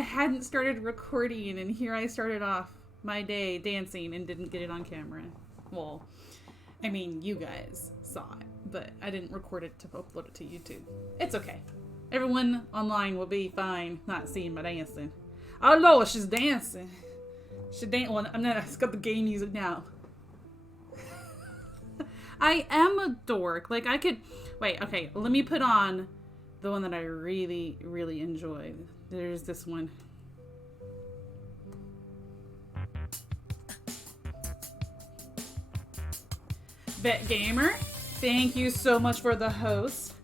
I hadn't started recording, and here I started off my day dancing and didn't get it on camera. Well, I mean, you guys saw it, but I didn't record it to upload it to YouTube. It's okay. Everyone online will be fine not seeing my dancing. Oh no, she's dancing. She dance. Well, it's got the gay music now. I am a dork. Like, I could... Wait, okay. Let me put on the one that I really, really enjoy. There's this one. Bet Gamer, thank you so much for the host.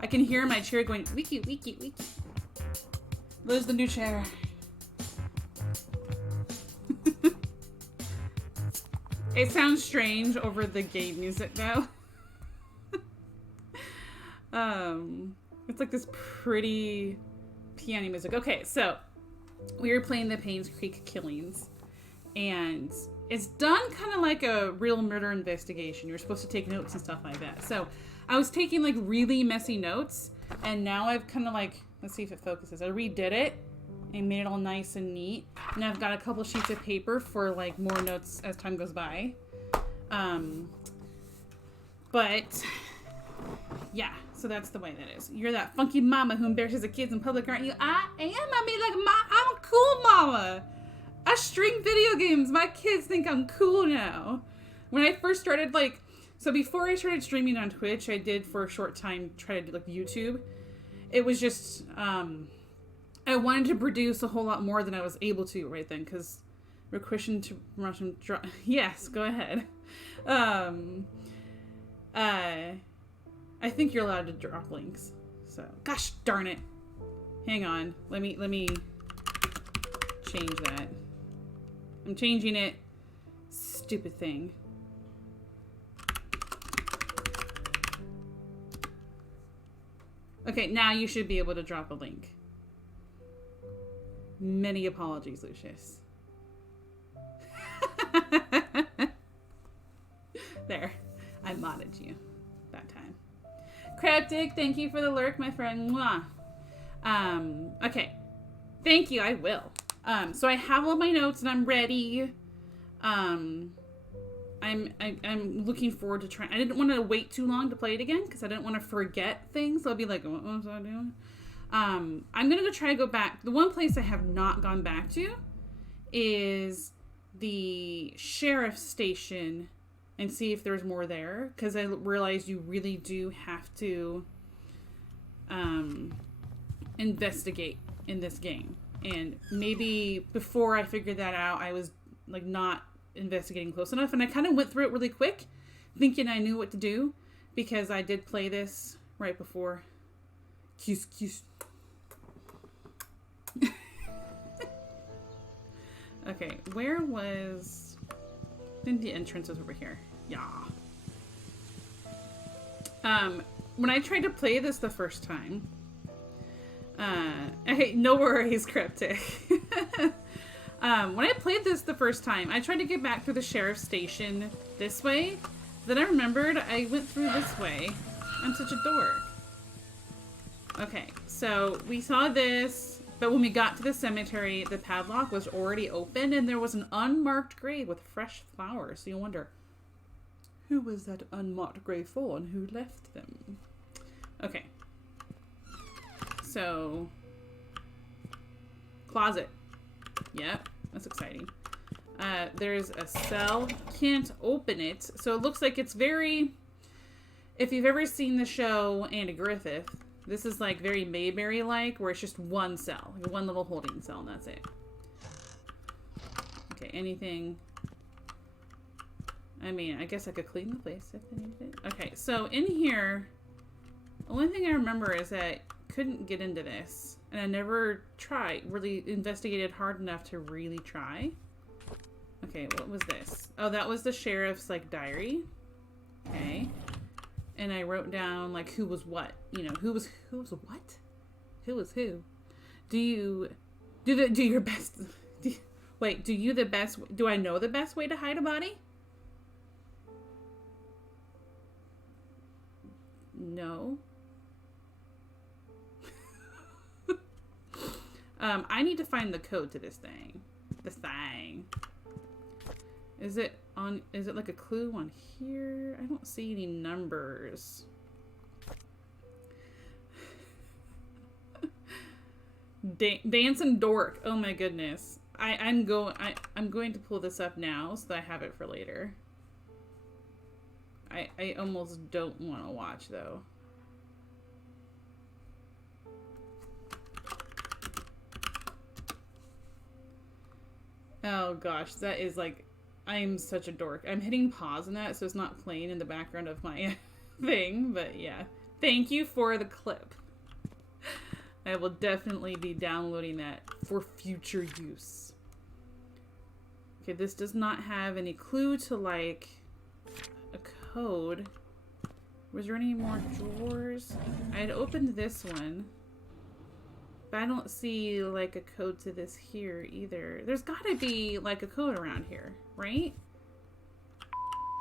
I can hear my chair going wiki, wiki, wiki. There's the new chair. It sounds strange over the gay music though. It's like this pretty piano music. Okay, so we were playing the Painscreek killings, and it's done kind of like a real murder investigation. You're supposed to take notes and stuff like that. So I was taking like really messy notes, and now I've kind of like, let's see if it focuses. I redid it and made it all nice and neat. And I've got a couple sheets of paper for like more notes as time goes by. But yeah, so that's the way that is. You're that funky mama who embarrasses the kids in public, aren't you? I am. I mean, like, I'm a cool mama. I stream video games. My kids think I'm cool now. When I first started, like, so before I started streaming on Twitch, I did for a short time try to do like YouTube. It was just, I wanted to produce a whole lot more than I was able to right then, because requisition to Russian, yes, go ahead. I think you're allowed to drop links. So, gosh darn it. Hang on. Let me change that. I'm changing it. Stupid thing. Okay, now you should be able to drop a link. Many apologies, Lucius. There. I modded you that time. Cryptic, thank you for the lurk, my friend. Mwah. Okay. Thank you, I will. So I have all my notes and I'm ready. I'm looking forward to trying. I didn't want to wait too long to play it again because I didn't want to forget things. I'll be like, what was I doing? I'm gonna try to go back. The one place I have not gone back to is the sheriff's station and see if there's more there, because I realized you really do have to investigate in this game. And maybe before I figured that out, I was like not investigating close enough, and I kind of went through it really quick thinking I knew what to do because I did play this right before. Kiss. Okay, where was... I think the entrance was over here. Yeah. When I tried to play this the first time... hey, no worries, Cryptic. When I played this the first time, I tried to get back through the sheriff's station this way. Then I remembered I went through this way. I'm such a dork. Okay, so we saw this, but when we got to the cemetery, the padlock was already open and there was an unmarked grave with fresh flowers. So you wonder, who was that unmarked grave for and who left them? Okay. So, closet. Yep, that's exciting. There's a cell. Can't open it. So it looks like it's very... If you've ever seen the show Andy Griffith, this is like very Mayberry-like, where it's just one cell. Like one little holding cell, and that's it. Okay, anything... I mean, I guess I could clean the place if I needed it. Okay, so in here, the only thing I remember is that I couldn't get into this. And I never really investigated hard enough to really try. Okay, what was this? Oh, that was the sheriff's, like, diary. Okay. And I wrote down, like, who was what. You know, who was what? Who was who? Do you your best... Do I know the best way to hide a body? No. I need to find the code to this thing. This thing. Is it like a clue on here? I don't see any numbers. Dancing dork. Oh my goodness. I'm going to pull this up now so that I have it for later. I almost don't want to watch though. Oh gosh, that is like, I'm such a dork. I'm hitting pause on that so it's not playing in the background of my thing, but yeah. Thank you for the clip. I will definitely be downloading that for future use. Okay, this does not have any clue to like a code. Was there any more drawers? I had opened this one. But I don't see like a code to this here either. There's gotta be like a code around here, right?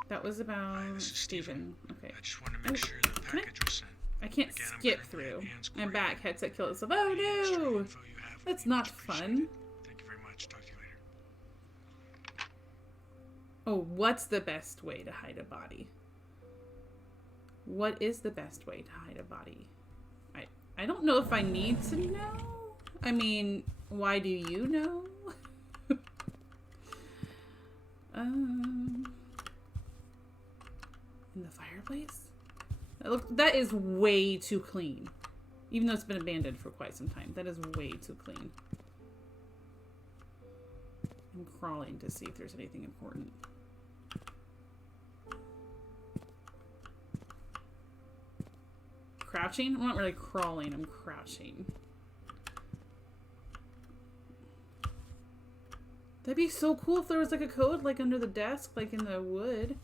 That was about Steven. Okay. I just want to make sure the package was sent. I can't skip through. I'm back. Headset killed itself. Oh no! That's not fun. Thank you very much. Talk to you later. Oh, what's the best way to hide a body? What is the best way to hide a body? I don't know if I need to know. I mean, why do you know? In the fireplace? That is way too clean. Even though it's been abandoned for quite some time. That is way too clean. I'm crawling to see if there's anything important. Crouching? I'm not really crawling, I'm crouching. That'd be so cool if there was like a code like under the desk, like in the wood.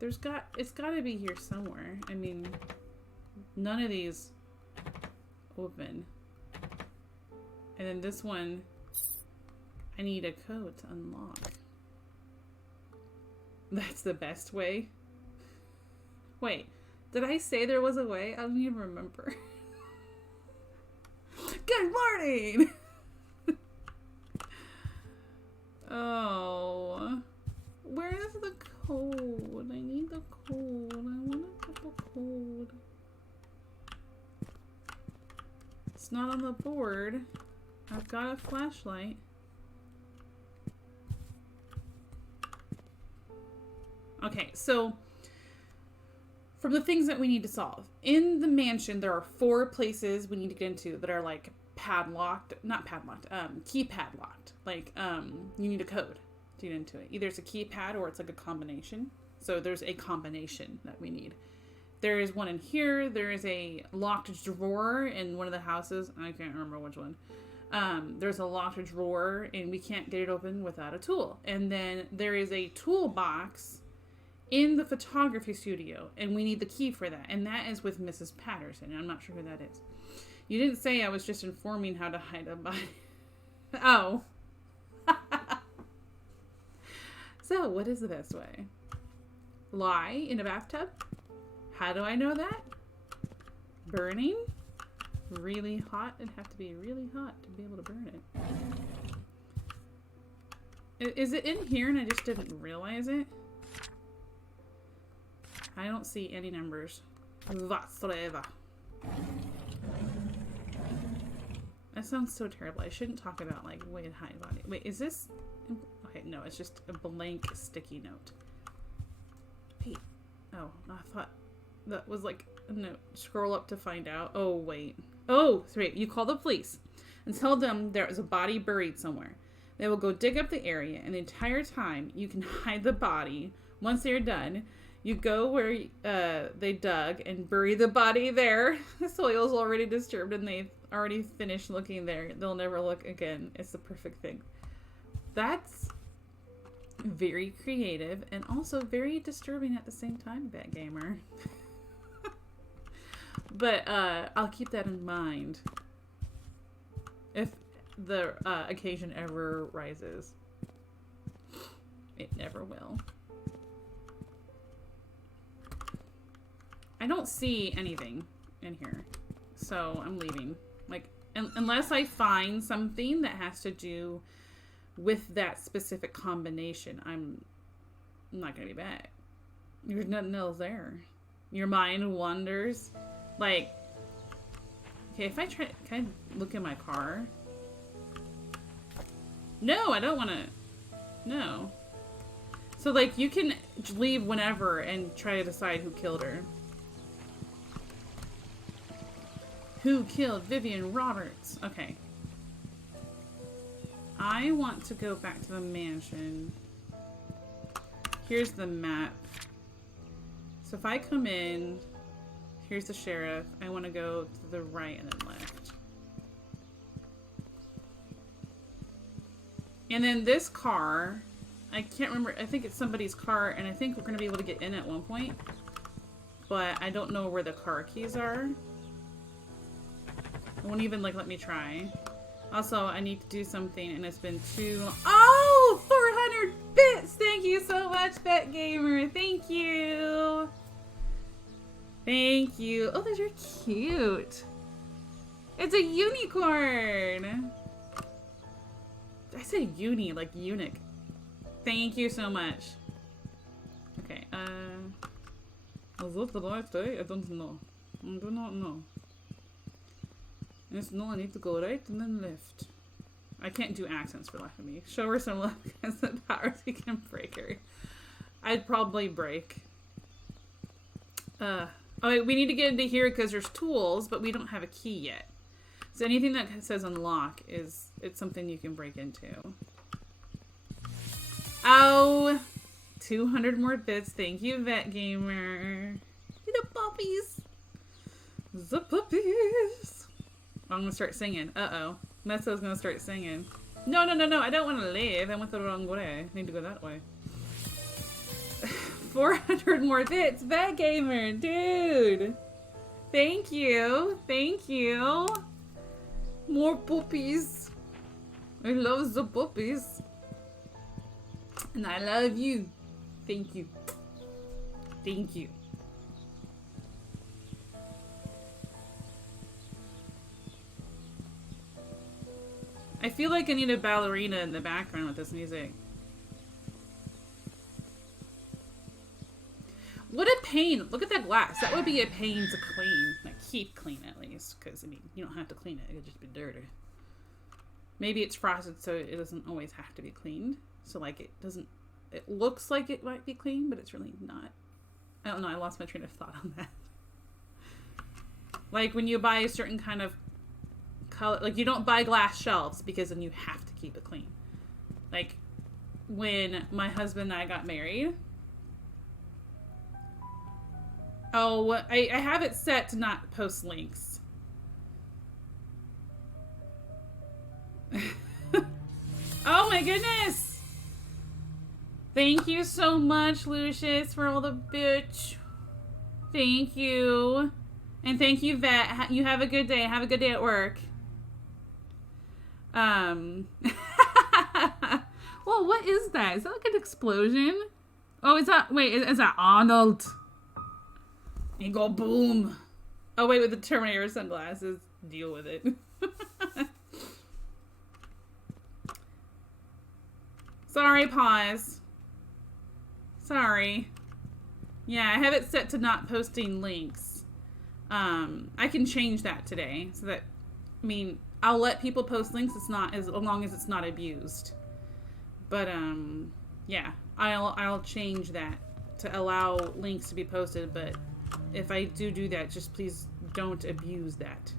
It's gotta be here somewhere. I mean, none of these open. And then this one, I need a code to unlock. That's the best way? Wait. Did I say there was a way? I don't even remember. Good morning! Oh. Where is the code? I need the code. I want to get the code. It's not on the board. I've got a flashlight. Okay, so from the things that we need to solve. In the mansion, there are 4 places we need to get into that are like padlocked, not padlocked, keypad locked. Like, you need a code to get into it. Either it's a keypad or it's like a combination. So there's a combination that we need. There is one in here. There is a locked drawer in one of the houses. I can't remember which one. There's a locked drawer and we can't get it open without a tool. And then there is a toolbox in the photography studio, and we need the key for that, and that is with Mrs. Patterson. I'm not sure who that is. You didn't say. I was just informing how to hide a body. Oh. So, what is the best way? Lie in a bathtub? How do I know that? Burning? Really hot? It'd have to be really hot to be able to burn it. Is it in here and I just didn't realize it? I don't see any numbers whatsoever. That sounds so terrible. I shouldn't talk about like way to hide body. Wait, is this? Okay, no, it's just a blank sticky note. Wait. Oh, I thought that was like a note. Scroll up to find out. Oh, wait. Oh, wait. You call the police and tell them there is a body buried somewhere. They will go dig up the area, and the entire time you can hide the body. Once they're done, you go where they dug and bury the body there. The soil's already disturbed and they've already finished looking there. They'll never look again. It's the perfect thing. That's very creative and also very disturbing at the same time, Bat Gamer. But I'll keep that in mind if the occasion ever rises. It never will. I don't see anything in here, so I'm leaving. Like, unless I find something that has to do with that specific combination, I'm not gonna be back. There's nothing else there. Your mind wanders. Like, okay, if I try, can I look in my car? No, I don't want to. No. So, like, you can leave whenever and try to decide who killed her. Who killed Vivian Roberts? Okay. I want to go back to the mansion. Here's the map. So if I come in, here's the sheriff. I want to go to the right and then left. And then this car, I can't remember, I think it's somebody's car, and I think we're going to be able to get in at one point. But I don't know where the car keys are. It won't even, like, let me try. Also, I need to do something, and it's been too long. Oh! 400 bits! Thank you so much, Pet Gamer. Thank you. Thank you. Oh, those are cute. It's a unicorn. I said uni, like eunuch. Thank you so much. Okay, is that the right way? I don't know. I do not know. Yes, no, I need to go right and then left. I can't do accents for life of me. Show her some love because the powers we can break her. I'd probably break. Oh, wait, we need to get into here because there's tools, but we don't have a key yet. So anything that says unlock it's something you can break into. Oh, 200 more bits. Thank you, Vet Gamer. The puppies. The puppies. I'm gonna start singing. Uh-oh. Messo's gonna start singing. No, I don't want to leave. I went the wrong way. I need to go that way. 400 more bits. Vet Gamer, dude. Thank you. Thank you. More puppies. I love the puppies. And I love you. Thank you. Thank you. I feel like I need a ballerina in the background with this music. What a pain. Look at that glass. That would be a pain to clean. Like, keep clean at least. Because, I mean, you don't have to clean it. It could just be dirty. Maybe it's frosted so it doesn't always have to be cleaned. So, like, it doesn't... It looks like it might be clean, but it's really not. I don't know. I lost my train of thought on that. Like, when you buy a certain kind of color... Like, you don't buy glass shelves because then you have to keep it clean. Like, when my husband and I got married... Oh, I have it set to not post links. Oh my goodness! Thank you so much, Lucius, for all the bitch. Thank you. And thank you, Vet. You have a good day. Have a good day at work. Well, what is that? Is that like an explosion? Oh, is that... Wait, is that Arnold? You go boom. Oh, wait, with the Terminator sunglasses. Deal with it. Sorry, pause. Sorry. Yeah, I have it set to not posting links. I can change that today. So that, I mean, I'll let people post links. It's not, as long as it's not abused. But, yeah. I'll change that to allow links to be posted, but... If I do that, just please don't abuse that.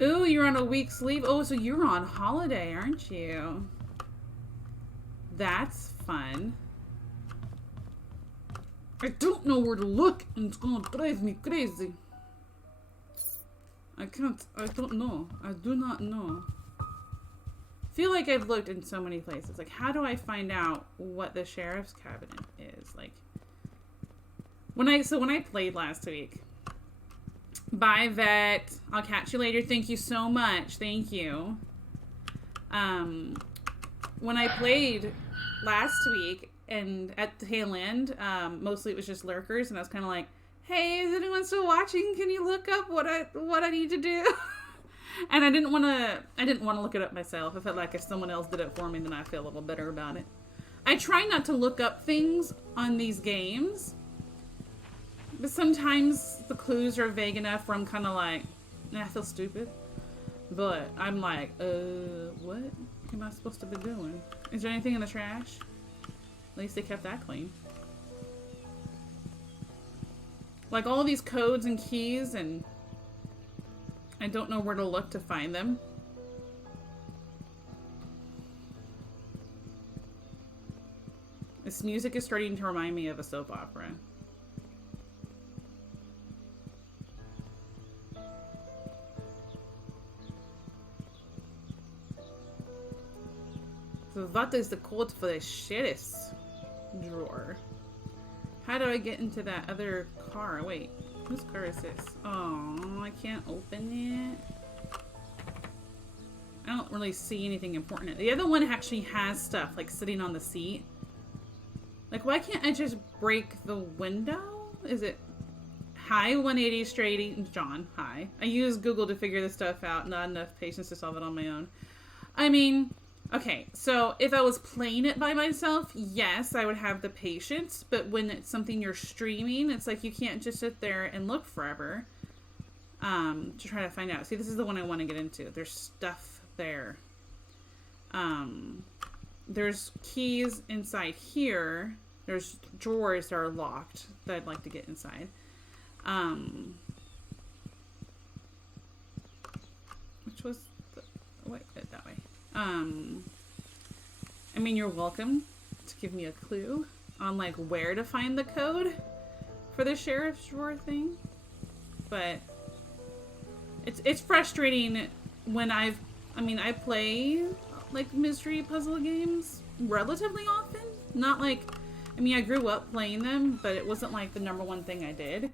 Ooh, you're on a week's leave. Oh, so you're on holiday, aren't you? That's fun. I don't know where to look, and it's gonna drive me crazy. I don't know. I do not know. I feel like I've looked in so many places. Like, how do I find out what the sheriff's cabinet is? Like... When I played last week, bye Vet. I'll catch you later. Thank you so much. Thank you. When I played last week and at the tail end, mostly it was just lurkers, and I was kind of like, "Hey, is anyone still watching? Can you look up what I need to do?" And I didn't want to look it up myself. I felt like if someone else did it for me, then I feel a little better about it. I try not to look up things on these games, but sometimes the clues are vague enough where I'm kind of like, I feel stupid. But I'm like, what am I supposed to be doing? Is there anything in the trash? At least they kept that clean. Like all these codes and keys, and I don't know where to look to find them. This music is starting to remind me of a soap opera. So what is the code for the shittest drawer? How do I get into that other car? Wait, whose car is this? Oh, I can't open it. I don't really see anything important. The other one actually has stuff, like sitting on the seat. Like, why can't I just break the window? Is it... Hi, 180 straight eating John. Hi. I use Google to figure this stuff out. Not enough patience to solve it on my own. I mean... Okay, so if I was playing it by myself, yes, I would have the patience. But when it's something you're streaming, it's like you can't just sit there and look forever to try to find out. See, this is the one I want to get into. There's stuff there. There's keys inside here. There's drawers that are locked that I'd like to get inside. Which was the... Wait, that way. I mean, you're welcome to give me a clue on, like, where to find the code for the sheriff's drawer thing. But it's frustrating when I play, like, mystery puzzle games relatively often. Not like, I mean, I grew up playing them, but it wasn't, like, the number one thing I did.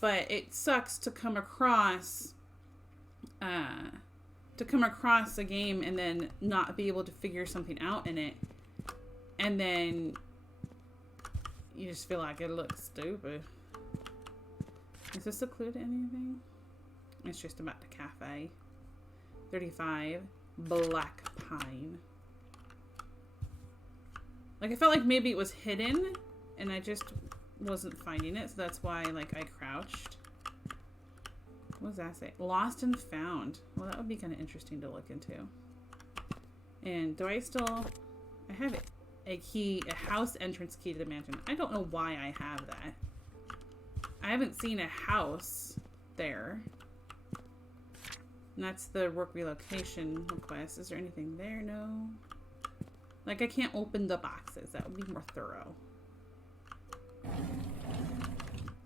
But it sucks to come across... a game and then not be able to figure something out in it, and then you just feel like it looks stupid. Is this a clue to anything? It's just about the cafe. 35 Black Pine. Like, I felt like maybe it was hidden and I just wasn't finding it, so that's why, like, I crouched. What does that say? Lost and found. Well, that would be kind of interesting to look into. And do I still... I have a key, a house entrance key to the mansion. I don't know why I have that. I haven't seen a house there. And that's the work relocation request. Is there anything there? No. Like, I can't open the boxes. That would be more thorough.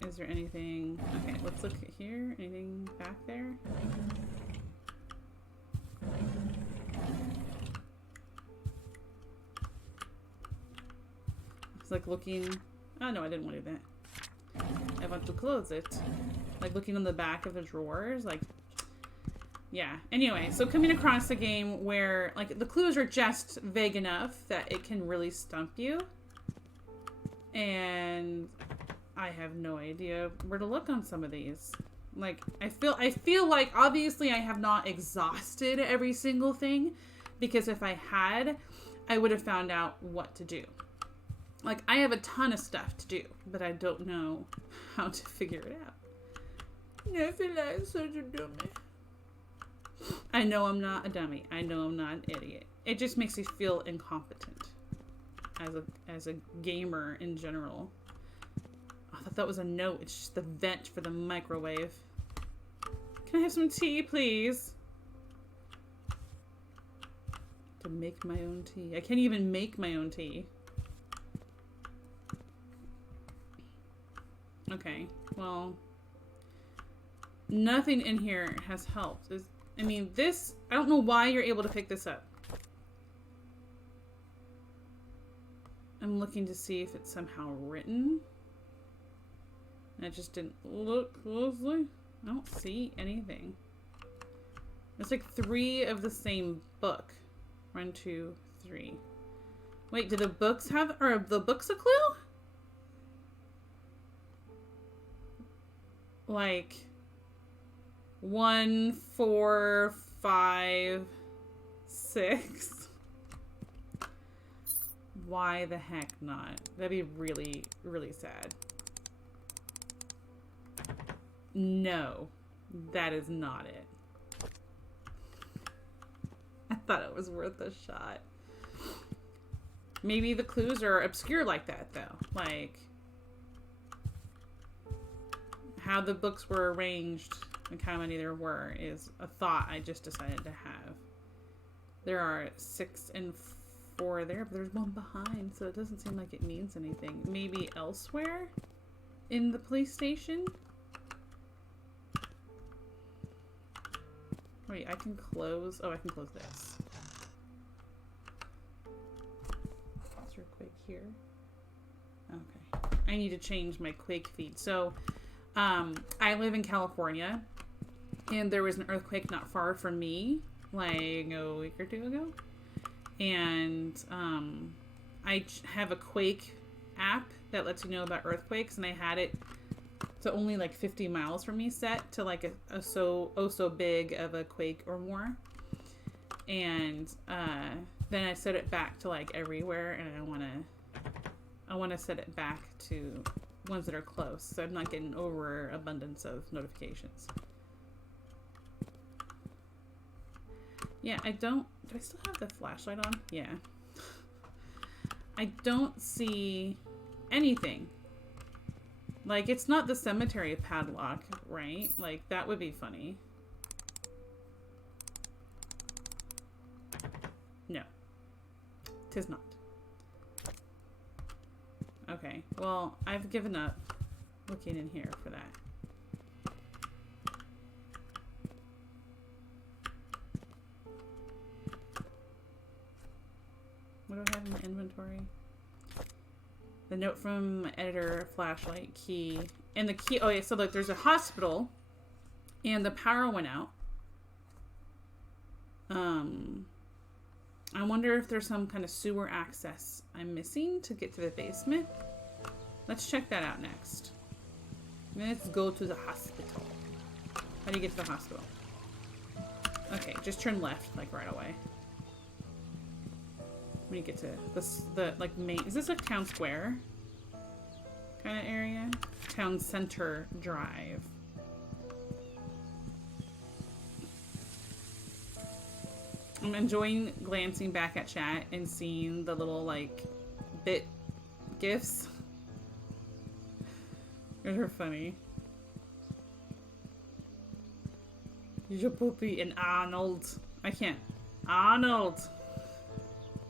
Is there anything... Okay, let's look here. Anything back there? It's like looking... Oh, no, I didn't want to do that. I want to close it. Like looking on the back of the drawers. Like, yeah. Anyway, so coming across a game where, like, the clues are just vague enough that it can really stump you. And... I have no idea where to look on some of these. Like, I feel like obviously I have not exhausted every single thing, because if I had, I would have found out what to do. Like, I have a ton of stuff to do, but I don't know how to figure it out. I feel like such a dummy. I know I'm not a dummy. I know I'm not an idiot. It just makes me feel incompetent as a gamer in general. I thought that was a note. It's just the vent for the microwave. Can I have some tea, please? To make my own tea. I can't even make my own tea. Okay, well... Nothing in here has helped. I mean, this... I don't know why you're able to pick this up. I'm looking to see if it's somehow written. I just didn't look closely. I don't see anything. It's like 3 of the same book. 1, 2, 3. Wait, do the books have... Are the books a clue? Like... 1, 4, 5, 6. Why the heck not? That'd be really, really sad. No, that is not it. I thought it was worth a shot. Maybe the clues are obscure like that, though. Like, how the books were arranged and how many there were is a thought I just decided to have. There are 6 and 4 there, but there's one behind, so it doesn't seem like it means anything. Maybe elsewhere in the police station? Wait, I can close. Oh, I can close this. Is there a Quake here? Okay. I need to change my Quake feed. So, I live in California, and there was an earthquake not far from me, like a week or 2 ago. And I have a Quake app that lets you know about earthquakes, and I had it to only like 50 miles from me set to like a so big of a quake or more. And then I set it back to like everywhere, and I want to set it back to ones that are close, so I'm not getting overabundance of notifications. Yeah, do I still have the flashlight on? Yeah. I don't see anything. Like, it's not the cemetery padlock, right? Like, that would be funny. No. 'Tis not. Okay, well, I've given up looking in here for that. What do I have in my inventory? The note from my editor, flashlight, key. And the key, oh yeah, so like there's a hospital and the power went out. I wonder if there's some kind of sewer access I'm missing to get to the basement. Let's check that out next. Let's go to the hospital. How do you get to the hospital? Okay, just turn left, like right away. When you get to this, the like main, is this like town square kind of area? Town center drive. I'm enjoying glancing back at chat and seeing the little like bit gifs. Those are funny. Your poopy and Arnold. I can't. Arnold.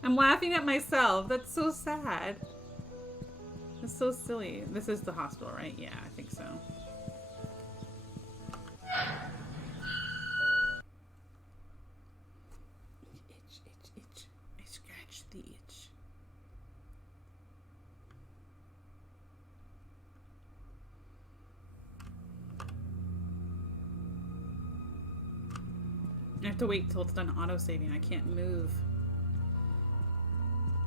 I'm laughing at myself. That's so sad. That's so silly. This is the hospital, right? Yeah, I think so. Itch, itch, itch. I scratched the itch. I have to wait till it's done auto-saving. I can't move.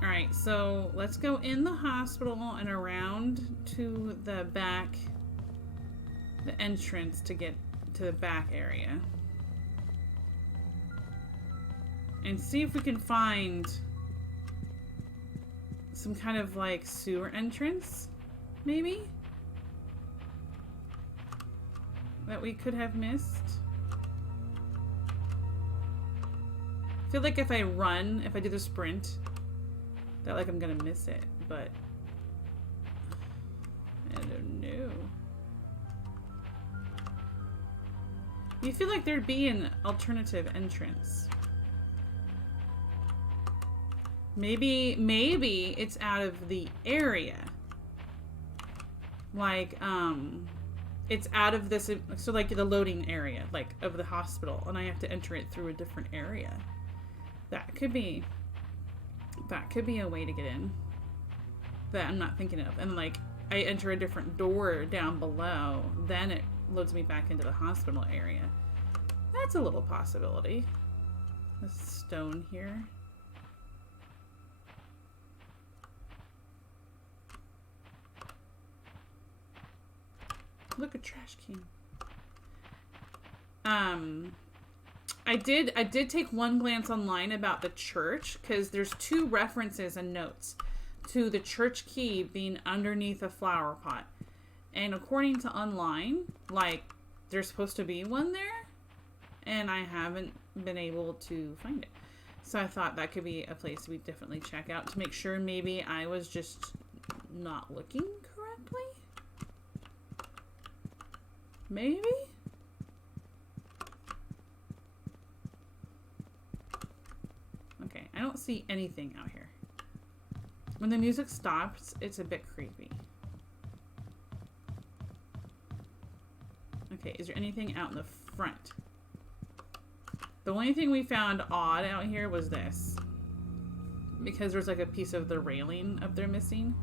Alright, so let's go in the hospital and around to the back, the entrance to get to the back area. And see if we can find some kind of like sewer entrance, maybe? That we could have missed. I feel like if I run, if I do the sprint, that like I'm gonna miss it, but I don't know. You feel like there'd be an alternative entrance. Maybe it's out of the area. Like, it's out of this, so like the loading area, like of the hospital, and I have to enter it through a different area. That could be a way to get in that I'm not thinking of. And like, I enter a different door down below, then it loads me back into the hospital area. That's a little possibility. This stone here. Look, a trash can. I did take one glance online about the church, because there's 2 references and notes to the church key being underneath a flower pot. And according to online, like, there's supposed to be one there, and I haven't been able to find it. So I thought that could be a place we definitely check out to make sure maybe I was just not looking correctly. Maybe? Okay, I don't see anything out here. When the music stops, it's a bit creepy. Okay, is there anything out in the front? The only thing we found odd out here was this. Because there's like a piece of the railing up there missing.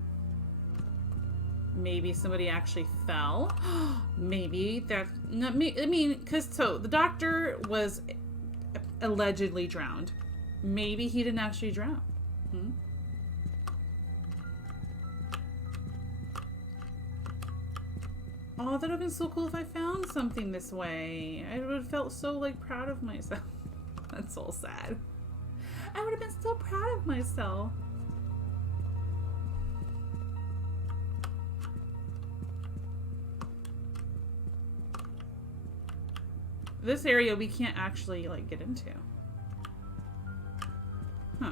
Maybe somebody actually fell. Maybe that's not me. I mean, because so the doctor was allegedly drowned. Maybe he didn't actually drown. Oh, that would have been so cool if I found something this way. I would have felt so, like, proud of myself. That's so sad. I would have been so proud of myself. This area we can't actually, like, get into. Huh.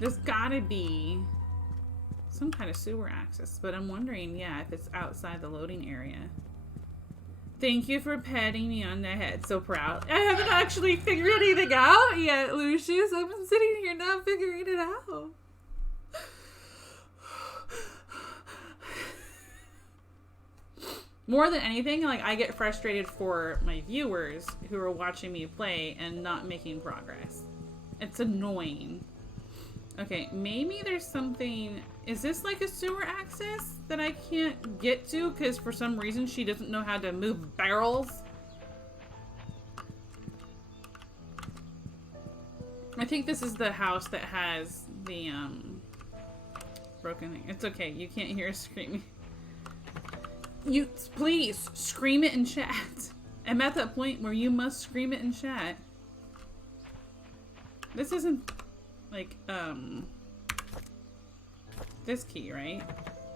There's gotta be some kind of sewer access, but I'm wondering, yeah, if it's outside the loading area. Thank you for patting me on the head. So proud. I haven't actually figured anything out yet, Lucius. I've been sitting here not figuring it out. More than anything, like, I get frustrated for my viewers who are watching me play and not making progress. It's annoying. Okay, maybe there's something... Is this like a sewer access that I can't get to because for some reason she doesn't know how to move barrels? I think this is the house that has the broken thing. It's okay, you can't hear us screaming. You please scream it in chat. I'm at that point where you must scream it in chat. This isn't like this key, right?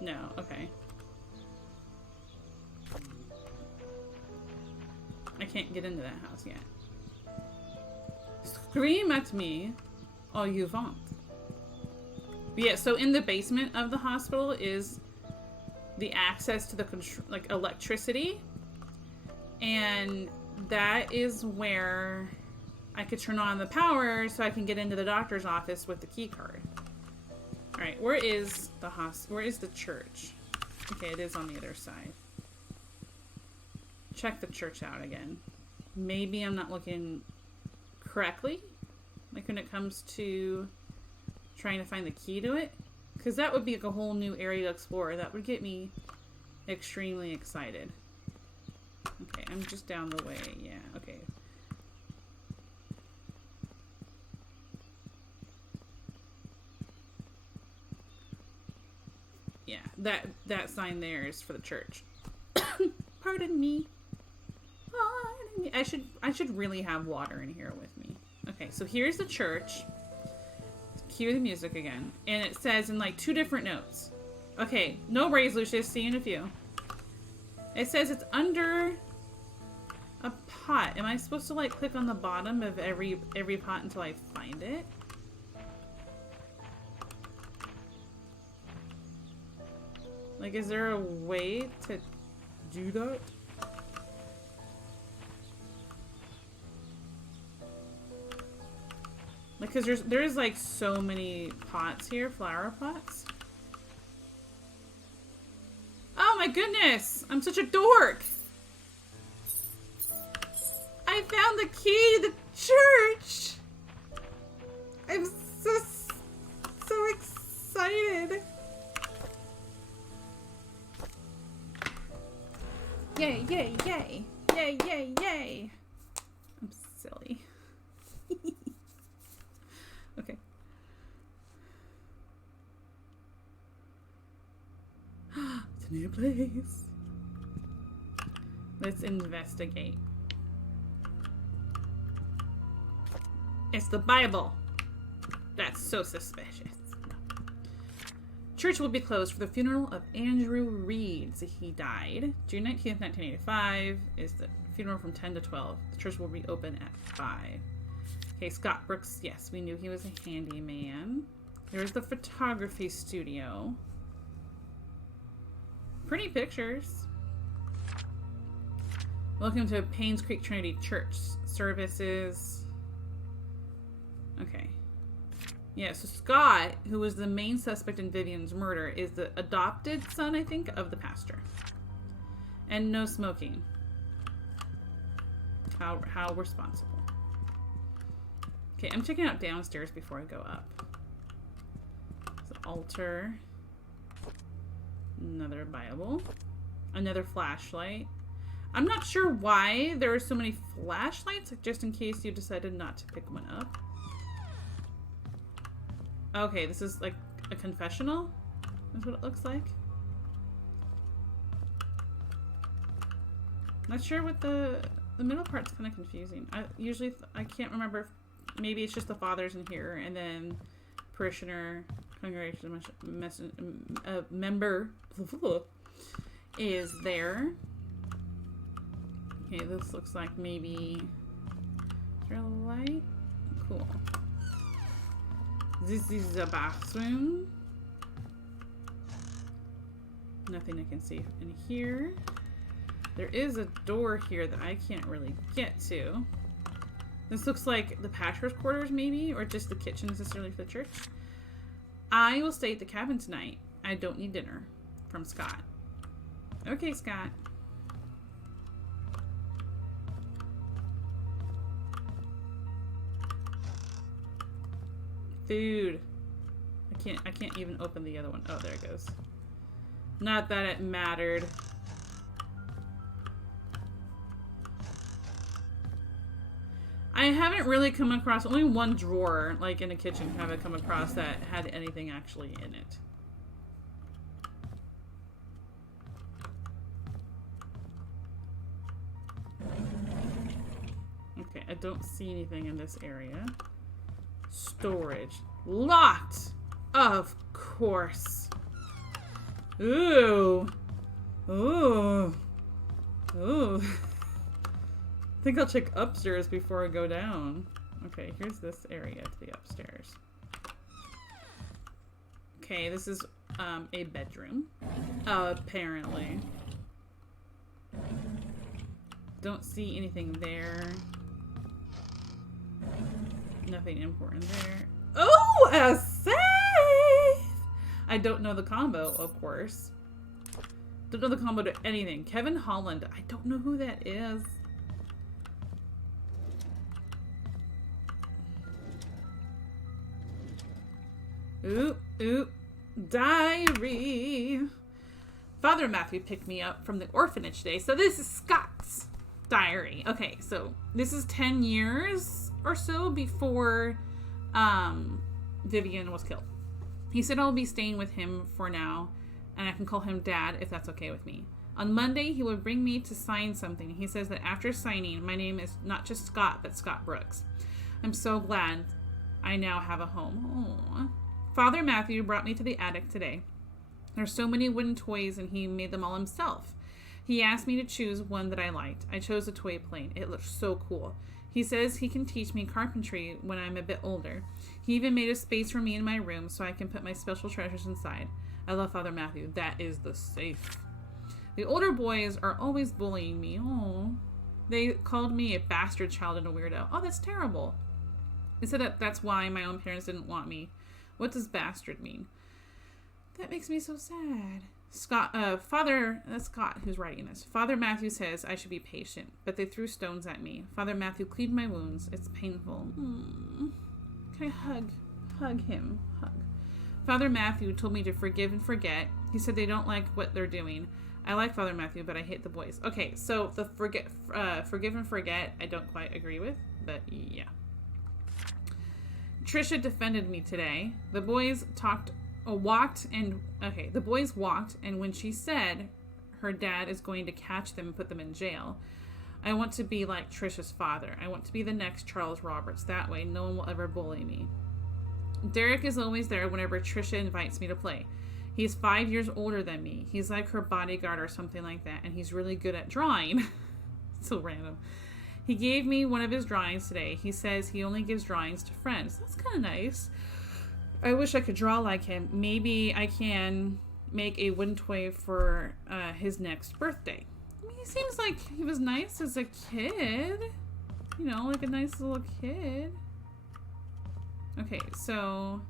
No, okay. I can't get into that house yet. Scream at me all you want. But yeah, so in the basement of the hospital is the access to the like electricity, and that is where I could turn on the power so I can get into the doctor's office with the key card. All right, where is the where is the church? Okay, it is on the other side. Check the church out again. Maybe I'm not looking correctly, like when it comes to trying to find the key to it, because that would be like a whole new area to explore. That would get me extremely excited. Okay, I'm just down the way. Yeah, okay. Yeah, that sign there is for the church. Pardon me. Pardon me. I should really have water in here with me. Okay, so here's the church. Cue the music again. And it says in like 2 different notes. Okay, no worries, Lucius. See you in a few. It says it's under a pot. Am I supposed to like click on the bottom of every pot until I find it? Like, is there a way to do that? Like, cause there's like so many pots here, flower pots. Oh my goodness! I'm such a dork! I found the key to the church! I'm so excited! Yay, yay, yay! Yay, yay, yay! I'm silly. Okay. It's a new place. Let's investigate. It's the Bible. That's so suspicious. Church will be closed for the funeral of Andrew Reeds. He died June 19th, 1985. Is the funeral from 10 to 12. The church will reopen at 5. Okay, Scott Brooks. Yes, we knew he was a handyman. There's the photography studio. Pretty pictures. Welcome to Painscreek Trinity Church services. Okay. Yeah, so Scott, who was the main suspect in Vivian's murder, is the adopted son, I think, of the pastor. And no smoking. How responsible. Okay, I'm checking out downstairs before I go up. So altar. Another Bible. Another flashlight. I'm not sure why there are so many flashlights, just in case you decided not to pick one up. Okay, this is like a confessional. That's what it looks like. Not sure what the middle part's kind of confusing. I can't remember if maybe it's just the fathers in here and then parishioner congregation member is there. Okay, this looks like maybe is there a light? Cool. This is the bathroom. Nothing I can see in here. There is a door here that I can't really get to. This looks like the pastor's quarters maybe, or just the kitchen necessarily for the church. I will stay at the cabin tonight. I don't need dinner. From Scott. Okay, Scott. Food. I can't even open the other one. Oh, there it goes. Not that it mattered. I haven't really come across only one drawer, like in a kitchen, have I come across that had anything actually in it. Okay, I don't see anything in this area. Storage. Locked! Of course. Ooh. Ooh. Ooh. I think I'll check upstairs before I go down. Okay, here's this area to the upstairs. Okay, this is a bedroom. Apparently. Don't see anything there. Nothing important there. Oh, a safe! I don't know the combo, of course. Don't know the combo to anything. Kevin Holland. I don't know who that is. Ooh, ooh. Diary. Father Matthew picked me up from the orphanage today. So this is Scott's diary. Okay, so this is 10 years or so before Vivian was killed. He said I'll be staying with him for now, and I can call him Dad if that's okay with me. On Monday, he would bring me to sign something. He says that after signing, my name is not just Scott, but Scott Brooks. I'm so glad I now have a home. Aww. Father Matthew brought me to the attic today. There's so many wooden toys, and he made them all himself. He asked me to choose one that I liked. I chose a toy plane. It looks so cool. He says he can teach me carpentry when I'm a bit older. He even made a space for me in my room so I can put my special treasures inside. I love Father Matthew. That is the safe. The older boys are always bullying me. Oh, they called me a bastard child and a weirdo. Oh, that's terrible. They said that that's why my own parents didn't want me. What does bastard mean? That makes me so sad. That's Scott who's writing this. Father Matthew says I should be patient, but they threw stones at me. Father Matthew cleaned my wounds. It's painful. Can I hug him? Father Matthew told me to forgive and forget. He said they don't like what they're doing. I like Father Matthew, but I hate the boys. Okay, so the forgive and forget, I don't quite agree with, but yeah. Trisha defended me today. The boys walked, and when she said her dad is going to catch them and put them in jail. I want to be like Trisha's father. I want to be the next Charles Roberts. That way, no one will ever bully me. Derek is always there whenever Trisha invites me to play. He's 5 years older than me. He's like her bodyguard or something like that, and he's really good at drawing. So random. He gave me one of his drawings today. He says he only gives drawings to friends. That's kind of nice. I wish I could draw like him. Maybe I can make a wooden toy for his next birthday. I mean, he seems like he was nice as a kid. You know, like a nice little kid. Okay, so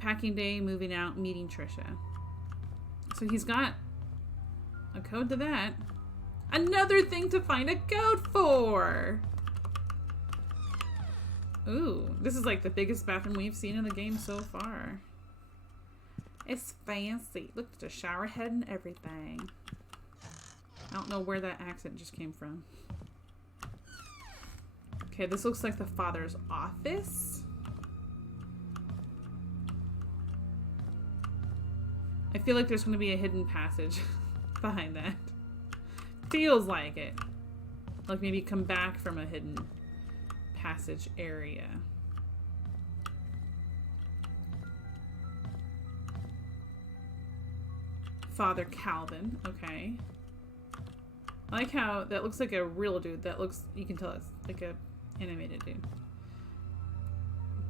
packing day, moving out, meeting Trisha. So he's got a code to that. Another thing to find a code for! Ooh, this is like the biggest bathroom we've seen in the game so far. It's fancy. Look, at the shower head and everything. I don't know where that accent just came from. Okay, this looks like the father's office. I feel like there's going to be a hidden passage behind that. Feels like it. Like maybe come back from a hidden passage area. Father Calvin. Okay. I like how that looks like a real dude. That looks, you can tell it's like a animated dude.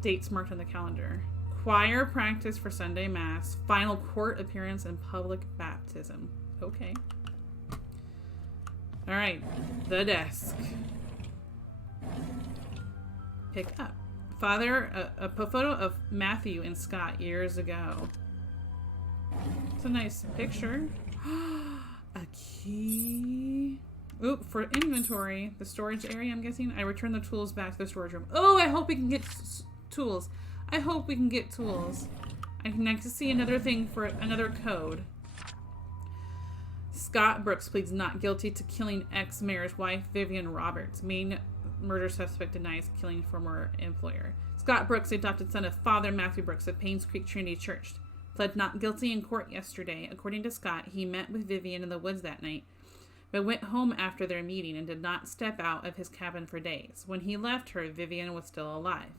Dates marked on the calendar. Choir practice for Sunday Mass. Final court appearance and public baptism. Okay. Alright. The desk. Pick up. Father, a photo of Matthew and Scott years ago. It's a nice picture. A key. Oop, for inventory, the storage area, I'm guessing. I return the tools back to the storage room. Oh, I hope we can get tools. I hope we can get tools. I can next see another thing for another code. Scott Brooks pleads not guilty to killing ex-mayor's wife, Vivian Roberts. Main murder suspect denies killing former employer. Scott Brooks, the adopted son of Father Matthew Brooks of Painscreek Trinity Church, pled not guilty in court yesterday. According to Scott, he met with Vivian in the woods that night, but went home after their meeting and did not step out of his cabin for days. When he left her, Vivian was still alive.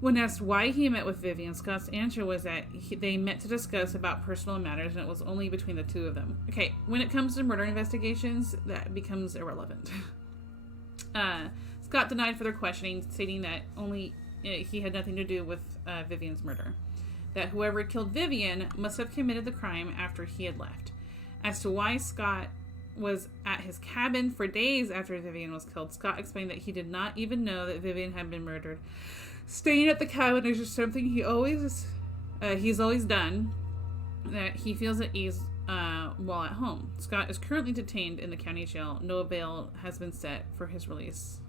When asked why he met with Vivian, Scott's answer was that they met to discuss about personal matters, and it was only between the two of them. Okay, when it comes to murder investigations, that becomes irrelevant. Scott denied further questioning, stating that only he had nothing to do with Vivian's murder. That whoever killed Vivian must have committed the crime after he had left. As to why Scott was at his cabin for days after Vivian was killed, Scott explained that he did not even know that Vivian had been murdered. Staying at the cabin is just something he's always done, that he feels at ease while at home. Scott is currently detained in the county jail. No bail has been set for his release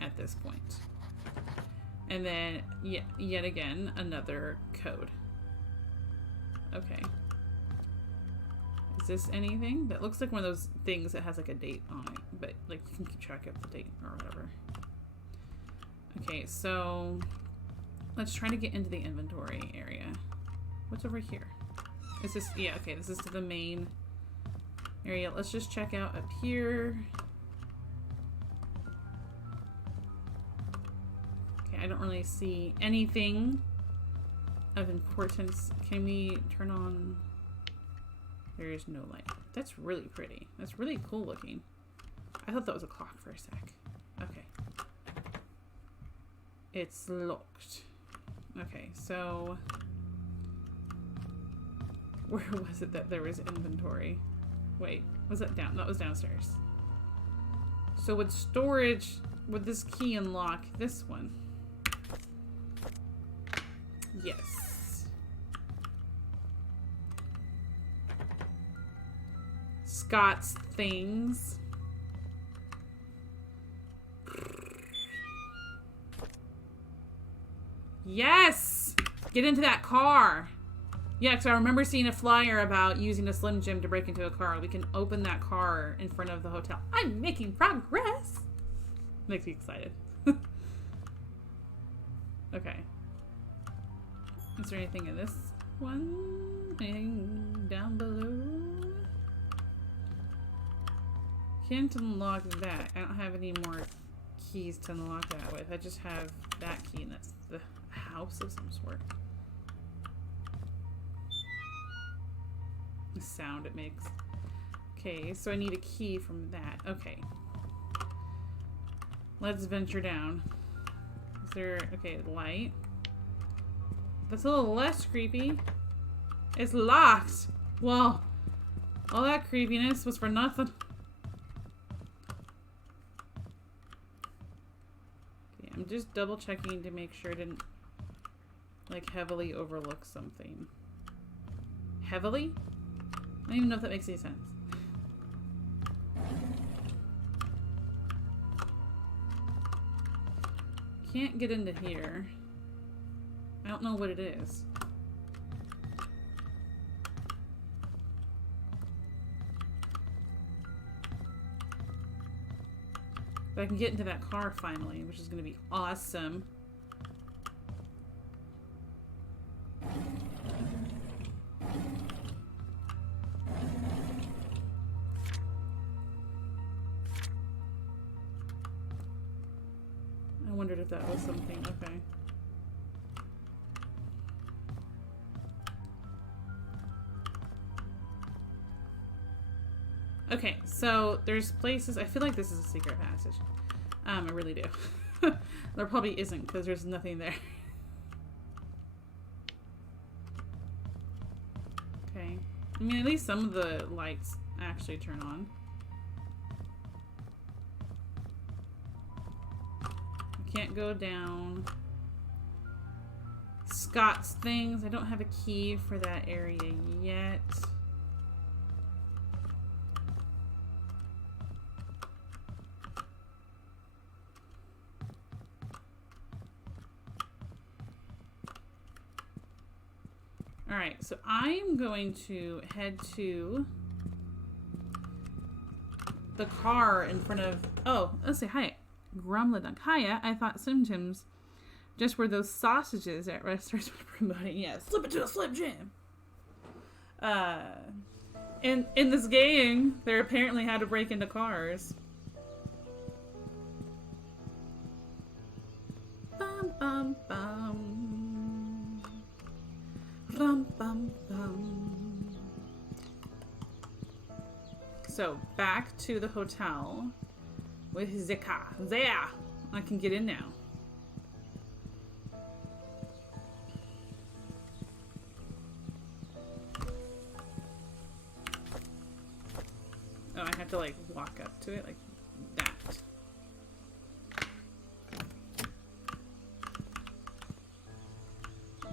at this point. And then, yet again, another code. Okay. Is this anything? That looks like one of those things that has like a date on it, but like you can keep track of the date or whatever. Okay, so let's try to get into the inventory area. What's over here? Is this, yeah, okay, this is to the main area. Let's just check out up here. Okay, I don't really see anything of importance. Can we turn on? There is no light. That's really pretty. That's really cool looking. I thought that was a clock for a sec. Okay. It's locked. Okay, so where was it that there was inventory? Wait, was that down? That was downstairs. So would storage, would this key unlock this one? Yes. Scott's things. Yes! Get into that car. Yeah, because I remember seeing a flyer about using a Slim Jim to break into a car. We can open that car in front of the hotel. I'm making progress. Makes me excited. Okay. Is there anything in this one? Anything down below? Can't unlock that. I don't have any more keys to unlock that with. I just have that key, and that's the house of some sort. The sound it makes. Okay, so I need a key from that. Okay. Let's venture down. Is there... Okay, light. That's a little less creepy. It's locked! Well, all that creepiness was for nothing. Okay, I'm just double checking to make sure I didn't, like, heavily overlook something. Heavily? I don't even know if that makes any sense. Can't get into here. I don't know what it is. But I can get into that car finally, which is going to be awesome. I wondered if that was something. Okay. Okay, so there's places. I feel like this is a secret passage. I really do. There probably isn't because there's nothing there. Okay. I mean, at least some of the lights actually turn on. Can't go down. Scott's things. I don't have a key for that area yet. Alright, so I'm going to head to the car in front of... Oh, let's say hi. Grumladunk. Hiya, I thought symptoms just were those sausages at restaurants were promoting. Yeah, slip it to a Slim Jim. In this game, they're apparently how to break into cars. Bum bum bum. Bum bum bum. So back to the hotel. With Zika. There! I can get in now. Oh, I have to like walk up to it like that.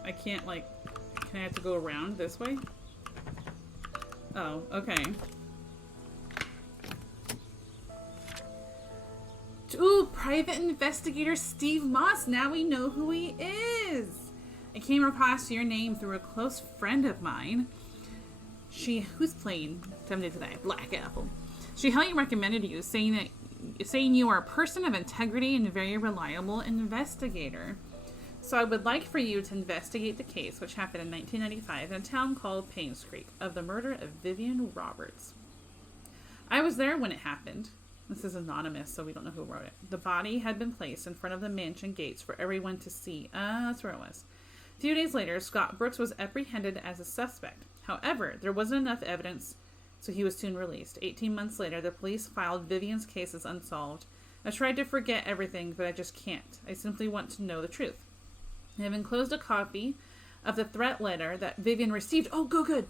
I can't like... Can I have to go around this way? Oh, okay. Ooh, private investigator Steve Moss. Now we know who he is. I came across your name through a close friend of mine. Who's playing someday today? Black Apple. She highly recommended you, saying you are a person of integrity and a very reliable investigator. So I would like for you to investigate the case, which happened in 1995 in a town called Painscreek, of the murder of Vivian Roberts. I was there when it happened. This is anonymous, so we don't know who wrote it. The body had been placed in front of the mansion gates for everyone to see. That's where it was. A few days later, Scott Brooks was apprehended as a suspect. However, there wasn't enough evidence, so he was soon released. 18 months later, the police filed Vivian's case as unsolved. I tried to forget everything, but I just can't. I simply want to know the truth. I have enclosed a copy of the threat letter that Vivian received. Oh, good.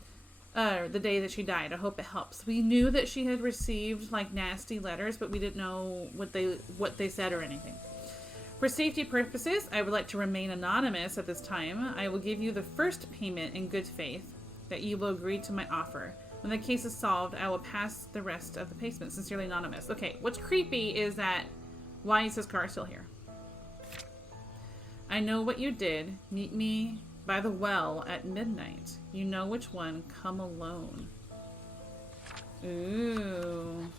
The day that she died. I hope it helps. We knew that she had received like nasty letters, but we didn't know what they said or anything. For safety purposes, I would like to remain anonymous at this time. I will give you the first payment in good faith that you will agree to my offer. When the case is solved, I will pass the rest of the payment. Sincerely, anonymous. Okay, what's creepy is that why is his car still here? I know what you did. Meet me by the well at midnight. You know which one. Come alone. Ooh.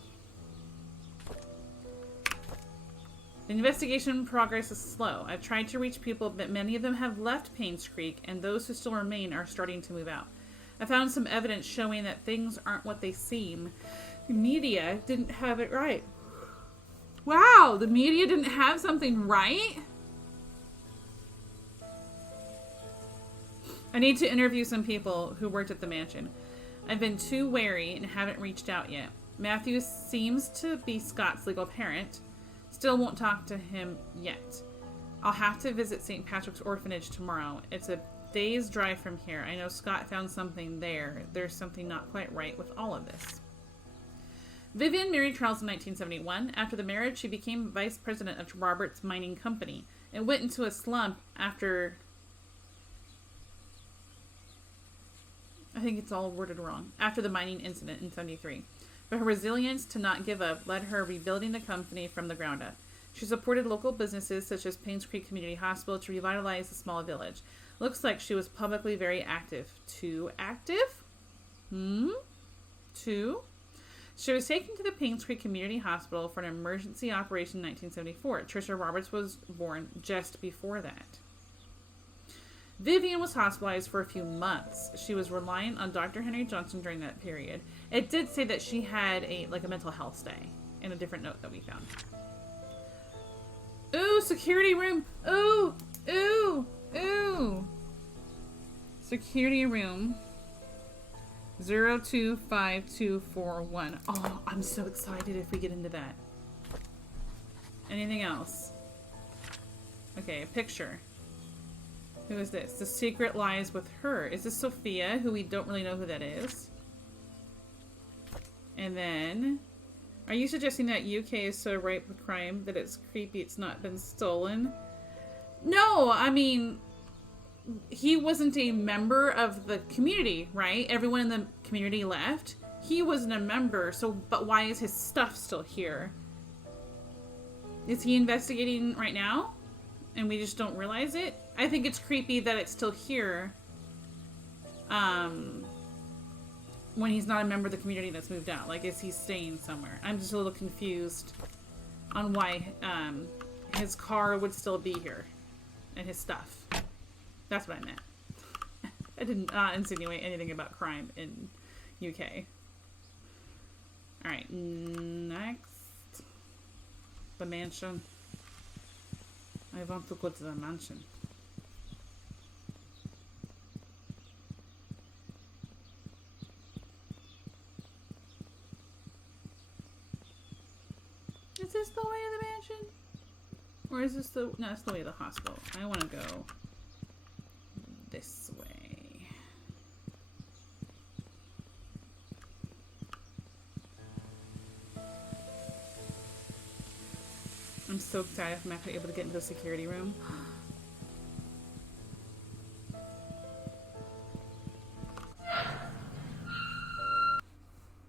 The investigation progress is slow. I've tried to reach people, but many of them have left Painscreek, and those who still remain are starting to move out. I found some evidence showing that things aren't what they seem. The media didn't have it right. Wow, the media didn't have something right? I need to interview some people who worked at the mansion. I've been too wary and haven't reached out yet. Matthew seems to be Scott's legal parent. Still won't talk to him yet. I'll have to visit St. Patrick's Orphanage tomorrow. It's a day's drive from here. I know Scott found something there. There's something not quite right with all of this. Vivian married Charles in 1971. After the marriage, she became vice president of Robert's mining company and went into a slump after... I think it's all worded wrong. After the mining incident in 73. But her resilience to not give up led her rebuilding the company from the ground up. She supported local businesses such as Painscreek Community Hospital to revitalize the small village. Looks like she was publicly very active. Too active? Too? She was taken to the Painscreek Community Hospital for an emergency operation in 1974. Trisha Roberts was born just before that. Vivian was hospitalized for a few months. She was reliant on Dr. Henry Johnson during that period. It did say that she had a mental health stay in a different note that we found. Ooh, security room. Ooh, ooh, ooh. Security room 025241. Oh, I'm so excited if we get into that. Anything else? Okay, a picture. Who is this? The secret lies with her. Is this Sophia, who we don't really know who that is? And then, are you suggesting that UK is so ripe with crime that it's creepy it's not been stolen? No, I mean, he wasn't a member of the community, right? Everyone in the community left. He wasn't a member, so, but why is his stuff still here? Is he investigating right now? And we just don't realize it? I think it's creepy that it's still here. When he's not a member of the community that's moved out. Like, is he staying somewhere? I'm just a little confused on why his car would still be here. And his stuff. That's what I meant. I didn't insinuate anything about crime in UK. Alright, next. The mansion. I want to go to the mansion. Is this the way of the mansion? Or is this the... No, it's the way of the hospital. I want to go this way. I'm so excited if I'm actually able to get into the security room.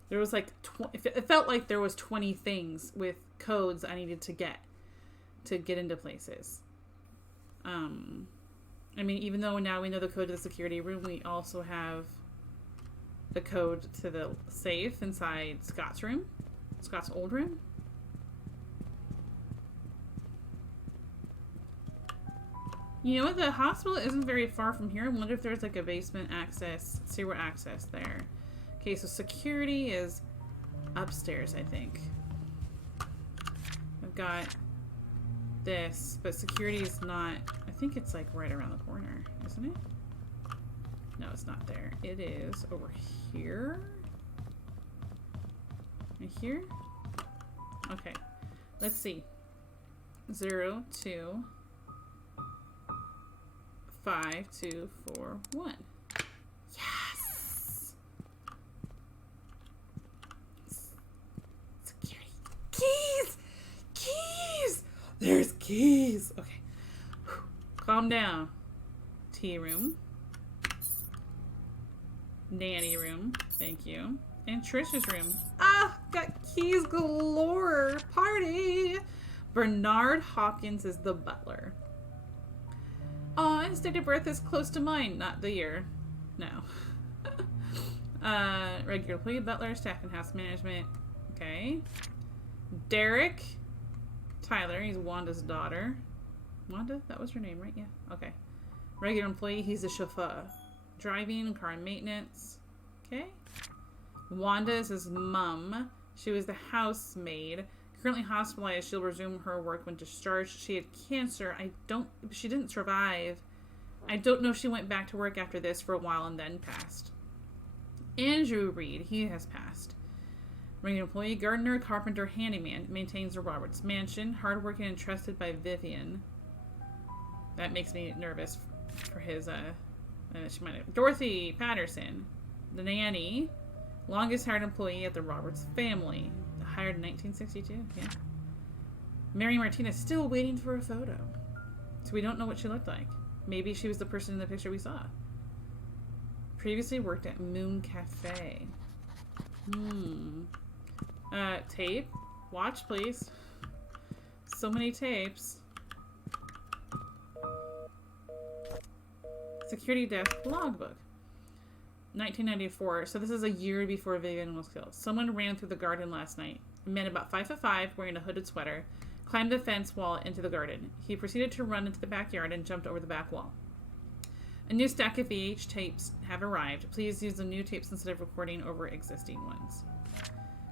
There was like, it felt like there was 20 things with codes I needed to get into places. I mean, even though now we know the code to the security room, we also have the code to the safe inside Scott's room. Scott's old room. You know what? The hospital isn't very far from here. I wonder if there's like a basement access, sewer access there. Okay, so security is upstairs, I think. I've got this, but security is not... I think it's like right around the corner, isn't it? No, it's not there. It is over here. Right here? Okay. Let's see. 0, 2, 5, 2, 4, 1. Yes! Security. Keys! Keys! There's keys! Okay. Whew. Calm down. Tea room. Nanny room. Thank you. And Trisha's room. Ah! Got keys galore! Party! Bernard Hopkins is the butler. Aw, his date of birth is close to mine, not the year. No. Regular employee, butler, staff and house management. Okay. Derek Tyler, he's Wanda's daughter. Wanda? That was her name, right? Yeah. Okay. Regular employee, he's the chauffeur. Driving, car maintenance. Okay. Wanda is his mum. She was the housemaid. Currently hospitalized, she'll resume her work when discharged. She had cancer. She didn't survive. I don't know if she went back to work after this for a while and then passed. Andrew Reed, he has passed. Regular employee, gardener, carpenter, handyman, maintains the Roberts mansion, hardworking and trusted by Vivian. That makes me nervous for his, she might have. Dorothy Patterson, the nanny, longest hired employee at the Roberts family. Hired in 1962, yeah. Mary Martinez, still waiting for a photo. So we don't know what she looked like. Maybe she was the person in the picture we saw. Previously worked at Moon Cafe. Tape. Watch, please. So many tapes. Security desk logbook. 1994. So this is a year before Vivian was killed. Someone ran through the garden last night. A man about 5'5", wearing a hooded sweater, climbed the fence wall into the garden. He proceeded to run into the backyard and jumped over the back wall. A new stack of VH tapes have arrived. Please use the new tapes instead of recording over existing ones.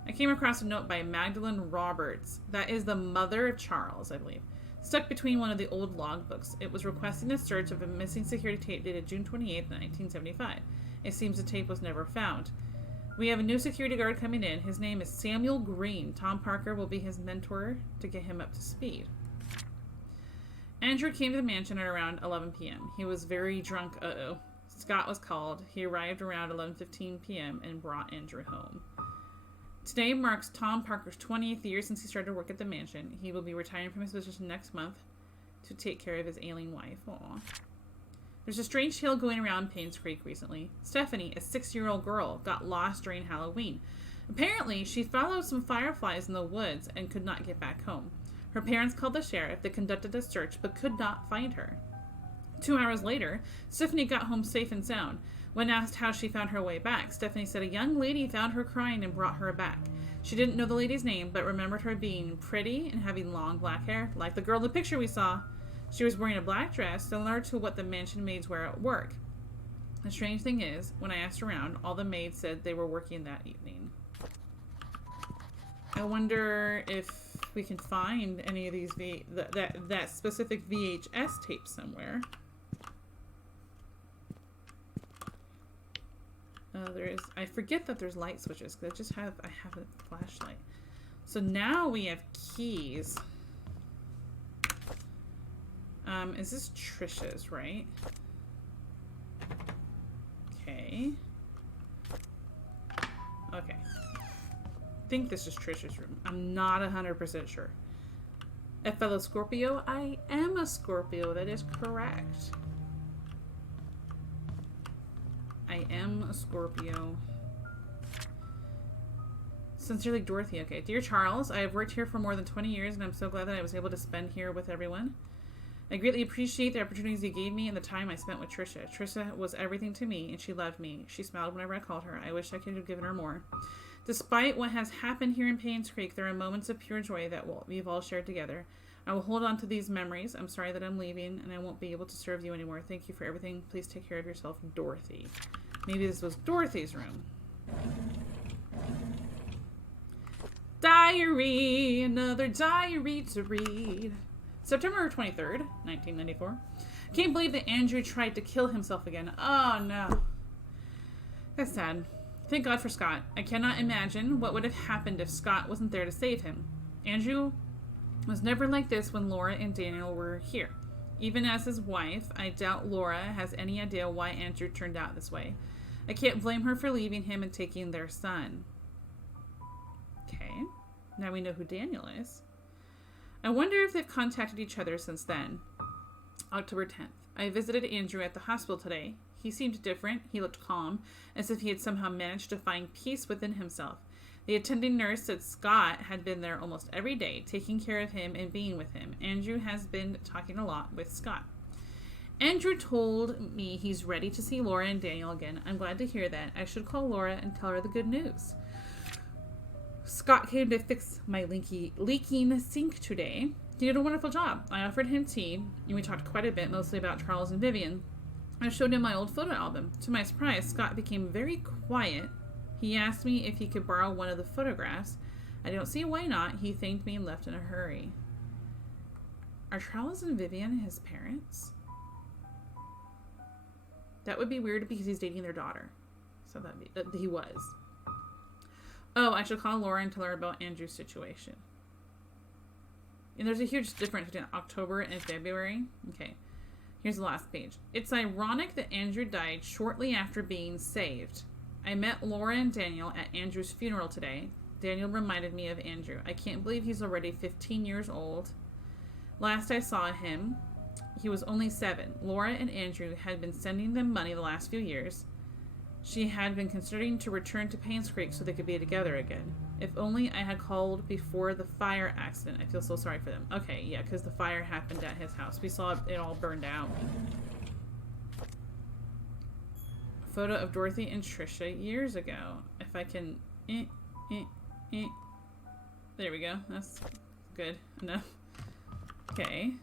I came across a note by Magdalene Roberts. That is the mother of Charles, I believe. Stuck between one of the old logbooks. It was requesting a search of a missing security tape dated June 28, 1975. It seems the tape was never found. We have a new security guard coming in. His name is Samuel Green. Tom Parker will be his mentor to get him up to speed. Andrew came to the mansion at around 11 p.m. He was very drunk. Scott was called. He arrived around 11:15 p.m. and brought Andrew home. Today marks Tom Parker's 20th year since he started work at the mansion. He will be retiring from his position next month to take care of his ailing wife. Aww. There's a strange tale going around Painscreek recently. Stephanie, a 6-year-old girl, got lost during Halloween. Apparently, she followed some fireflies in the woods and could not get back home. Her parents called the sheriff. They conducted a search but could not find her. 2 hours later, Stephanie got home safe and sound. When asked how she found her way back, Stephanie said a young lady found her crying and brought her back. She didn't know the lady's name, but remembered her being pretty and having long black hair, like the girl in the picture we saw. She was wearing a black dress, similar to what the mansion maids wear at work. The strange thing is, when I asked around, all the maids said they were working that evening. I wonder if we can find any of these that specific VHS tape somewhere. There is. I forget that there's light switches because I have a flashlight. So now we have keys. Is this Trisha's, right? Okay. Okay. I think this is Trisha's room. I'm not 100% sure. A fellow Scorpio? I am a Scorpio. That is correct. I am a Scorpio. Sincerely, Dorothy. Okay. Dear Charles, I have worked here for more than 20 years, and I'm so glad that I was able to spend here with everyone. I greatly appreciate the opportunities you gave me and the time I spent with Trisha. Trisha was everything to me, and she loved me. She smiled whenever I called her. I wish I could have given her more. Despite what has happened here in Painscreek, there are moments of pure joy that we've all shared together. I will hold on to these memories. I'm sorry that I'm leaving, and I won't be able to serve you anymore. Thank you for everything. Please take care of yourself, Dorothy. Maybe this was Dorothy's room. Diary! Another diary to read. September 23rd, 1994. Can't believe that Andrew tried to kill himself again. Oh, no. That's sad. Thank God for Scott. I cannot imagine what would have happened if Scott wasn't there to save him. Andrew was never like this when Laura and Daniel were here. Even as his wife, I doubt Laura has any idea why Andrew turned out this way. I can't blame her for leaving him and taking their son. Okay. Now we know who Daniel is. I wonder if they've contacted each other since then. October 10th. I visited Andrew at the hospital today. He seemed different. He looked calm, as if he had somehow managed to find peace within himself. The attending nurse said Scott had been there almost every day, taking care of him and being with him. Andrew has been talking a lot with Scott. Andrew told me he's ready to see Laura and Daniel again. I'm glad to hear that. I should call Laura and tell her the good news. Scott came to fix my leaking sink today. He did a wonderful job. I offered him tea, and we talked quite a bit, mostly about Charles and Vivian. I showed him my old photo album. To my surprise, Scott became very quiet. He asked me if he could borrow one of the photographs. I don't see why not. He thanked me and left in a hurry. Are Charles and Vivian his parents? That would be weird because he's dating their daughter. So he was. Oh, I should call Laura and tell her about Andrew's situation. And there's a huge difference between October and February. Okay. Here's the last page. It's ironic that Andrew died shortly after being saved. I met Laura and Daniel at Andrew's funeral today. Daniel reminded me of Andrew. I can't believe he's already 15 years old. Last I saw him, he was only 7. Laura and Andrew had been sending them money the last few years. She had been considering to return to Painscreek so they could be together again. If only I had called before the fire accident. I feel so sorry for them. Okay, yeah, because the fire happened at his house. We saw it all burned out. Photo of Dorothy and Trisha years ago. If I can... There we go. That's good enough. Okay.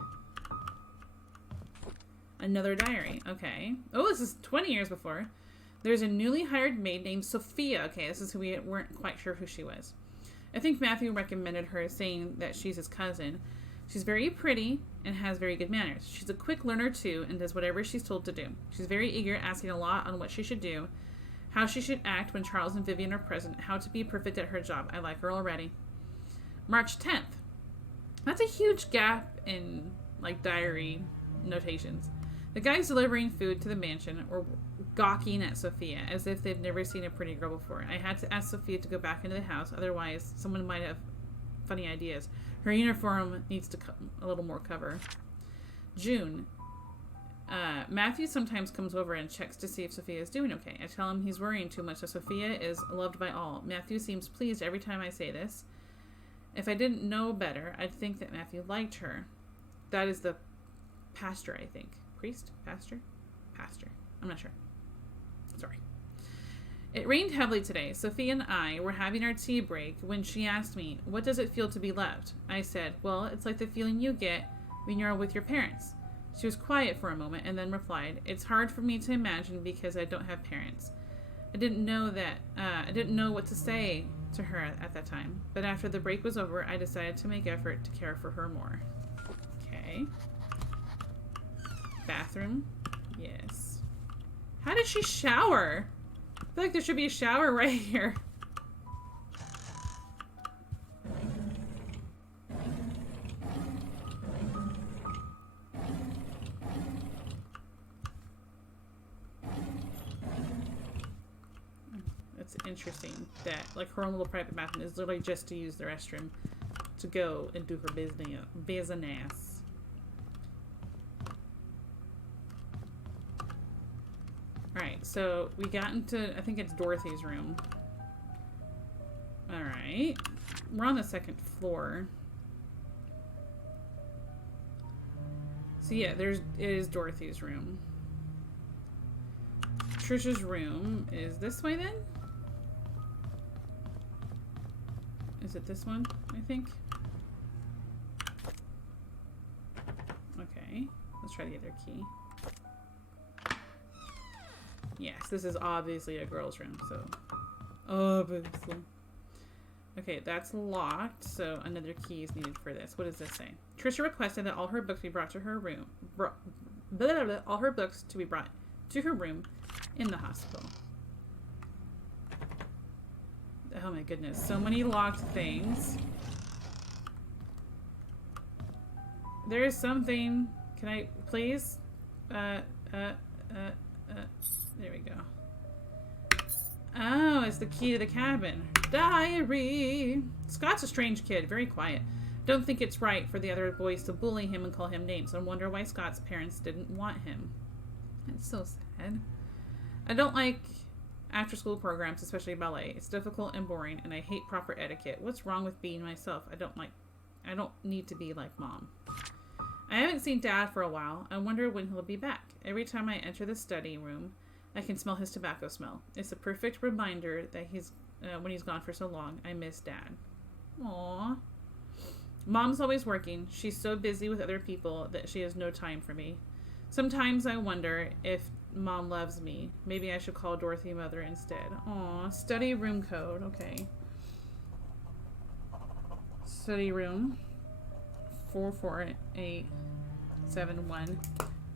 Another diary. Okay. Oh, this is 20 years before. There's a newly hired maid named Sophia. Okay, this is who we weren't quite sure who she was. I think Matthew recommended her, saying that she's his cousin. She's very pretty and has very good manners. She's a quick learner too and does whatever she's told to do. She's very eager, asking a lot on what she should do, how she should act when Charles and Vivian are present, how to be perfect at her job. I like her already. March 10th. That's a huge gap in, like, diary notations. The guys delivering food to the mansion were gawking at Sophia as if they'd never seen a pretty girl before. I had to ask Sophia to go back into the house, otherwise someone might have funny ideas. Her uniform needs to a little more cover. June. Matthew sometimes comes over and checks to see if Sophia is doing okay. I tell him he's worrying too much, so Sophia is loved by all. Matthew seems pleased every time I say this. If I didn't know better, I'd think that Matthew liked her. That is the pastor, I think. Priest? Pastor? Pastor. I'm not sure. Sorry. It rained heavily today. Sophia and I were having our tea break when she asked me, what does it feel to be loved? I said, well, it's like the feeling you get when you're with your parents. She was quiet for a moment and then replied, it's hard for me to imagine because I don't have parents. I didn't know what to say to her at that time. But after the break was over, I decided to make effort to care for her more. Okay. Bathroom. Yes. How did she shower? I feel like there should be a shower right here. It's interesting that, like, her own little private bathroom is literally just to use the restroom to go and do her business. Alright, so we got into, I think it's Dorothy's room. Alright. We're on the second floor. So yeah, it is Dorothy's room. Trisha's room is this way then? Is it this one, I think? Okay, let's try the other key. Yes, this is obviously a girl's room, so obviously. Okay, that's locked, so another key is needed for this. What does this say? Trisha requested that all her books be brought to her room. All her books to be brought to her room in the hospital. Oh my goodness, so many locked things. There is something. Can I please? There we go. Oh, it's the key to the cabin. Diary. Scott's a strange kid, very quiet. Don't think it's right for the other boys to bully him and call him names. I wonder why Scott's parents didn't want him. It's so sad. I don't like after-school programs, especially ballet. It's difficult and boring, and I hate proper etiquette. What's wrong with being myself? I don't need to be like Mom. I haven't seen Dad for a while. I wonder when he'll be back. Every time I enter the study room, I can smell his tobacco smell. It's a perfect reminder that when he's gone for so long, I miss Dad. Aww. Mom's always working. She's so busy with other people that she has no time for me. Sometimes I wonder if Mom loves me. Maybe I should call Dorothy mother instead. Aw, study room code. Okay. Study room 44871.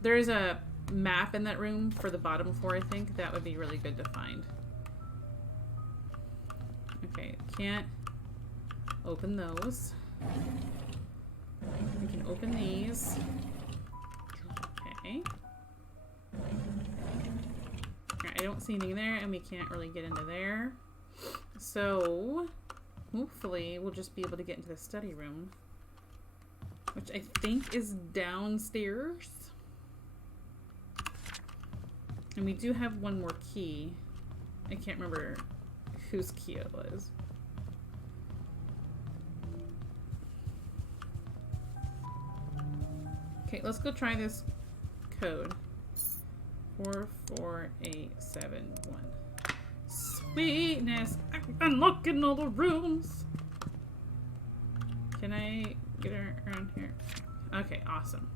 There's a map in that room for the bottom floor, I think. That would be really good to find. Okay, can't open those. We can open these. Okay. Alright, I don't see anything there, and we can't really get into there. So, hopefully, we'll just be able to get into the study room, which I think is downstairs. And we do have one more key. I can't remember whose key it was. Okay, let's go try this code. 44871. Sweetness! I'm unlocking all the rooms! Can I get her around here? Okay, awesome.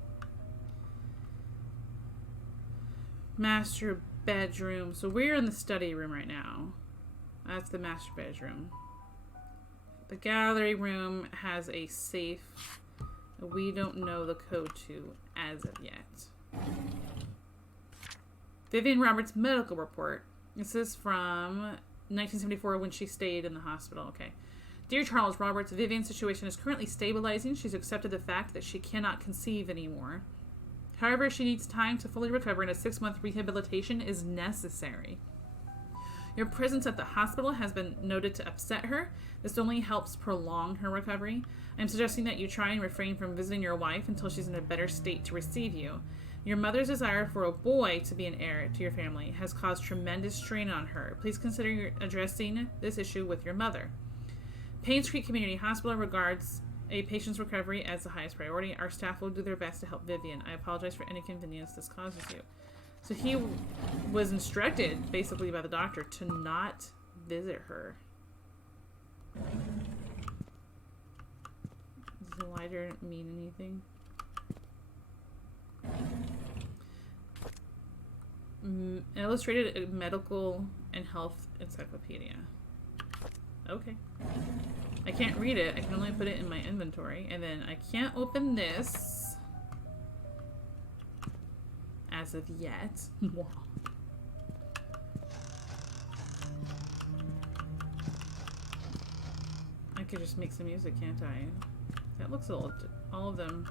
Master bedroom. So we're in the study room right now. That's the master bedroom. The gallery room has a safe we don't know the code to as of yet. Vivian Roberts' medical report. This is from 1974 when she stayed in the hospital. Okay. Dear Charles Roberts, Vivian's situation is currently stabilizing. She's accepted the fact that she cannot conceive anymore. However, she needs time to fully recover and a 6-month rehabilitation is necessary. Your presence at the hospital has been noted to upset her. This only helps prolong her recovery. I'm suggesting that you try and refrain from visiting your wife until she's in a better state to receive you. Your mother's desire for a boy to be an heir to your family has caused tremendous strain on her. Please consider addressing this issue with your mother. Painscreek Community Hospital regards a patient's recovery as the highest priority. Our staff will do their best to help Vivian. I apologize for any inconvenience this causes you. So he was instructed, basically by the doctor, to not visit her. Does the lighter mean anything? Illustrated Medical and Health Encyclopedia. Okay. I can't read it. I can only put it in my inventory. And then I can't open this as of yet. I could just make some music, can't I? That looks old. All of them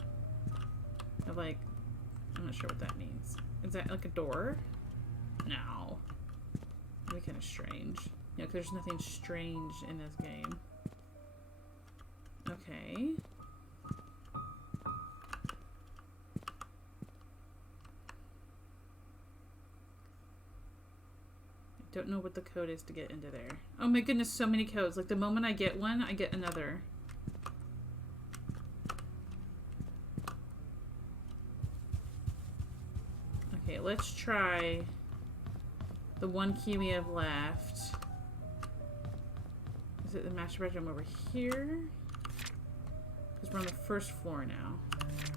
have like, I'm not sure what that means. Is that like a door? No. That'd be kind of strange. Yeah, because there's nothing strange in this game. Okay. I don't know what the code is to get into there. Oh my goodness, so many codes. Like the moment I get one, I get another. Okay, let's try the one key we have left. Is it the master bedroom over here? Because we're on the first floor now.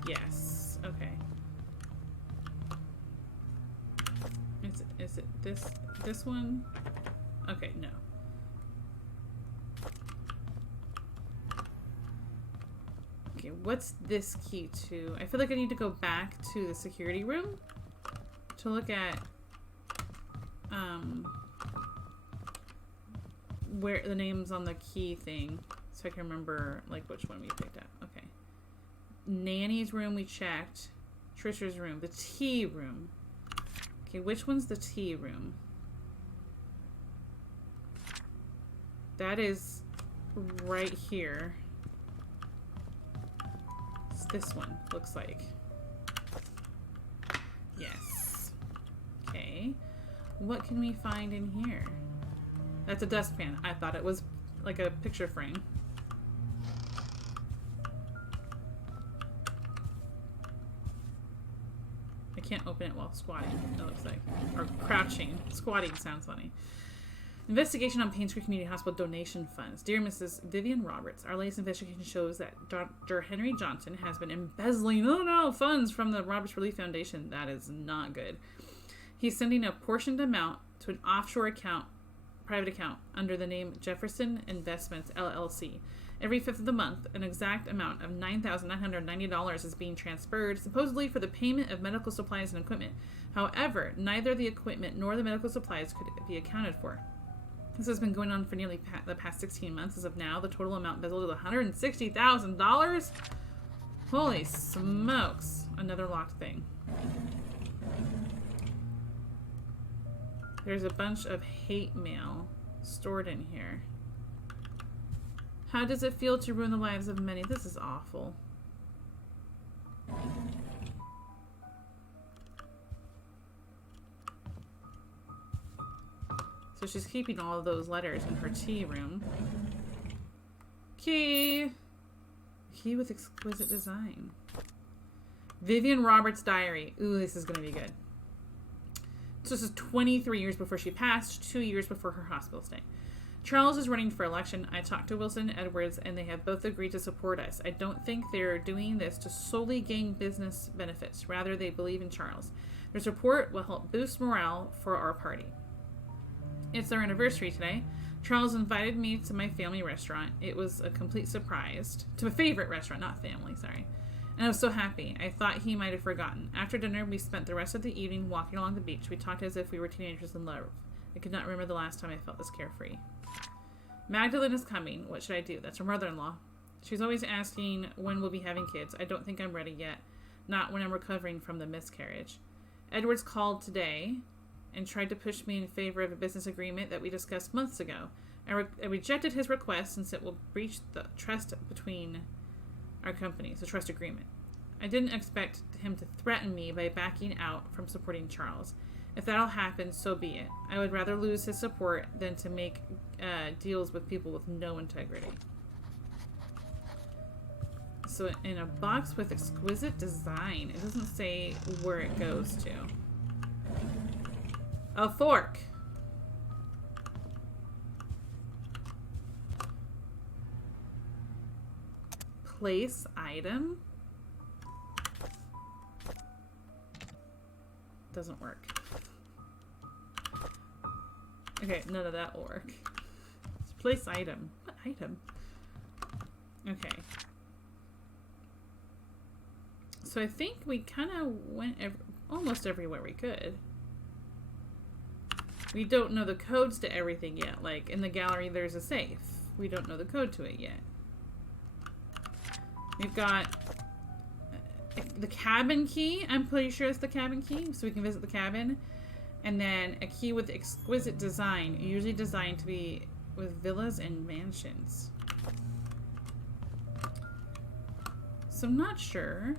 Yes. Okay. Is it this one? Okay, no. Okay, what's this key to? I feel like I need to go back to the security room to look at where the names on the key thing, so I can remember like which one we picked up. Okay. Nanny's room we checked. Trisha's room. The tea room. Okay, which one's the tea room? That is right here. It's this one, looks like. Yes. Okay. What can we find in here? That's a dustpan. I thought it was like a picture frame. I can't open it while squatting, it looks like. Or crouching. Squatting sounds funny. Investigation on Painscreek Community Hospital donation funds. Dear Mrs. Vivian Roberts, our latest investigation shows that Dr. Henry Johnson has been embezzling, funds from the Roberts Relief Foundation. That is not good. He's sending a portioned amount to an offshore account, private account, under the name Jefferson Investments, LLC. Every 5th of the month, an exact amount of $9,990 is being transferred, supposedly for the payment of medical supplies and equipment. However, neither the equipment nor the medical supplies could be accounted for. This has been going on for nearly the past 16 months. As of now, the total amount embezzled is $160,000. Holy smokes. Another locked thing. There's a bunch of hate mail stored in here. How does it feel to ruin the lives of many? This is awful. So she's keeping all of those letters in her tea room. Key! Key with exquisite design. Vivian Roberts' diary. Ooh, this is going to be good. So this is 23 years before she passed, 2 years before her hospital stay. Charles is running for election. I talked to Wilson and Edwards, and they have both agreed to support us. I don't think they're doing this to solely gain business benefits. Rather, they believe in Charles. Their support will help boost morale for our party. It's our anniversary today. Charles invited me to my family restaurant. It was a complete surprise. To my favorite restaurant, not family, sorry. And I was so happy. I thought he might have forgotten. After dinner, we spent the rest of the evening walking along the beach. We talked as if we were teenagers in love. I could not remember the last time I felt this carefree. Magdalene is coming. What should I do? That's her mother-in-law. She's always asking when we'll be having kids. I don't think I'm ready yet. Not when I'm recovering from the miscarriage. Edwards called today and tried to push me in favor of a business agreement that we discussed months ago. I rejected his request since it will breach the trust between our companies, the trust agreement. I didn't expect him to threaten me by backing out from supporting Charles. If that'll happen, so be it. I would rather lose his support than to make deals with people with no integrity. So in a box with exquisite design, it doesn't say where it goes to. A fork. Place item. Doesn't work. Okay, none of that will work. It's place item. What item? Okay. So I think we kind of went almost everywhere we could. We don't know the codes to everything yet. Like, in the gallery, there's a safe. We don't know the code to it yet. We've got the cabin key. I'm pretty sure it's the cabin key, so we can visit the cabin. And then a key with exquisite design, usually designed to be with villas and mansions. So I'm not sure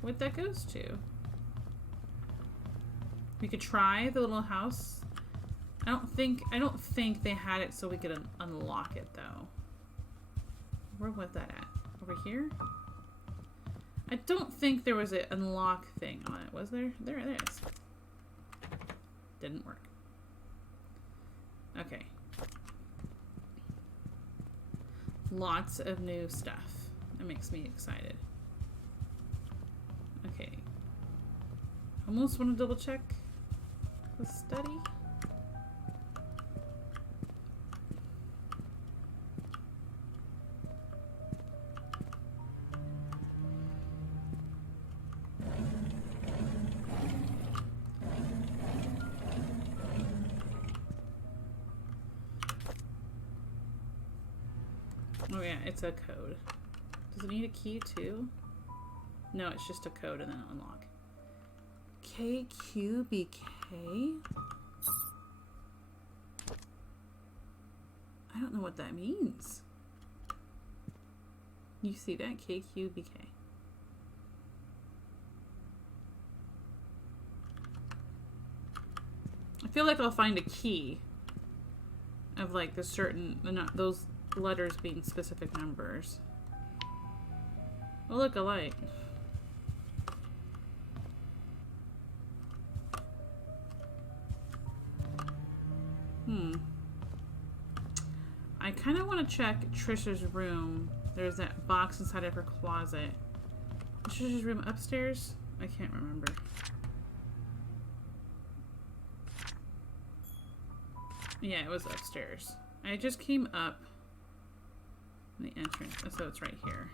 what that goes to. We could try the little house. I don't think they had it so we could unlock it though. Where was that at? Over here? I don't think there was an unlock thing on it, was there? There it is. Didn't work. Okay. Lots of new stuff. That makes me excited. Okay. Almost want to double check the study. Oh yeah, it's a code. Does it need a key too? No, it's just a code and then unlock. KQBK? I don't know what that means. You see that? KQBK. I feel like I'll find a key of like the certain, those letters being specific numbers. Oh, look, a light. I kind of want to check Trisha's room. There's that box inside of her closet. Is Trisha's room upstairs? I can't remember. Yeah, it was upstairs. I just came up the entrance. Oh, so it's right here.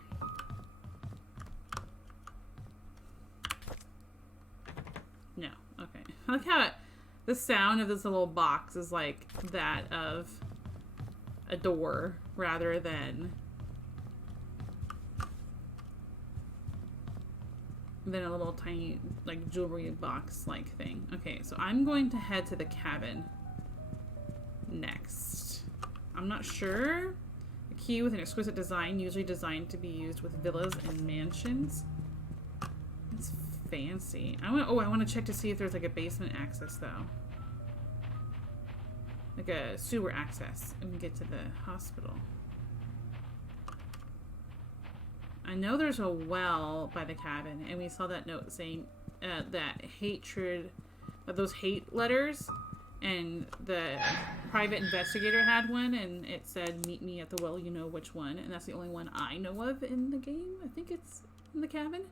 No. Okay. I like how the sound of this little box is like that of a door rather than a little tiny like jewelry box like thing. Okay, so I'm going to head to the cabin next. I'm not sure. A key with an exquisite design, usually designed to be used with villas and mansions. It's fancy. I want to check to see if there's like a basement access though. Like a sewer access and get to the hospital. I know there's a well by the cabin, and we saw that note saying that hatred, those hate letters, and the private investigator had one, and it said, "Meet me at the well, you know which one," and that's the only one I know of in the game. I think it's in the cabin.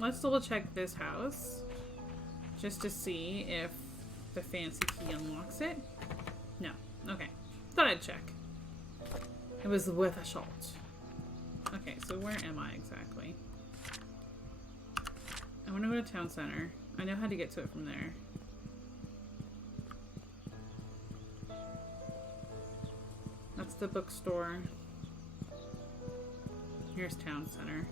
Let's double check this house just to see if the fancy key unlocks it. No. Okay. Thought I'd check. It was with a shot. Okay, so where am I exactly? I want to go to town center. I know how to get to it from there. That's the bookstore. Here's town center.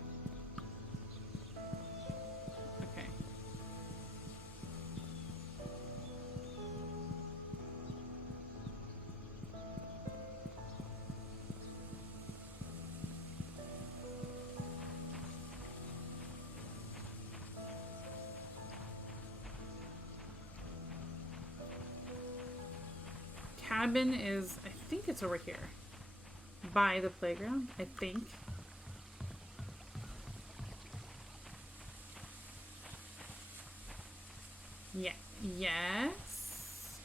Cabin is, I think it's over here. By the playground, I think. Yeah. Yes.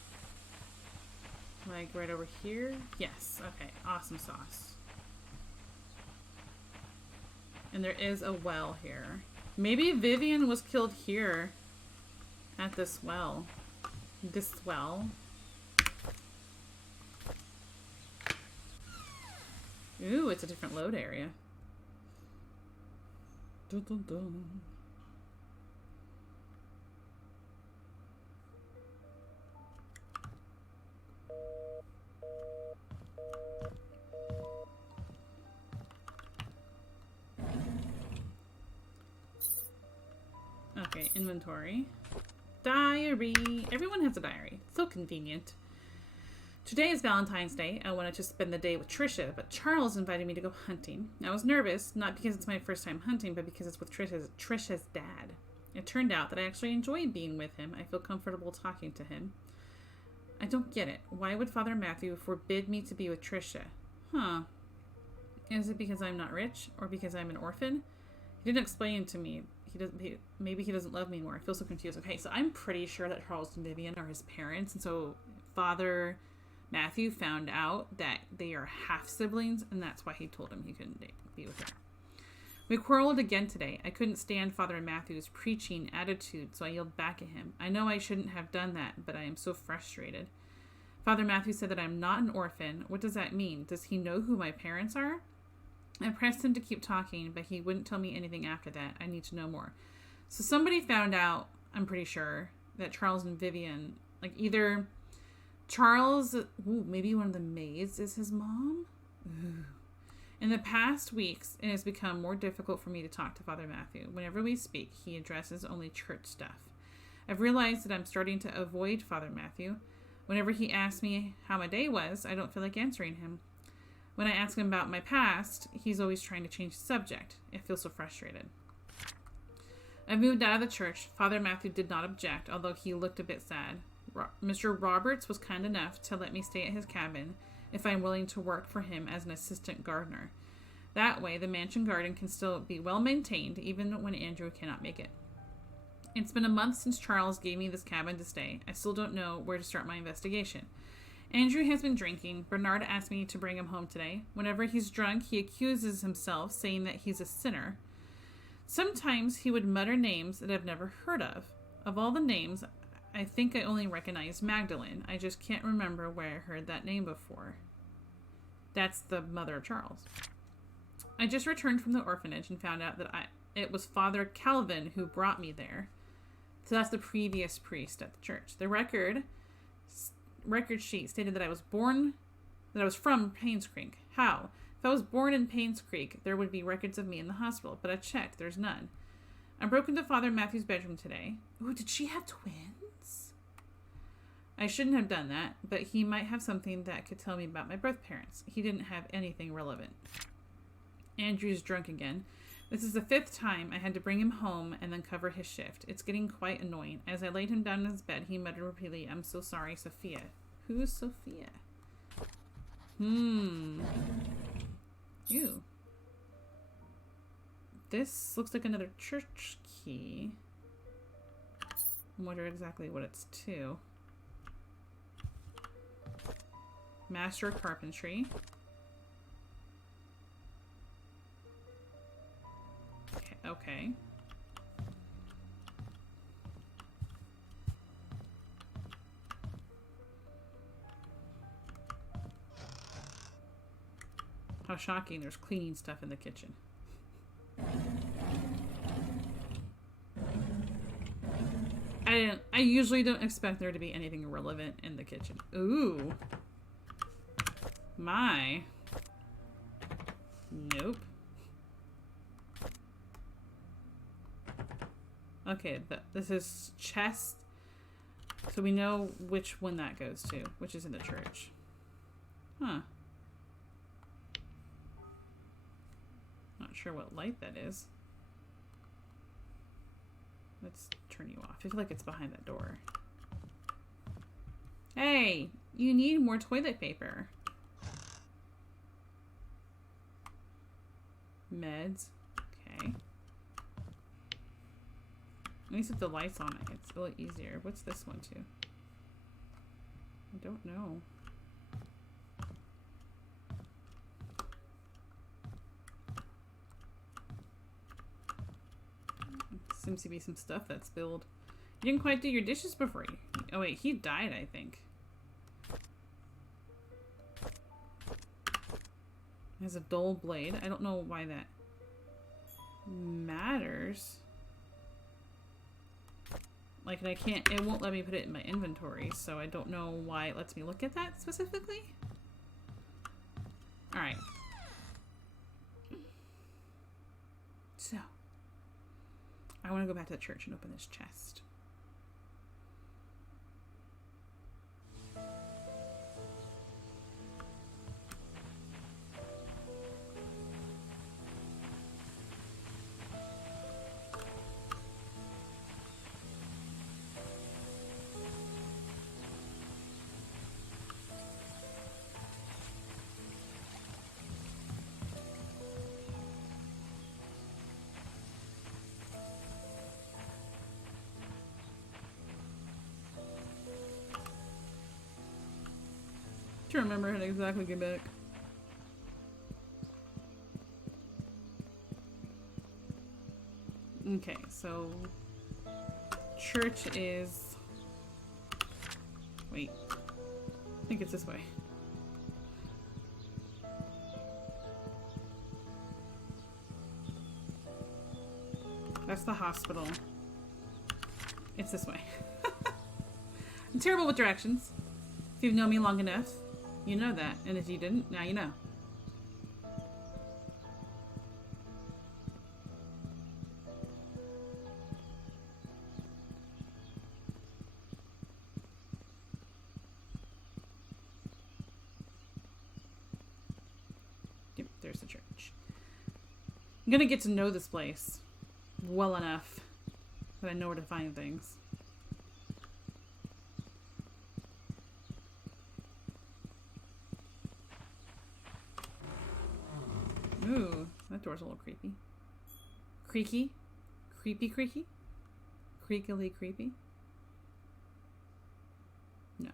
Like right over here? Yes. Okay. Awesome sauce. And there is a well here. Maybe Vivian was killed here. At this well. This well. Ooh, it's a different load area. Dun, dun, dun. Okay, inventory. Diary. Everyone has a diary. So convenient. Today is Valentine's Day. I wanted to spend the day with Trisha, but Charles invited me to go hunting. I was nervous, not because it's my first time hunting, but because it's with Trisha's dad. It turned out that I actually enjoyed being with him. I feel comfortable talking to him. I don't get it. Why would Father Matthew forbid me to be with Trisha? Huh. Is it because I'm not rich, or because I'm an orphan? He didn't explain it to me. Maybe he doesn't love me anymore. I feel so confused. Okay, so I'm pretty sure that Charles and Vivian are his parents, and so Father Matthew found out that they are half siblings, and that's why he told him he couldn't be with her. We quarreled again today. I couldn't stand Father Matthew's preaching attitude, so I yelled back at him. I know I shouldn't have done that, but I am so frustrated. Father Matthew said that I'm not an orphan. What does that mean? Does he know who my parents are? I pressed him to keep talking, but he wouldn't tell me anything after that. I need to know more. So somebody found out, I'm pretty sure, that Charles and Vivian, like either Charles, maybe one of the maids is his mom? Ooh. In the past weeks, it has become more difficult for me to talk to Father Matthew. Whenever we speak, he addresses only church stuff. I've realized that I'm starting to avoid Father Matthew. Whenever he asks me how my day was, I don't feel like answering him. When I ask him about my past, he's always trying to change the subject. I feel so frustrated. I moved out of the church. Father Matthew did not object, although he looked a bit sad. Mr. Roberts was kind enough to let me stay at his cabin if I'm willing to work for him as an assistant gardener. That way, the mansion garden can still be well maintained even when Andrew cannot make it. It's been a month since Charles gave me this cabin to stay. I still don't know where to start my investigation. Andrew has been drinking. Bernard asked me to bring him home today. Whenever he's drunk, he accuses himself, saying that he's a sinner. Sometimes he would mutter names that I've never heard of. Of all the names, I think I only recognize Magdalene. I just can't remember where I heard that name before. That's the mother of Charles. I just returned from the orphanage and found out that it was Father Calvin who brought me there. So that's the previous priest at the church. The record sheet stated that I was from Painscreek. How? If I was born in Painscreek, there would be records of me in the hospital, but I checked. There's none. I broke into Father Matthew's bedroom today. Ooh, did she have twins? I shouldn't have done that, but he might have something that could tell me about my birth parents. He didn't have anything relevant. Andrew's drunk again. This is the 5th time I had to bring him home and then cover his shift. It's getting quite annoying. As I laid him down in his bed, he muttered repeatedly, "I'm so sorry, Sophia." Who's Sophia? Ew. This looks like another church key. I wonder exactly what it's to. Master of Carpentry. Okay. How shocking, there's cleaning stuff in the kitchen. I usually don't expect there to be anything relevant in the kitchen. Ooh. My. Nope. Okay, this is chest. So we know which one that goes to, which is in the church. Huh. Not sure what light that is. Let's turn you off. I feel like it's behind that door. Hey, you need more toilet paper. Meds. Okay. At least if the light's on, it's a little easier. What's this one too? I don't know. Seems to be some stuff that's spilled. You didn't quite do your dishes before you... Oh wait, he died, I think. It has a dull blade. I don't know why that matters. Like, I can't... It won't let me put it in my inventory, so I don't know why it lets me look at that specifically. Alright. So... I want to go back to the church and open this chest. To remember how to exactly get back. Okay, so church is... Wait. I think it's this way. That's the hospital. It's this way. I'm terrible with directions. If you've known me long enough, you know that. And if you didn't, now you know. Yep, there's the church. I'm gonna get to know this place well enough that I know where to find things. Ooh. That door's a little creepy. Creaky? Creepy? Creakily creepy? No.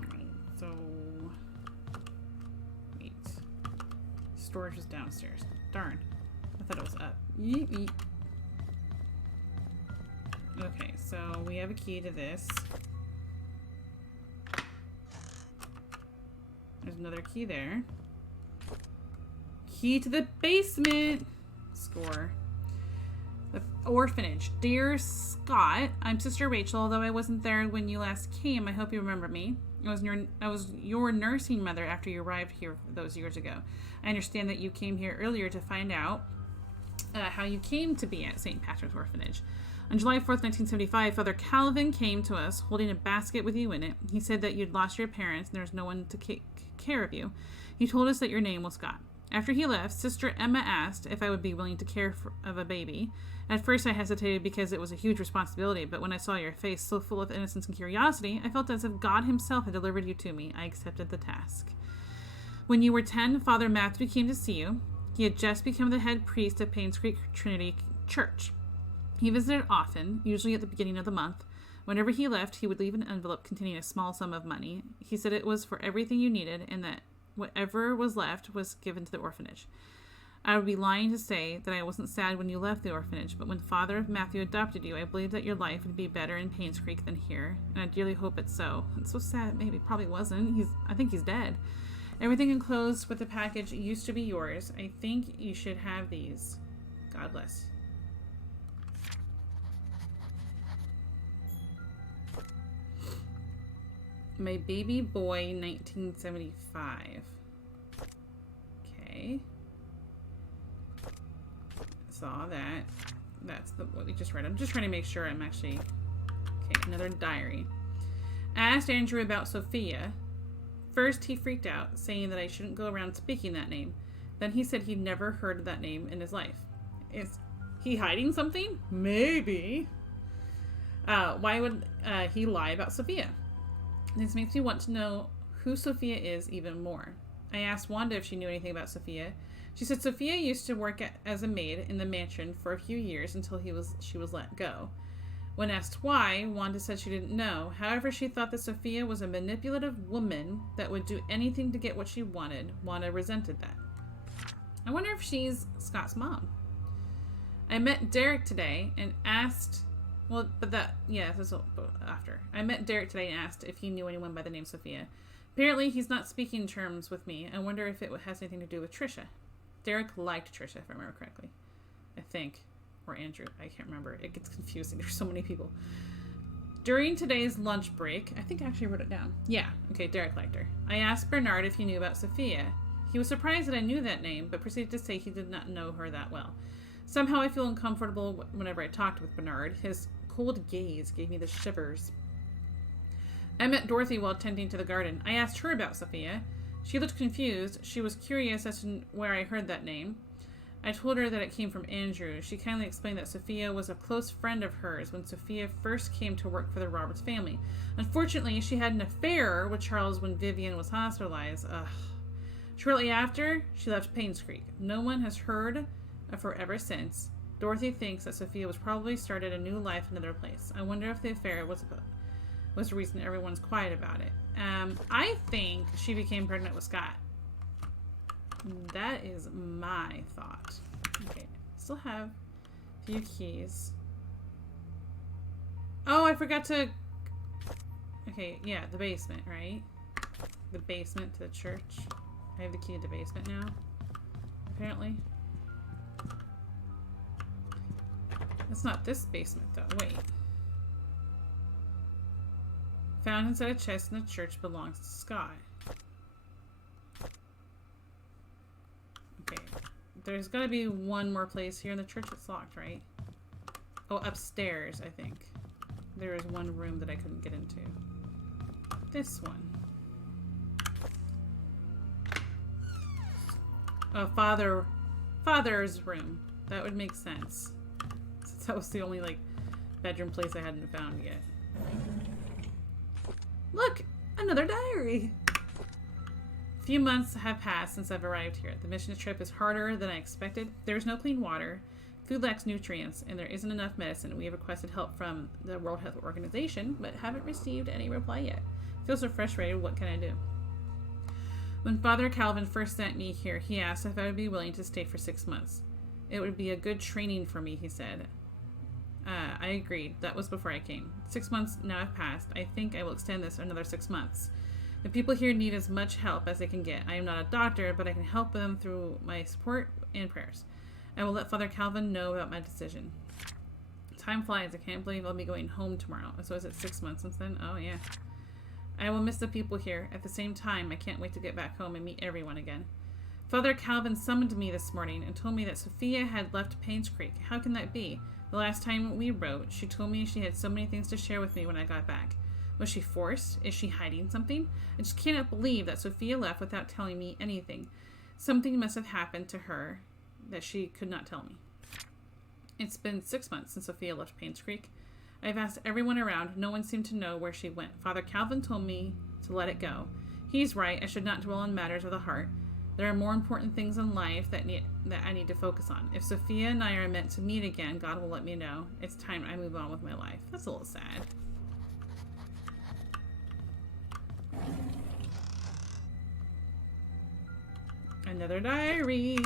Alright, so... Wait. Storage is downstairs. Darn. I thought it was up. Yeet, yeet. Okay, so we have a key to this. There's another key there. Key to the basement! Score. The orphanage. Dear Scott, I'm Sister Rachel, although I wasn't there when you last came. I hope you remember me. I was your nursing mother after you arrived here those years ago. I understand that you came here earlier to find out how you came to be at St. Patrick's Orphanage. On July 4th, 1975, Father Calvin came to us holding a basket with you in it. He said that you'd lost your parents and there's no one to take care of you. He told us that your name was Scott. After he left, Sister Emma asked if I would be willing to care of a baby. At first, I hesitated because it was a huge responsibility, but when I saw your face so full of innocence and curiosity, I felt as if God himself had delivered you to me. I accepted the task. When you were 10, Father Matthew came to see you. He had just become the head priest of Painscreek Trinity Church. He visited often, usually at the beginning of the month. Whenever he left, he would leave an envelope containing a small sum of money. He said it was for everything you needed and that whatever was left was given to the orphanage. I would be lying to say that I wasn't sad when you left the orphanage, but when Father Matthew adopted you, I believed that your life would be better in Painscreek than here, and I dearly hope it's so. It's so sad, maybe it probably wasn't. I think he's dead. Everything enclosed with the package used to be yours. I think you should have these. God bless. My baby boy, 1975. Okay. Saw that. That's what we just read. I'm just trying to make sure I'm actually... Okay, another diary. I asked Andrew about Sophia. First, he freaked out, saying that I shouldn't go around speaking that name. Then he said he'd never heard of that name in his life. Is he hiding something? Maybe. Why would he lie about Sophia? This makes me want to know who Sophia is even more. I asked Wanda if she knew anything about Sophia. She said Sophia used to work as a maid in the mansion for a few years until she was let go. When asked why, Wanda said she didn't know. However, she thought that Sophia was a manipulative woman that would do anything to get what she wanted. Wanda resented that. I wonder if she's Scott's mom. I met Derek today and asked... Well, but that... Yeah, this is after. I met Derek today and asked if he knew anyone by the name Sophia. Apparently, he's not speaking terms with me. I wonder if it has anything to do with Trisha. Derek liked Trisha, if I remember correctly. I think. Or Andrew. I can't remember. It gets confusing. There's so many people. During today's lunch break... I think I actually wrote it down. Yeah. Okay, Derek liked her. I asked Bernard if he knew about Sophia. He was surprised that I knew that name, but proceeded to say he did not know her that well. Somehow I feel uncomfortable whenever I talked with Bernard. His cold gaze gave me the shivers. I met Dorothy while tending to the garden. I asked her about Sophia. She looked confused. She was curious as to where I heard that name. I told her that it came from Andrew. She kindly explained that Sophia was a close friend of hers when Sophia first came to work for the Roberts family. Unfortunately, she had an affair with Charles when Vivian was hospitalized. Ugh. Shortly after, she left Painscreek. No one has heard of her ever since. Dorothy thinks that Sophia was probably started a new life in another place. I wonder if the affair was the reason everyone's quiet about it. I think she became pregnant with Scott. That is my thought. Okay, still have a few keys. Oh, I forgot to... Okay, yeah, the basement, right? The basement to the church. I have the key to the basement now, apparently. That's not this basement, though. Wait. Found inside a chest in the church belongs to Scott. Okay. There's gotta be one more place here in the church that's locked, right? Oh, upstairs, I think. There is one room that I couldn't get into. This one. Oh, Father's room. That would make sense. Since that was the only, like, bedroom place I hadn't found yet. Look! Another diary! A few months have passed since I've arrived here. The mission trip is harder than I expected. There is no clean water, food lacks nutrients, and there isn't enough medicine. We have requested help from the World Health Organization, but haven't received any reply yet. I feel so frustrated. What can I do? When Father Calvin first sent me here, he asked if I would be willing to stay for 6 months. It would be a good training for me, he said. I agreed. That was before I came. 6 months now have passed. I think I will extend this another 6 months. The people here need as much help as they can get. I am not a doctor, but I can help them through my support and prayers. I will let Father Calvin know about my decision. Time flies. I can't believe I'll be going home tomorrow. So is it 6 months since then? Oh, yeah. I will miss the people here. At the same time, I can't wait to get back home and meet everyone again. Father Calvin summoned me this morning and told me that Sophia had left Painscreek. How can that be? The last time we wrote, she told me she had so many things to share with me when I got back. Was she forced? Is she hiding something? I just cannot believe that Sophia left without telling me anything. Something must have happened to her that she could not tell me. It's been 6 months since Sophia left Painscreek. I've asked everyone around. No one seemed to know where she went. Father Calvin told me to let it go. He's right. I should not dwell on matters of the heart. There are more important things in life that I need to focus on. If Sophia and I are meant to meet again, God will let me know. It's time I move on with my life. That's a little sad. Another diary.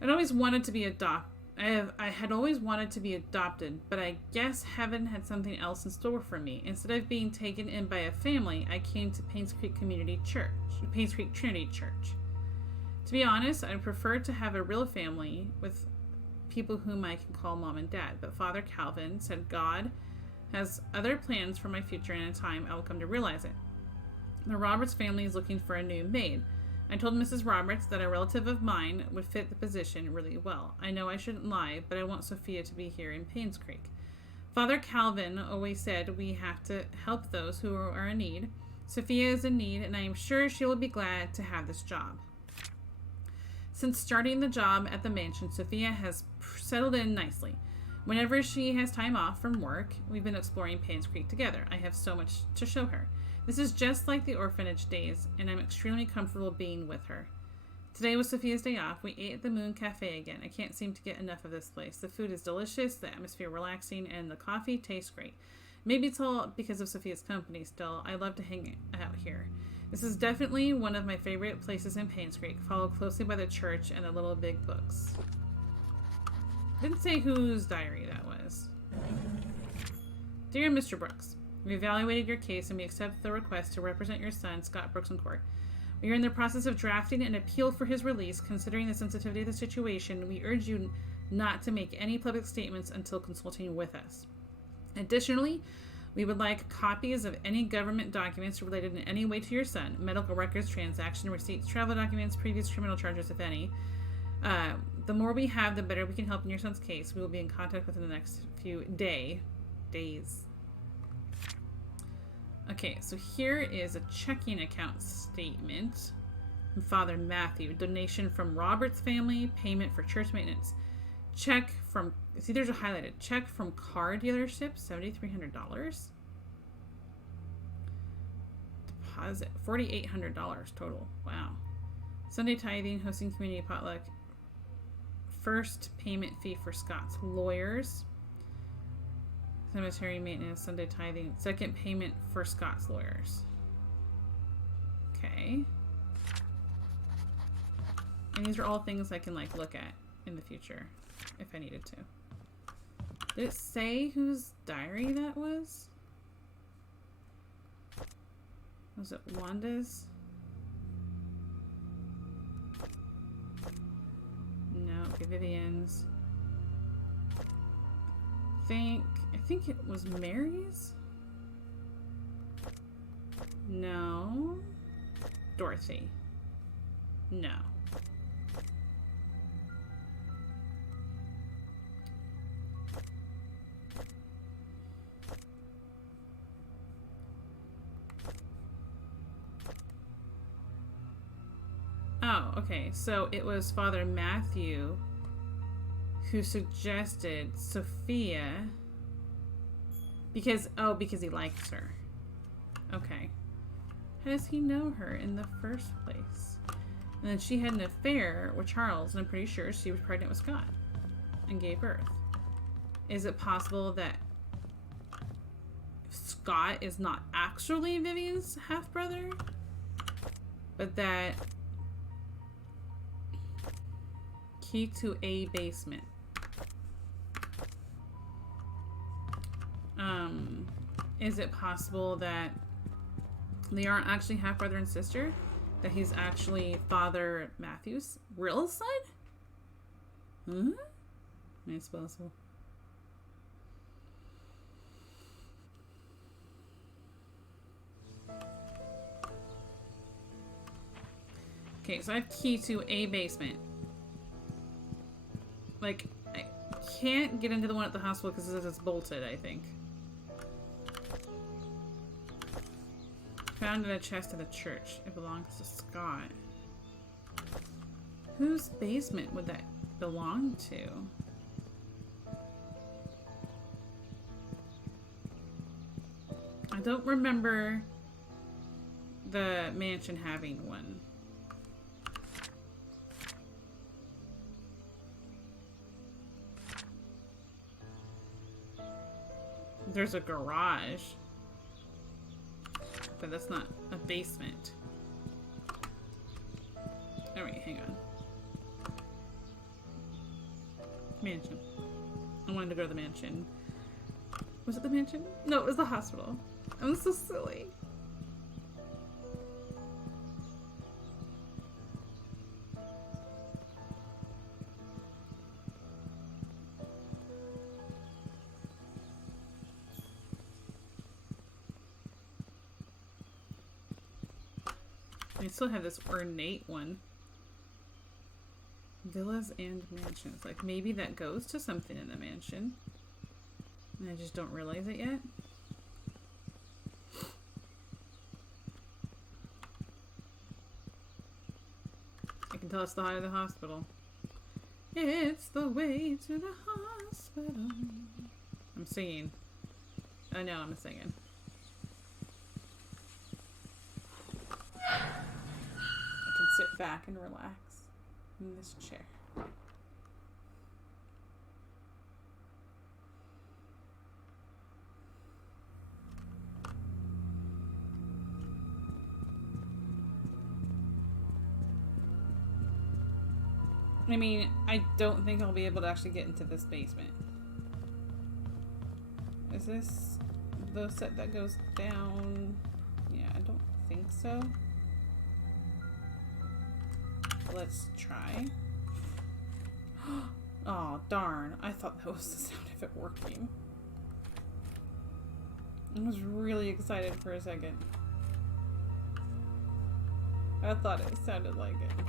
I'd always wanted to be adopted. I had always wanted to be adopted, but I guess heaven had something else in store for me. Instead of being taken in by a family, I came to Painscreek Trinity Church. To be honest, I'd prefer to have a real family with people whom I can call mom and dad, but Father Calvin said God has other plans for my future, and in time I will come to realize it. The Roberts family is looking for a new maid. I told Mrs. Roberts that a relative of mine would fit the position really well. I know I shouldn't lie, but I want Sophia to be here in Painscreek. Father Calvin always said we have to help those who are in need. Sophia is in need, and I am sure she will be glad to have this job. Since starting the job at the mansion, Sophia has settled in nicely. Whenever she has time off from work, we've been exploring Painscreek together. I have so much to show her. This is just like the orphanage days, and I'm extremely comfortable being with her. Today was Sophia's day off. We ate at the Moon Cafe again. I can't seem to get enough of this place. The food is delicious, the atmosphere relaxing, and the coffee tastes great. Maybe it's all because of Sophia's company still. I love to hang out here. This is definitely one of my favorite places in Painscreek, followed closely by the church and the Little Big Books. Didn't say whose diary that was. Dear Mr. Brooks, we evaluated your case and we accept the request to represent your son, Scott Brooks, in court. We are in the process of drafting an appeal for his release. Considering the sensitivity of the situation, we urge you not to make any public statements until consulting with us. Additionally, we would like copies of any government documents related in any way to your son, medical records, transaction receipts, travel documents, previous criminal charges, if any. The more we have, the better we can help in your son's case. We will be in contact within the next few days. Okay, so here is a checking account statement from Father Matthew. Donation from Roberts family. Payment for church maintenance. Check from, see there's a highlighted. Check from car dealership, $7,300. Deposit, $4,800 total. Wow. Sunday tithing, hosting community potluck. First payment fee for Scott's lawyers. Cemetery maintenance, Sunday tithing. Second payment for Scott's lawyers. Okay. And these are all things I can look at in the future if I needed to. Did it say whose diary that was? Was it Wanda's? No, okay, Vivian's. I think it was Mary's? No. Dorothy. No. Oh, okay. So it was Father Matthew who suggested Sophia because he likes her. Okay. How does he know her in the first place? And then she had an affair with Charles, and I'm pretty sure she was pregnant with Scott and gave birth. Is it possible that Scott is not actually Vivian's half-brother, but that key to a basement? Is it possible that they aren't actually half-brother and sister? That he's actually Father Matthew's real son? Huh? It's possible. Okay, so I have key to a basement. Like, I can't get into the one at the hospital because it's bolted, I think. Found in a chest in the church. It belongs to Scott. Whose basement would that belong to? I don't remember the mansion having one. There's a garage. But that's not a basement. Alright, hang on. Mansion. I wanted to go to the mansion. Was it the mansion? No, it was the hospital. I'm so silly. I still have this ornate one. Villas and mansions. Like, maybe that goes to something in the mansion. And I just don't realize it yet. I can tell it's the way to the hospital. It's the way to the hospital. I'm singing. I know I'm singing. Sit back and relax in this chair. I mean, I don't think I'll be able to actually get into this basement. Is this the set that goes down? Yeah, I don't think so. Let's try. Oh, darn. I thought that was the sound of it working. I was really excited for a second. I thought it sounded like it.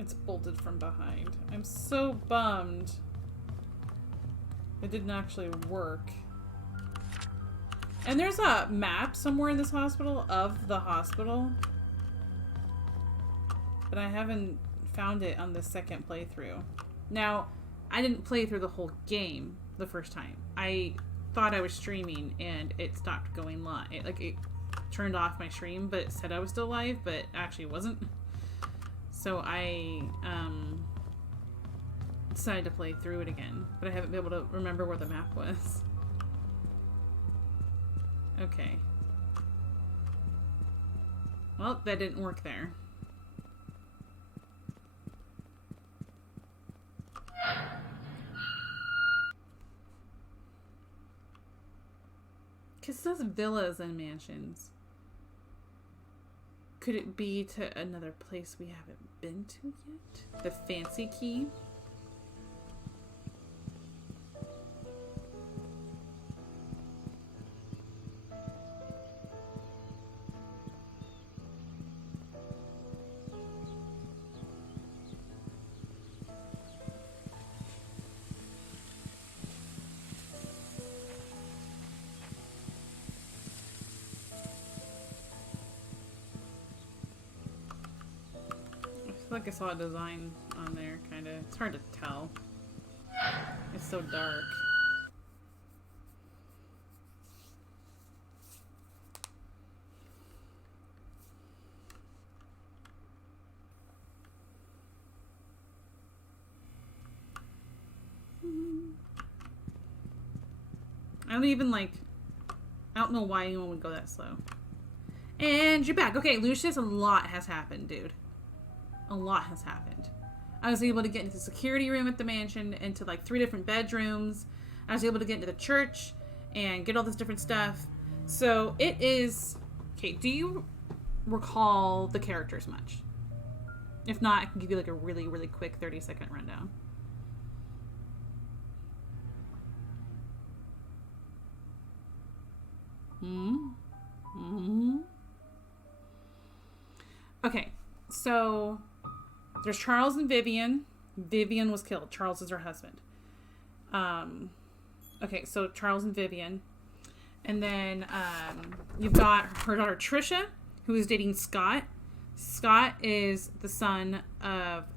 It's bolted from behind. I'm so bummed. It didn't actually work. And there's a map somewhere in this hospital of the hospital. But I haven't found it on the second playthrough. Now, I didn't play through the whole game the first time. I thought I was streaming and it stopped going live. It turned off my stream, but it said I was still live, but actually wasn't. So I decided to play through it again, but I haven't been able to remember where the map was. Okay. Well, that didn't work there. Because it says villas and mansions. Could it be to another place we haven't been to yet? The fancy key? feel like I saw a design on there, kind of. It's hard to tell. It's so dark. I don't even like... I don't know why anyone would go that slow. And you're back. Okay, Lucius, a lot has happened, dude. A lot has happened. I was able to get into the security room at the mansion, into like 3 different bedrooms. I was able to get into the church and get all this different stuff. So it is... Okay, do you recall the characters much? If not, I can give you like a really, really quick 30-second rundown. Okay, so there's Charles and Vivian. Vivian was killed. Charles is her husband. Okay, so Charles and Vivian. And then you've got her daughter Trisha, who is dating Scott. Scott is the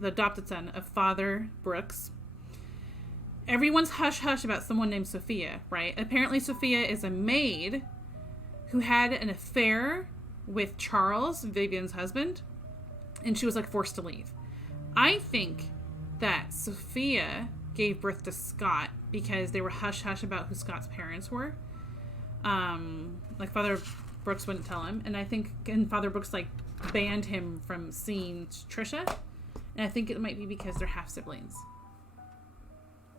adopted son of Father Brooks. Everyone's hush-hush about someone named Sophia, right? Apparently Sophia is a maid who had an affair with Charles, Vivian's husband, and she was like forced to leave. I think that Sophia gave birth to Scott because they were hush-hush about who Scott's parents were. Like Father Brooks wouldn't tell him, and Father Brooks like banned him from seeing Trisha, and I think it might be because they're half siblings.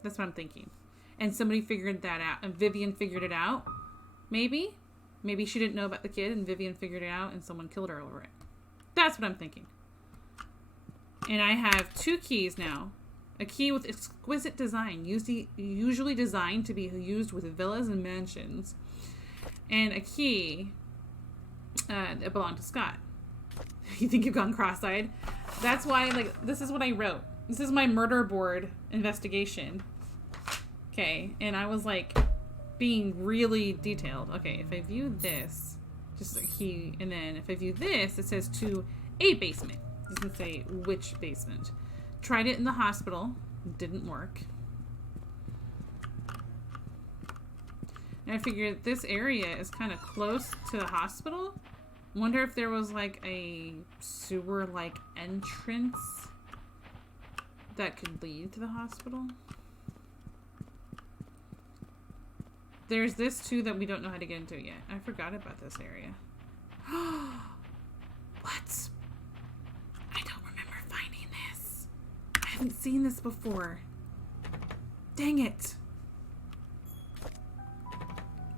That's what I'm thinking. And somebody figured that out, and Vivian figured it out. Maybe she didn't know about the kid, and Vivian figured it out, and someone killed her over it. That's what I'm thinking. And I have 2 keys now. A key with exquisite design, usually designed to be used with villas and mansions. And a key that belonged to Scott. You think you've gone cross-eyed? That's why, like, this is what I wrote. This is my murder board investigation. Okay, and I was, like, being really detailed. Okay, if I view this, just a key, and then if I view this, it says to a basement. It doesn't say which basement. Tried it in the hospital. Didn't work. And I figured this area is kind of close to the hospital. Wonder if there was like a sewer-like entrance that could lead to the hospital. There's this too that we don't know how to get into yet. I forgot about this area. What? I don't remember finding this. I haven't seen this before. Dang it.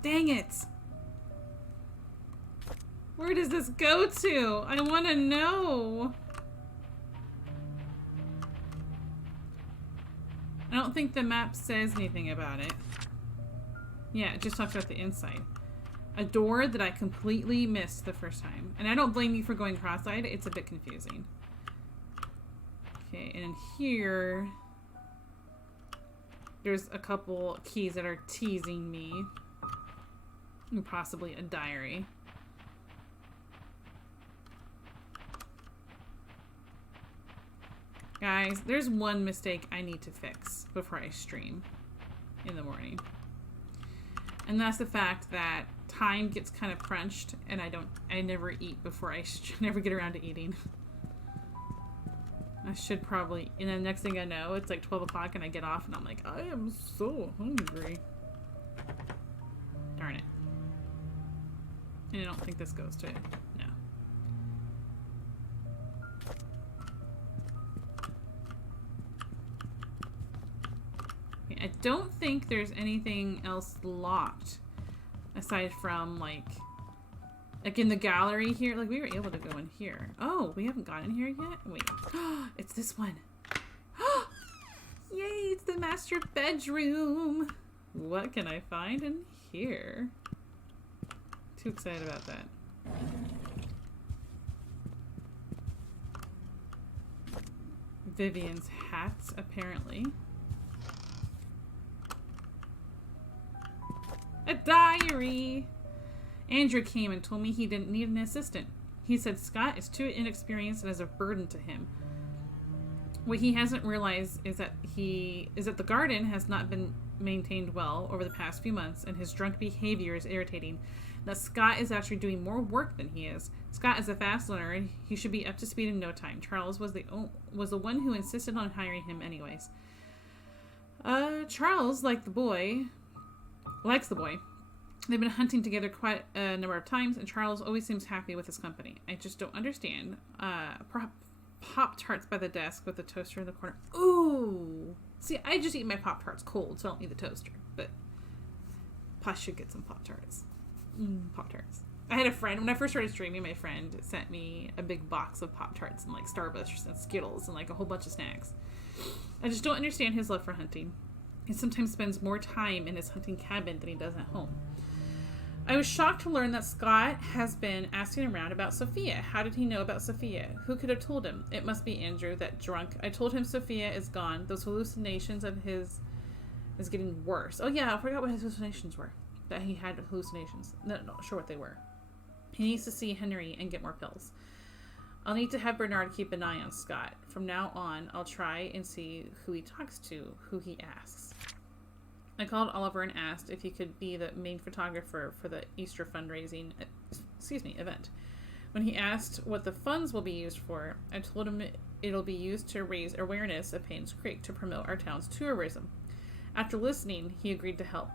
Dang it. Where does this go to? I want to know. I don't think the map says anything about it. Yeah, it just talks about the inside. A door that I completely missed the first time. And I don't blame you for going cross-eyed. It's a bit confusing. Okay, and in here... there's a couple keys that are teasing me. And possibly a diary. Guys, there's one mistake I need to fix before I stream in the morning. And that's the fact that time gets kind of crunched and I never eat before I never get around to eating. I should probably, and then next thing I know, it's like 12 o'clock and I get off and I'm like, I am so hungry. Darn it. And I don't think this goes to it. No. I don't think there's anything else locked aside from like in the gallery here. Like we were able to go in here. Oh, we haven't gone in here yet? Wait. It's this one. Yay, it's the master bedroom. What can I find in here? Too excited about that. Vivian's hats, apparently. A diary! Andrew came and told me he didn't need an assistant. He said Scott is too inexperienced and is a burden to him. What he hasn't realized is that the garden has not been maintained well over the past few months, and his drunk behavior is irritating. That Scott is actually doing more work than he is. Scott is a fast learner, and he should be up to speed in no time. Charles was the one who insisted on hiring him anyways. Charles, likes the boy. They've been hunting together quite a number of times, and Charles always seems happy with his company. I just don't understand. Pop-Tarts by the desk with the toaster in the corner. Ooh! See, I just eat my Pop-Tarts cold, so I don't need the toaster. But I should get some Pop-Tarts. Pop-Tarts. I had a friend, when I first started streaming, my friend sent me a big box of Pop-Tarts and like Starburst and Skittles and like a whole bunch of snacks. I just don't understand his love for hunting. He sometimes spends more time in his hunting cabin than he does at home. I was shocked to learn that Scott has been asking around about Sophia. How did he know about Sophia? Who could have told him? It must be Andrew, that drunk. I told him Sophia is gone. Those hallucinations of his is getting worse. Oh yeah, I forgot what his hallucinations were. That he had hallucinations. Not sure what they were. He needs to see Henry and get more pills. I'll need to have Bernard keep an eye on Scott. From now on, I'll try and see who he talks to, who he asks. I called Oliver and asked if he could be the main photographer for the Easter fundraising event. When he asked what the funds will be used for, I told him it'll be used to raise awareness of Painscreek to promote our town's tourism. After listening, he agreed to help.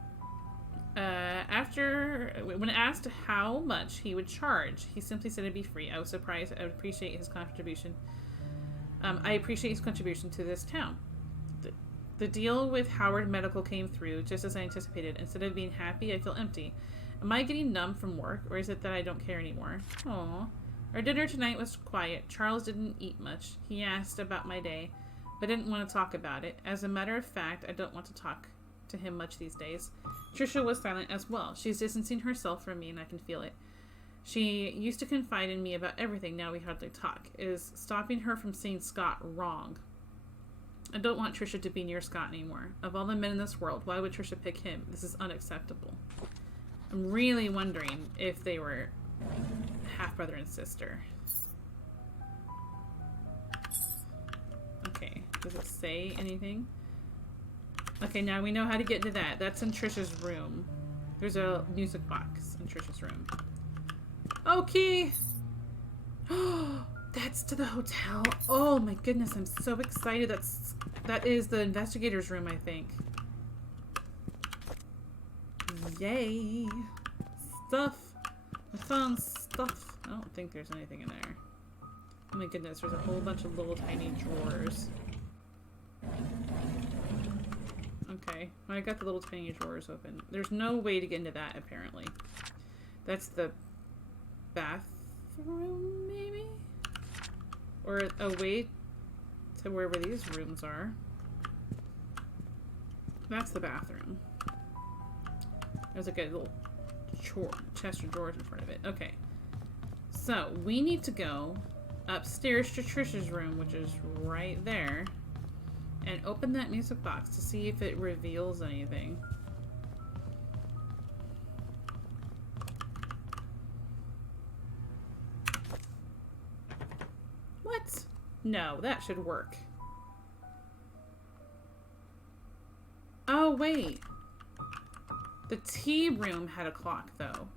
When asked how much he would charge, he simply said it'd be free. I was surprised. I would appreciate his contribution. I appreciate his contribution to this town. The deal with Howard Medical came through just as I anticipated. Instead of being happy, I feel empty. Am I getting numb from work, or is it that I don't care anymore? Aww. Our dinner tonight was quiet. Charles didn't eat much. He asked about my day, but didn't want to talk about it. As a matter of fact, I don't want to talk to him much these days. Trisha was silent as well. She's distancing herself from me, and I can feel it. She used to confide in me about everything. Now we hardly talk. Is stopping her from seeing Scott wrong? I don't want Trisha to be near Scott anymore. Of all the men in this world, why would Trisha pick him? This is unacceptable. I'm really wondering if they were half-brother and sister. Okay, does it say anything? Okay, now we know how to get into that. That's in Trisha's room. There's a music box in Trisha's room. Okay! That's to the hotel. Oh my goodness, I'm so excited. That is the investigator's room, I think. Yay. Stuff. I found stuff. I don't think there's anything in there. Oh my goodness, there's a whole bunch of little tiny drawers. Okay, I got the little tiny drawers open. There's no way to get into that, apparently. That's the bathroom, maybe? Or a way to wherever these rooms are. That's the bathroom. There's like a little chest of drawers in front of it. Okay. So, we need to go upstairs to Trisha's room, which is right there, and open that music box to see if it reveals anything. What? No, that should work. Oh, wait. The tea room had a clock, though.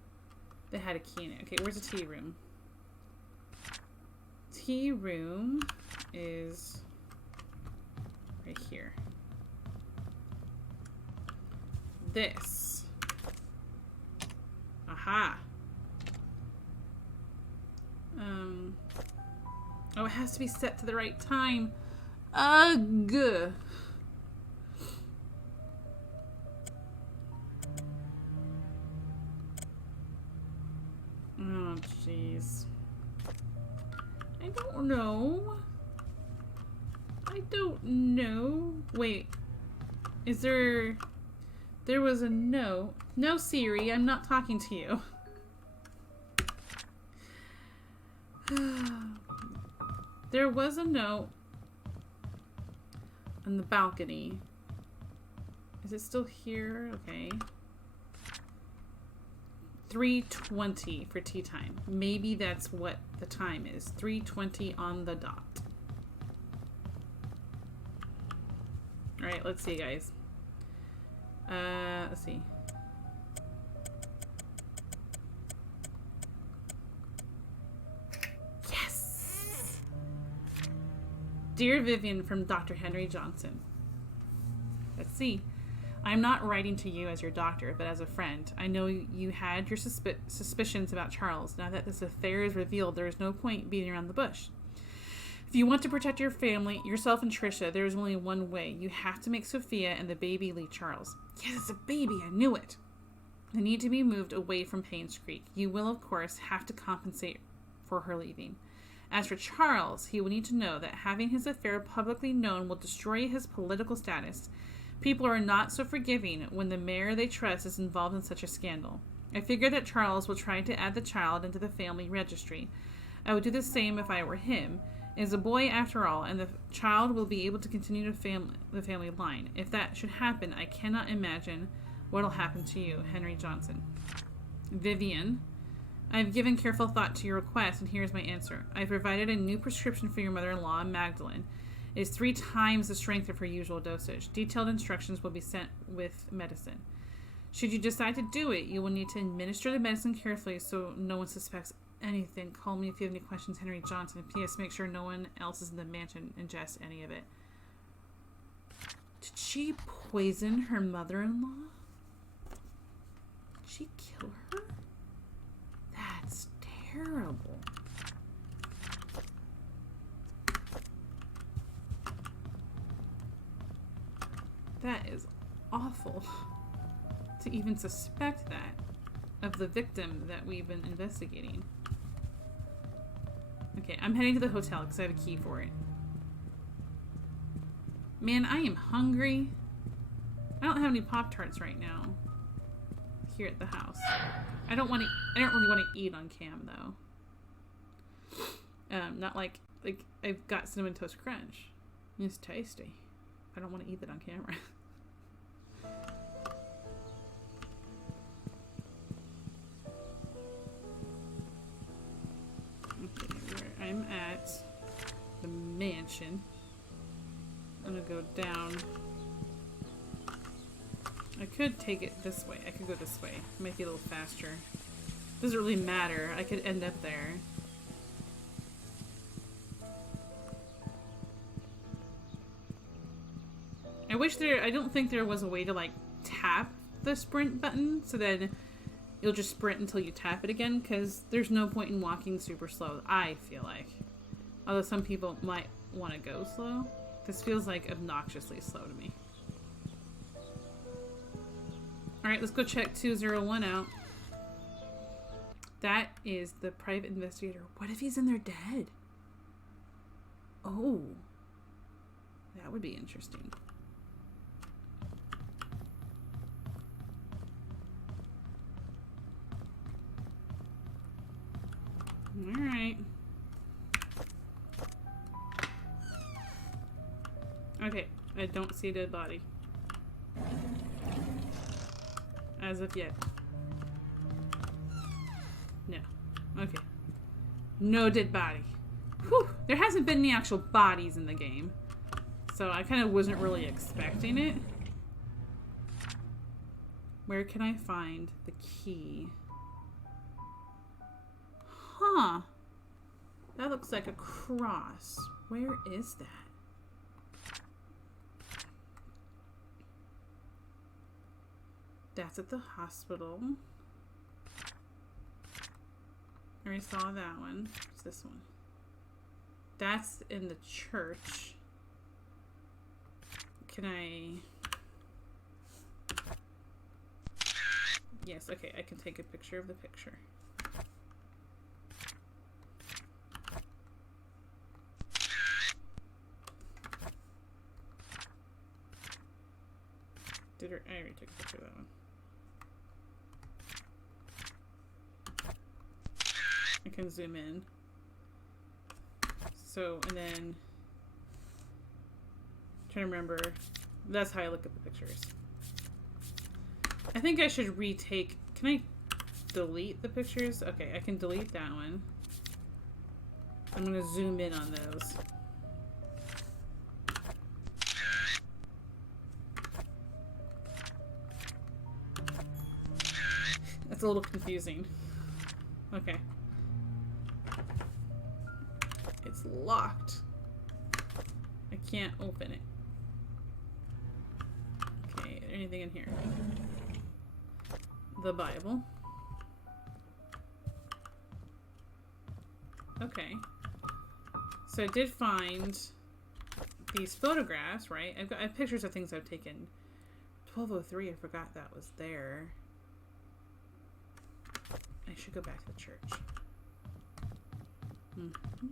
They had a key in it. Okay, where's the tea room? Tea room is right here. This. Aha. Oh, it has to be set to the right time. Ugh. Oh, jeez. I don't know. I don't know. Wait. Is there... There was a note. No, Siri, I'm not talking to you. There was a note on the balcony. Is it still here? Okay. 3:20 for tea time. Maybe that's what the time is. 3:20 on the dot. Alright, let's see, guys. Let's see. Yes! Dear Vivian from Dr. Henry Johnson. Let's see. I'm not writing to you as your doctor, but as a friend. I know you had your suspicions about Charles. Now that this affair is revealed, there is no point beating around the bush. If you want to protect your family, yourself and Trisha, there is only one way. You have to make Sophia and the baby leave Charles. Yes, it's a baby. I knew it. They need to be moved away from Painscreek. You will, of course, have to compensate for her leaving. As for Charles, he will need to know that having his affair publicly known will destroy his political status. People are not so forgiving when the mayor they trust is involved in such a scandal. I figure that Charles will try to add the child into the family registry. I would do the same if I were him. It is a boy after all, and the child will be able to continue the family line. If that should happen, I cannot imagine what will happen to you, Henry Johnson. Vivian, I have given careful thought to your request, and here is my answer. I have provided a new prescription for your mother-in-law, Magdalene. It is 3 times the strength of her usual dosage. Detailed instructions will be sent with medicine. Should you decide to do it, you will need to administer the medicine carefully so no one suspects anything. Call me if you have any questions, Henry Johnson. P.S. Make sure no one else in the mansion ingests any of it. Did she poison her mother-in-law? Did she kill her? That's terrible. That is awful to even suspect that of the victim that we've been investigating. Okay, I'm heading to the hotel because I have a key for it. Man, I am hungry. I don't have any Pop-Tarts right now here at the house. I don't really want to eat on cam though. Not like I've got Cinnamon Toast Crunch. It's tasty. I don't want to eat that on camera. Okay, where I'm at the mansion. I'm gonna go down. I could take it this way. I could go this way. It might be a little faster. Doesn't really matter. I could end up there. I don't think there was a way to like tap the sprint button so then you'll just sprint until you tap it again, because there's no point in walking super slow, I feel like. Although some people might want to go slow. This feels like obnoxiously slow to me. Alright, let's go check 201 out. That is the private investigator. What if he's in there dead? Oh. That would be interesting. Alright. Okay, I don't see a dead body. As of yet. No. Okay. No dead body. Whew! There hasn't been any actual bodies in the game. So I kind of wasn't really expecting it. Where can I find the key? Huh. That looks like a cross. Where is that? That's at the hospital. I already saw that one. What's this one? That's in the church. Can I... Yes, okay, I can take a picture of the picture. I already took a picture of that one. I can zoom in. So, and then I'm trying to remember. That's how I look at the pictures. I think I should retake. Can I delete the pictures? Okay, I can delete that one. I'm gonna zoom in on those. That's a little confusing. Okay. It's locked. I can't open it. Okay, anything in here? The Bible. Okay. So I did find these photographs, right? I have pictures of things I've taken. 1203, I forgot that was there. I should go back to the church. Mm-hmm.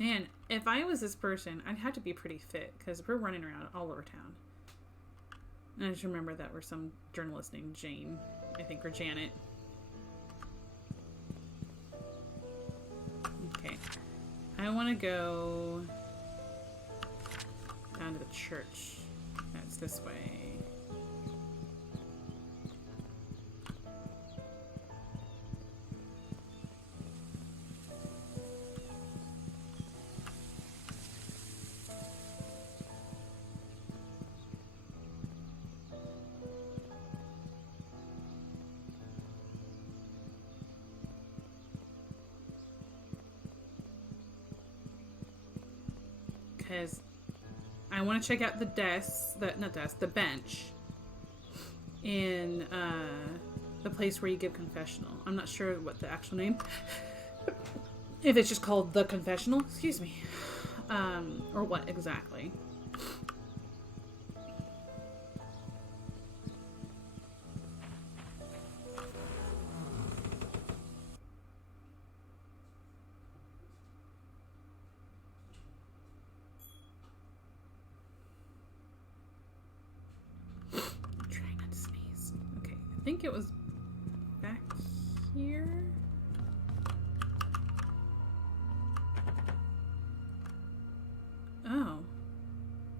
Man, if I was this person, I'd have to be pretty fit because we're running around all over town. And I just remember that we're some journalist named Jane, I think, or Janet. Okay. I want to go down to the church. That's this way. Because I want to check out the desk, the bench in the place where you give confessional. I'm not sure what the actual name, if it's just called the confessional, excuse me, or what exactly. I think it was back here. Oh,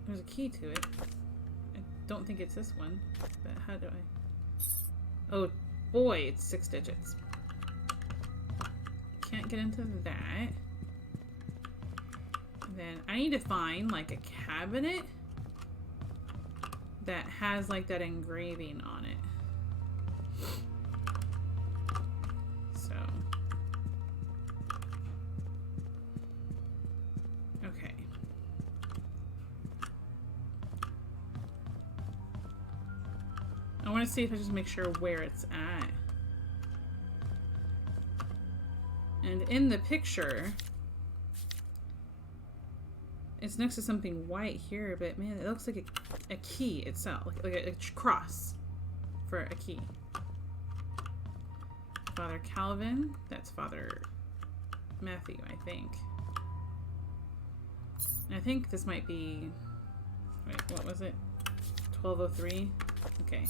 there's a key to it. I don't think it's this one, but how do I? Oh boy, it's 6 digits. Can't get into that. And then I need to find like a cabinet that has like that engraving on it. So, okay. I want to see if I just make sure where it's at. And in the picture, it's next to something white here, but man, it looks like a key itself, like a cross for a key. Father Calvin, that's Father Matthew, I think. I think this might be, wait, what was it? 1203? Okay.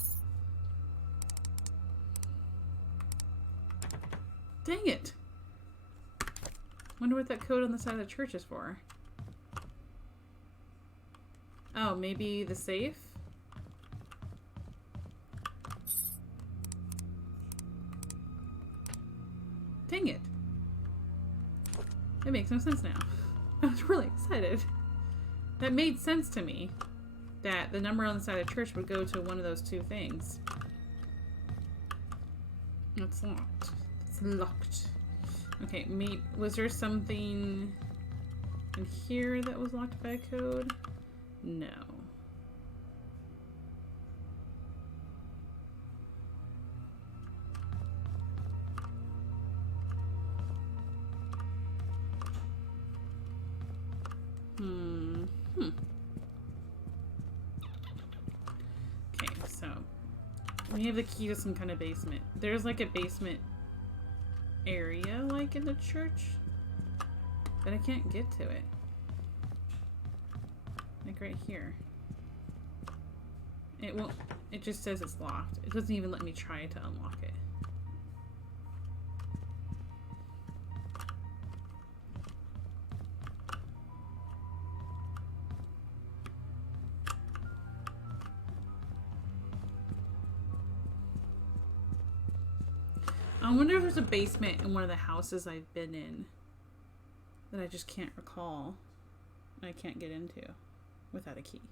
Dang it! Wonder what that code on the side of the church is for. Oh, maybe the safe? Dang it. It makes no sense now. I was really excited. That made sense to me. That the number on the side of the church would go to one of those two things. It's locked. It's locked. Okay, was there something in here that was locked by a code? No. Okay, so we have the key to some kind of basement. There's like a basement area like in the church, but I can't get to it. Like right here. It won't, it just says it's locked. It doesn't even let me try to unlock it. I wonder if there's a basement in one of the houses I've been in that I just can't recall. I can't get into. without a key.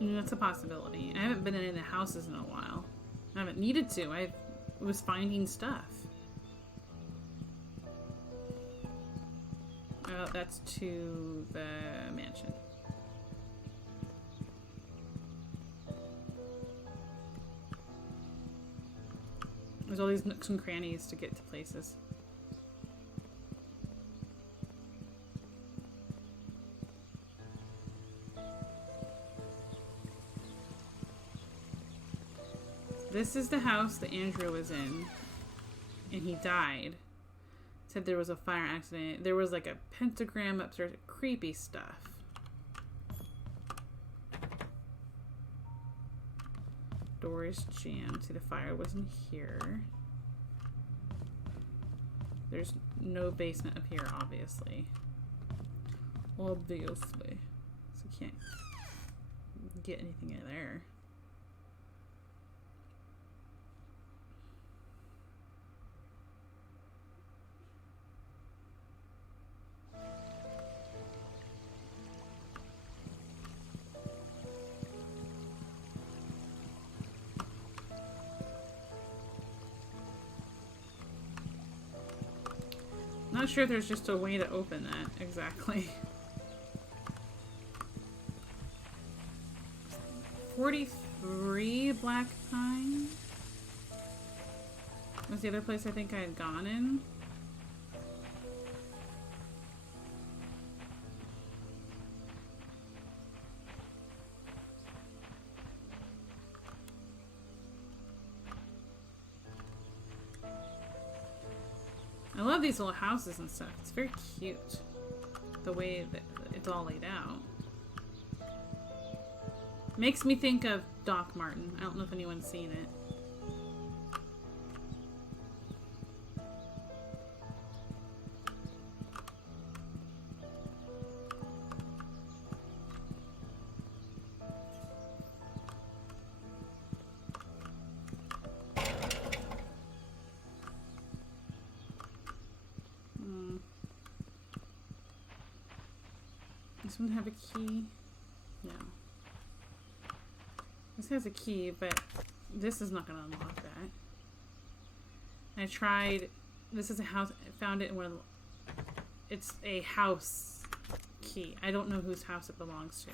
That's a possibility. I haven't been in any houses in a while. I haven't needed to. I was finding stuff. Oh, that's to the mansion. There's all these nooks and crannies to get to places. This is the house that Andrew was in, and he died. Said there was a fire accident. There was like a pentagram upstairs. Creepy stuff. Door is jammed. See, the fire wasn't here. There's no basement up here, obviously. Obviously. So you can't get anything in there. Not sure if there's just a way to open that exactly. 43 Black Pine was the other place I think I had gone in. I love these little houses and stuff. It's very cute. The way that it's all laid out. Makes me think of Doc Martin. I don't know if anyone's seen it. Does this one have a key? No. This has a key, but this is not going to unlock that. I tried. This is a house. I found it in one of the, it's a house key. I don't know whose house it belongs to.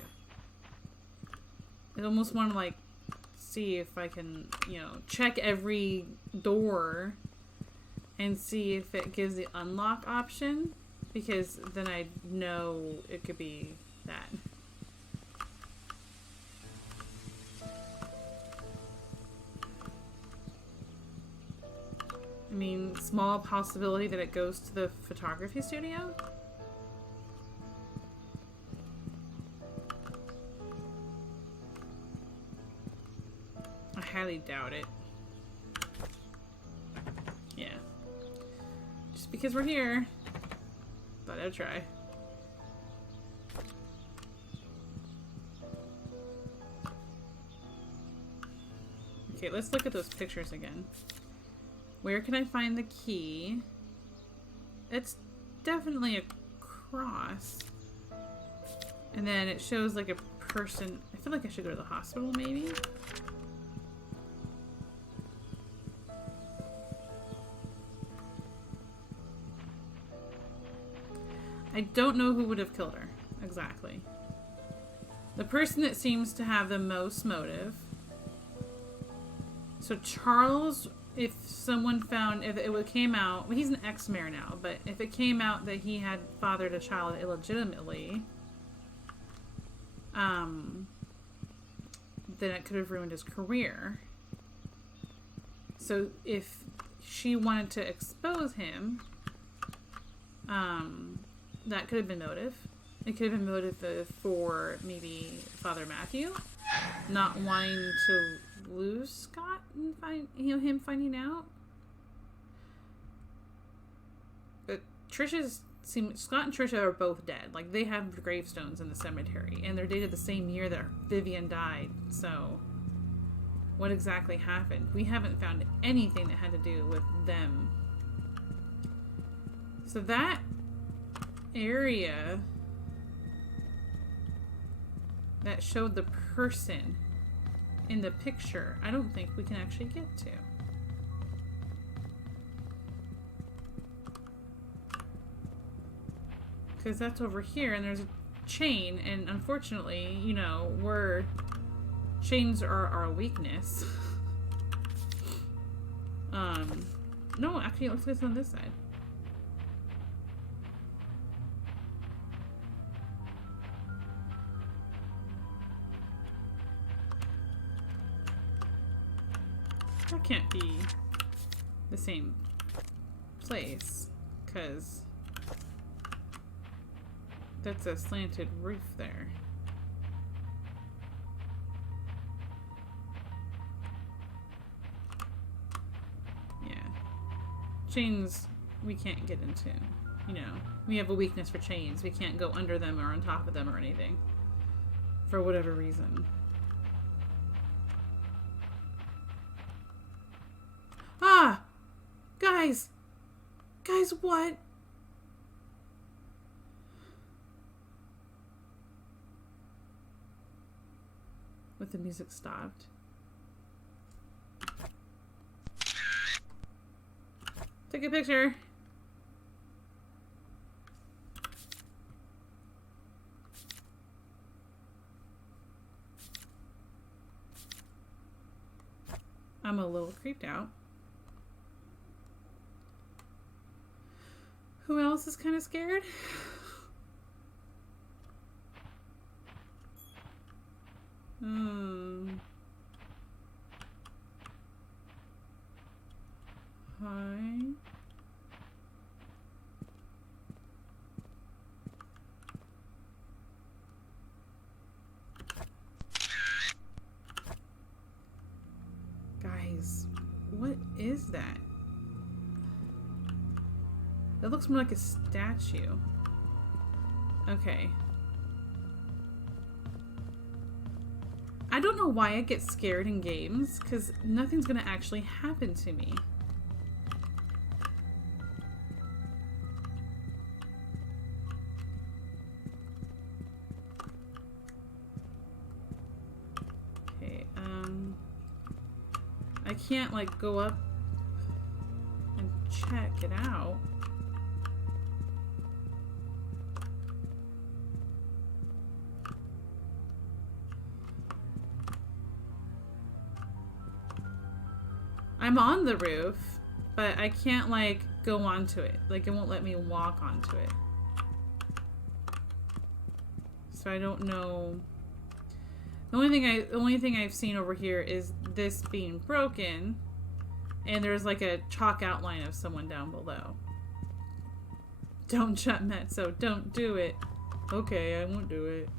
I almost want to like see if I can, you know, check every door and see if it gives the unlock option, because then I know it could be that. I mean, small possibility that it goes to the photography studio. I highly doubt it. Yeah. Just because we're here, thought I'd try. Okay, let's look at those pictures again. Where can I find the key? It's definitely a cross. And then it shows like a person. I feel like I should go to the hospital maybe. I don't know who would have killed her exactly. The person that seems to have the most motive. So Charles, if someone found, if it came out, well, he's an ex-mayor now, but if it came out that he had fathered a child illegitimately, then it could have ruined his career. So if she wanted to expose him, that could have been motive. It could have been motive for maybe Father Matthew not wanting to lose Scott and him finding out. But Trisha's See, Scott and Trisha are both dead. Like, they have gravestones in the cemetery, and they're dated the same year that Vivian died. So, what exactly happened? We haven't found anything that had to do with them. So that area that showed the person in the picture, I don't think we can actually get to. Because that's over here, and there's a chain, and unfortunately, you know, chains are our weakness. No, actually, it looks like it's on this side. That can't be the same place, because that's a slanted roof there. Yeah. Chains we can't get into. You know, we have a weakness for chains. We can't go under them or on top of them or anything. For whatever reason. Ah! Guys! Guys, what? With the music stopped. Take a picture. I'm a little creeped out. Who else is kind of scared? Hi. Guys, what is that? That looks more like a statue. Okay. I don't know why I get scared in games, because nothing's gonna actually happen to me. Okay, I can't, like, go up and check it out. I'm on the roof, but I can't, like, go onto it. Like, it won't let me walk onto it. So I don't know. The only thing I've seen over here is this being broken, and there's like a chalk outline of someone down below. Don't jump, Matt, so don't do it. Okay, I won't do it.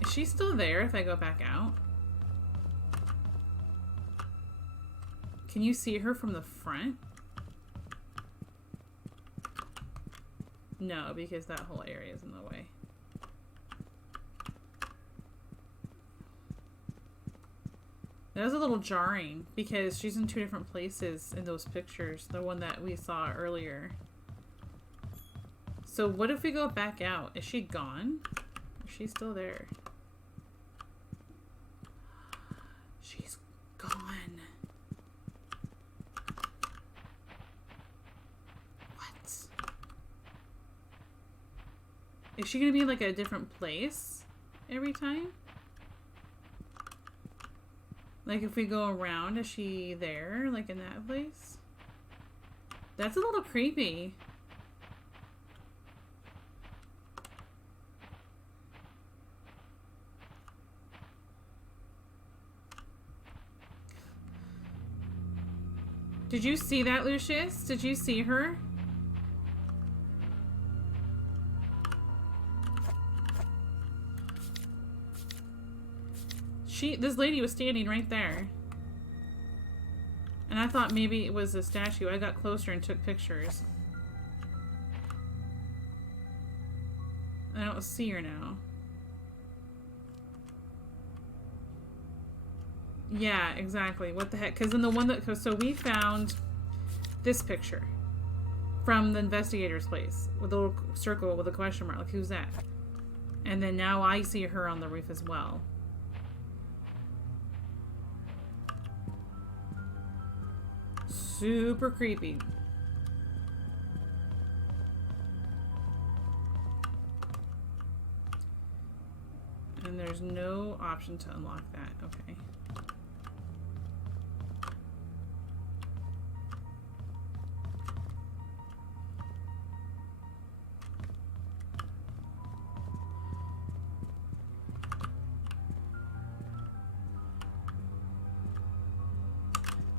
Is she still there if I go back out? Can you see her from the front? No, because that whole area is in the way. That was a little jarring because she's in two different places in those pictures. The one that we saw earlier. So what if we go back out? Is she gone? Or is she still there? She's gone. What? Is she gonna be like a different place every time? Like if we go around, is she there? Like in that place? That's a little creepy. Did you see that, Lucius? Did you see her? This lady was standing right there. And I thought maybe it was a statue. I got closer and took pictures. I don't see her now. Yeah, exactly. What the heck? Because in the one that... So we found this picture from the investigator's place with a little circle with a question mark. Like, who's that? And then now I see her on the roof as well. Super creepy. And there's no option to unlock that. Okay.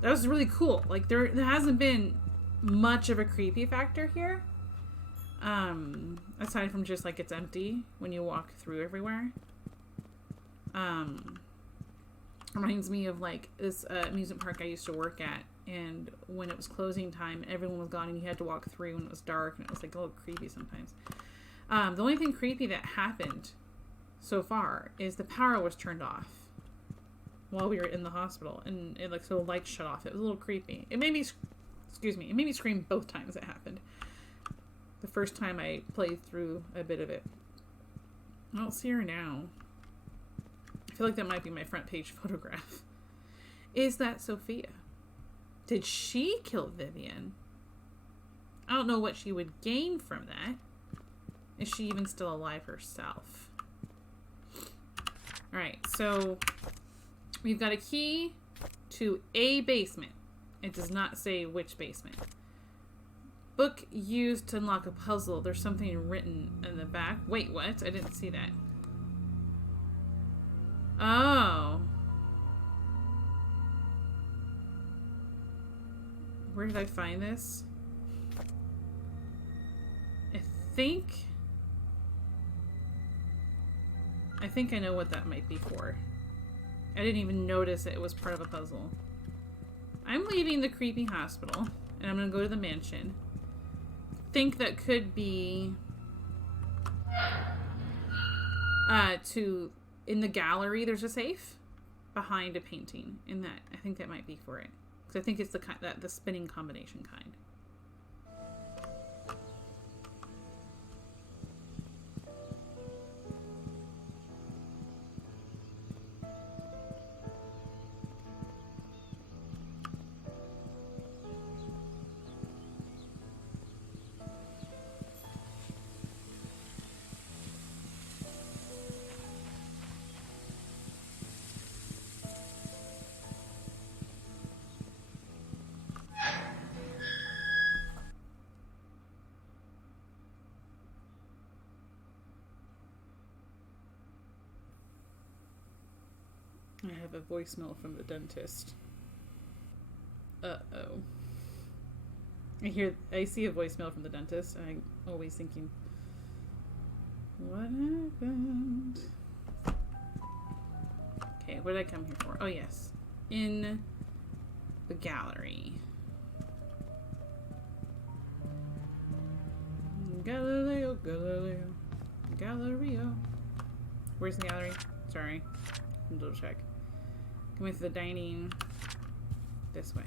That was really cool. Like, there hasn't been much of a creepy factor here. Aside from just, like, it's empty when you walk through everywhere. Reminds me of, like, this amusement park I used to work at. And when it was closing time, everyone was gone and you had to walk through and it was dark. And it was, like, a little creepy sometimes. The only thing creepy that happened so far is the power was turned off while we were in the hospital, and it, like, so the lights shut off. It was a little creepy. It made me, excuse me, it made me scream both times it happened. The first time I played through a bit of it. I don't see her now. I feel like that might be my front page photograph. Is that Sophia? Did she kill Vivian? I don't know what she would gain from that. Is she even still alive herself? Alright, so we've got a key to a basement. It does not say which basement. Book used to unlock a puzzle. There's something written in the back. Wait, what? I didn't see that. Oh. Where did I find this? I think I know what that might be for. I didn't even notice it was part of a puzzle. I'm leaving the creepy hospital, and I'm gonna go to the mansion. Think that could be in the gallery. There's a safe behind a painting. In that, I think that might be for it, because I think it's the spinning combination kind. I have a voicemail from the dentist. Uh-oh. I see a voicemail from the dentist, and I'm always thinking, what happened? Okay, what did I come here for? Oh, yes. In the gallery. Galileo, Galileo, Gallerio. Where's the gallery? Sorry. Double check. Coming through the dining. This way.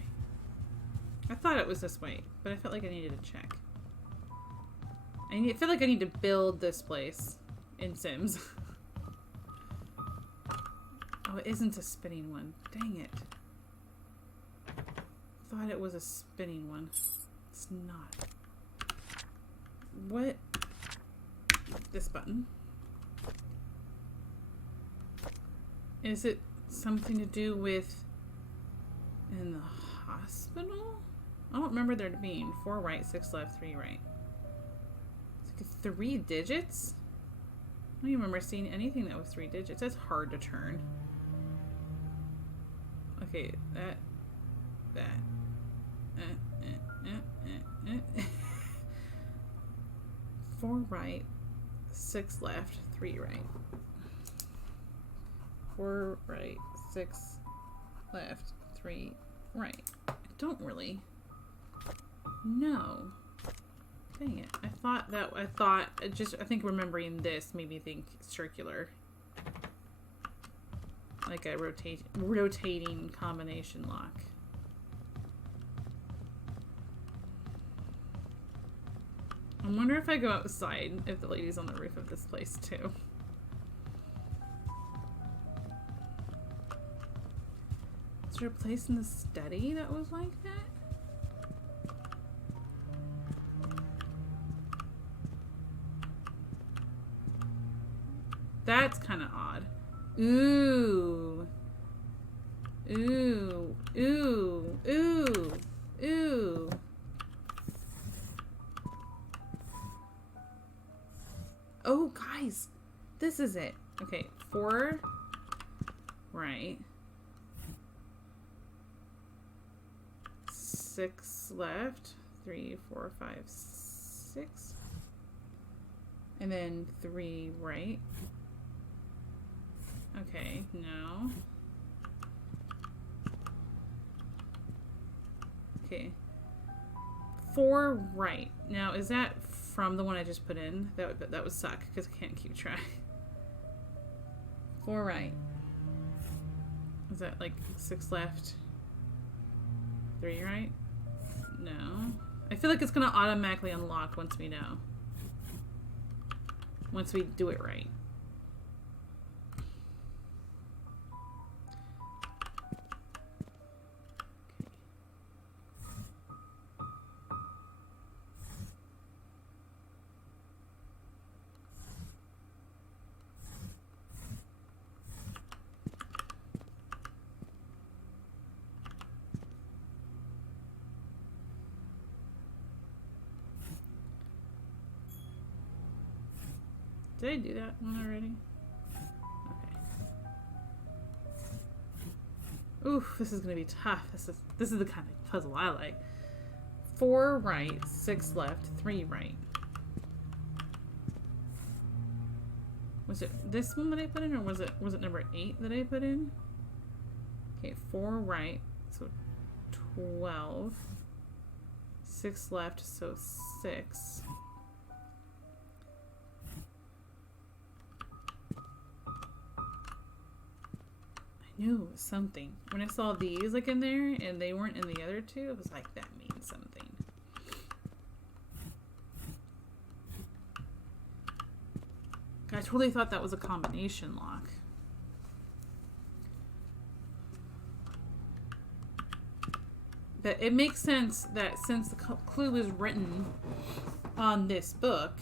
I thought it was this way, but I felt like I needed to check. I feel like I need to build this place in Sims. Oh, it isn't a spinning one. Dang it. Thought it was a spinning one. It's not. What? This button. Is it something to do with in the hospital? I don't remember there being 4 right, 6 left, 3 right. It's like 3 digits? I don't even remember seeing anything that was 3 digits. That's hard to turn. Okay, that. 4 right, 6 left, 3 right. 4 right, 6 left, 3 right. I don't really know. Dang it. I think remembering this made me think circular. Like a rotating combination lock. I wonder if I go outside, if the lady's on the roof of this place too. Is there a place in the study that was like that? That's kind of odd. Ooh. Ooh. Ooh. Ooh. Ooh. Oh, guys. This is it. Okay, 4 right. 6 left. 3, 4, 5, 6. And then 3 right. Okay, no. Okay. 4 right. Now, is that from the one I just put in? That would suck, because I can't keep track. 4 right. Is that like 6 left? 3 right? No. I feel like it's going to automatically unlock once we know. Once we do it right. Did I do that one already? Okay. Oof, this is gonna be tough. This is the kind of puzzle I like. 4 right, 6 left, 3 right. Was it this one that I put in, or was it number 8 that I put in? Okay, 4 right, so 12. 6 left, so 6. I knew it was something. When I saw these like in there and they weren't in the other two, it was like, that means something. I totally thought that was a combination lock. But it makes sense that since the clue was written on this book,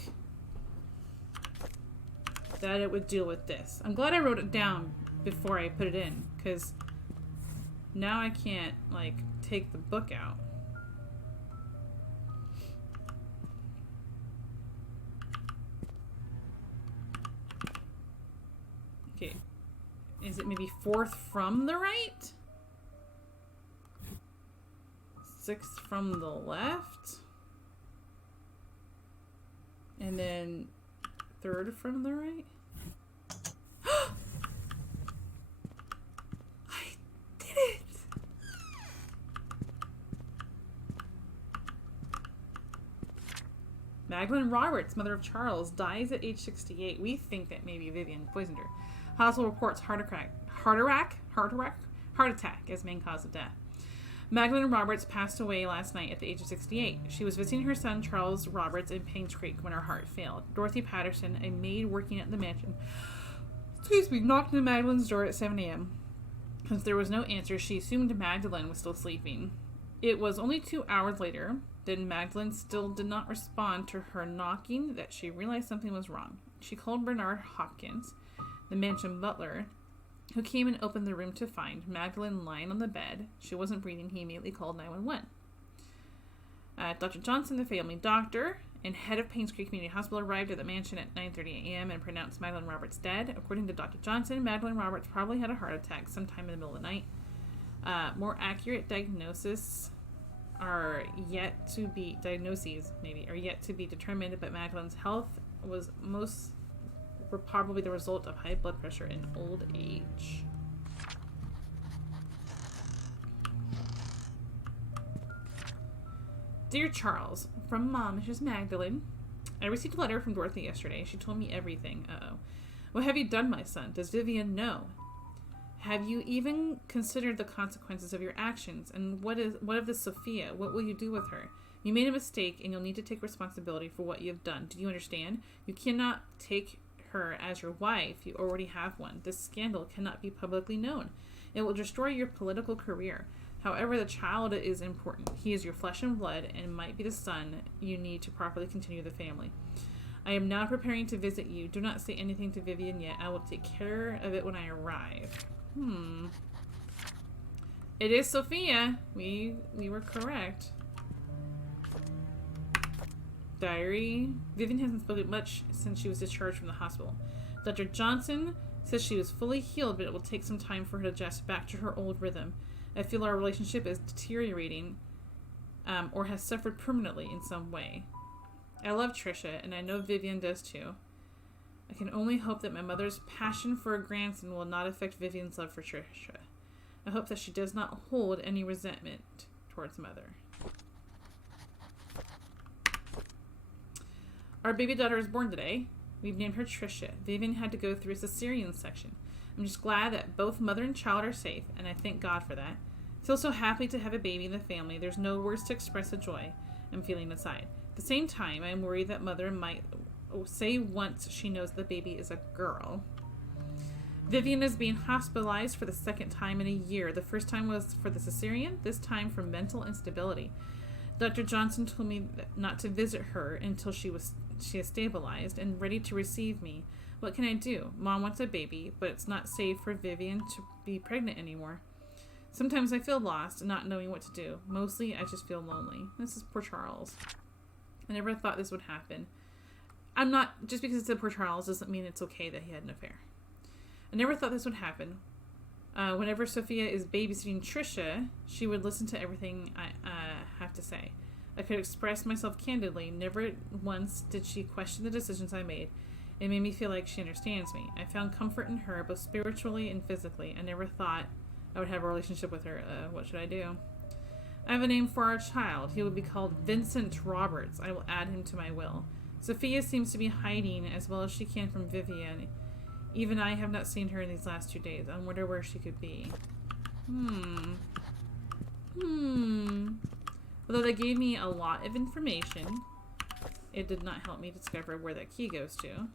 that it would deal with this. I'm glad I wrote it down before I put it in, because now I can't, like, take the book out. Okay. Is it maybe 4th from the right? 6th from the left? And then 3rd from the right? I did it! Magdalene Roberts, mother of Charles, dies at age 68. We think that maybe Vivian poisoned her. Hospital reports heart attack as main cause of death. Magdalene Roberts passed away last night at the age of 68. She was visiting her son Charles Roberts in Painscreek when her heart failed. Dorothy Patterson, a maid working at the mansion, knocked on Magdalene's door at 7 a.m. Since there was no answer, she assumed Magdalene was still sleeping. It was only 2 hours later that Magdalene still did not respond to her knocking that she realized something was wrong. She called Bernard Hopkins, the mansion butler, who came and opened the room to find Magdalene lying on the bed. She wasn't breathing. He immediately called 911. Dr. Johnson, the family doctor and head of Painscreek Community Hospital, arrived at the mansion at 9:30 a.m. and pronounced Magdalene Roberts dead. According to Dr. Johnson, Magdalene Roberts probably had a heart attack sometime in the middle of the night. More accurate diagnoses are yet to be determined, but Magdalene's health were probably the result of high blood pressure and old age. Dear Charles, from Mom, Mrs. Magdalene. I received a letter from Dorothy yesterday. She told me everything. Uh-oh. What have you done, my son? Does Vivian know? Have you even considered the consequences of your actions? And what of this Sophia? What will you do with her? You made a mistake, and you'll need to take responsibility for what you have done. Do you understand? You cannot take her as your wife. You already have one. This scandal cannot be publicly known. It will destroy your political career. However, the child is important. He is your flesh and blood and might be the son you need to properly continue the family. I am now preparing to visit you. Do not say anything to Vivian yet. I will take care of it when I arrive. It is Sophia. We were correct. Diary. Vivian hasn't spoken much since she was discharged from the hospital. Dr. Johnson says she was fully healed, but it will take some time for her to adjust back to her old rhythm. I feel our relationship is deteriorating or has suffered permanently in some way. I love Trisha, and I know Vivian does too. I can only hope that my mother's passion for a grandson will not affect Vivian's love for Trisha. I hope that she does not hold any resentment towards Mother. Our baby daughter is born today. We've named her Trisha. Vivian had to go through a cesarean section. I'm just glad that both mother and child are safe, and I thank God for that. I feel so happy to have a baby in the family. There's no words to express the joy I'm feeling inside. At the same time, I'm worried that Mother might say once she knows the baby is a girl. Vivian is being hospitalized for the second time in a year. The first time was for the cesarean, this time for mental instability. Dr. Johnson told me not to visit her until she is stabilized and ready to receive me. What can I do? Mom wants a baby, but it's not safe for Vivian to be pregnant anymore. Sometimes I feel lost, not knowing what to do. Mostly, I just feel lonely. This is poor Charles. I never thought this would happen. Just because it's a poor Charles doesn't mean it's okay that he had an affair. I never thought this would happen. Whenever Sophia is babysitting Trisha, she would listen to everything I have to say. I could express myself candidly. Never once did she question the decisions I made. It made me feel like she understands me. I found comfort in her, both spiritually and physically. I never thought I would have a relationship with her. What should I do? I have a name for our child. He will be called Vincent Roberts. I will add him to my will. Sophia seems to be hiding as well as she can from Vivian. Even I have not seen her in these last 2 days. I wonder where she could be. Although they gave me a lot of information, it did not help me discover where that key goes to.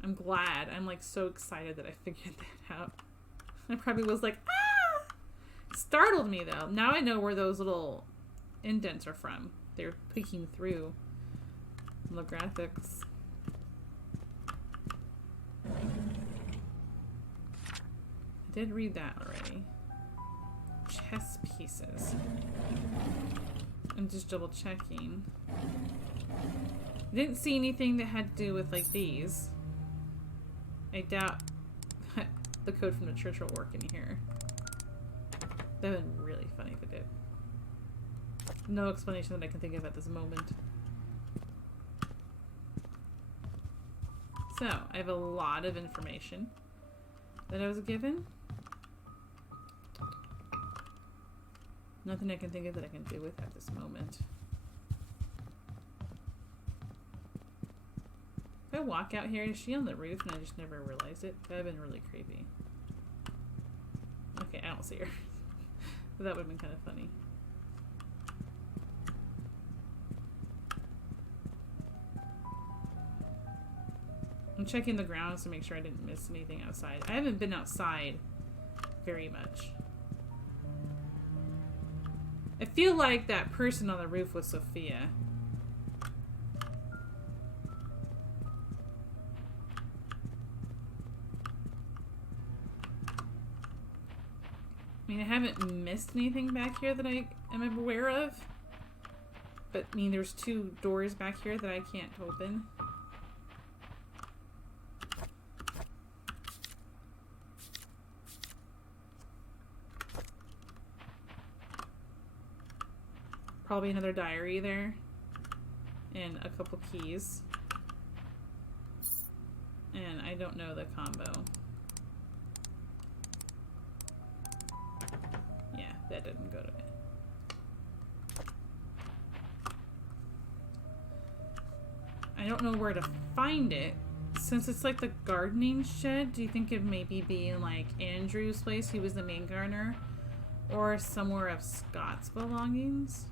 I'm glad. I'm like so excited that I figured that out. I probably was like, ah! Startled me though. Now I know where those little indents are from. They're peeking through the graphics. I did read that already. Chess pieces. I'm just double checking. I didn't see anything that had to do with like these. I doubt the code from the church will work in here. That would have been really funny if it did. No explanation that I can think of at this moment. So, I have a lot of information that I was given. Nothing I can think of that I can do with at this moment. If I walk out here, is she on the roof and I just never realized it? That would have been really creepy. Okay, I don't see her. But that would have been kind of funny. I'm checking the grounds to make sure I didn't miss anything outside. I haven't been outside very much. I feel like that person on the roof was Sophia. I mean, I haven't missed anything back here that I am aware of. But, I mean, there's 2 doors back here that I can't open. Probably another diary there. And a couple keys. And I don't know the combo. Yeah, that didn't go to it. I don't know where to find it. Since it's like the gardening shed, do you think it maybe be in like Andrew's place? He was the main gardener. Or somewhere of Scott's belongings?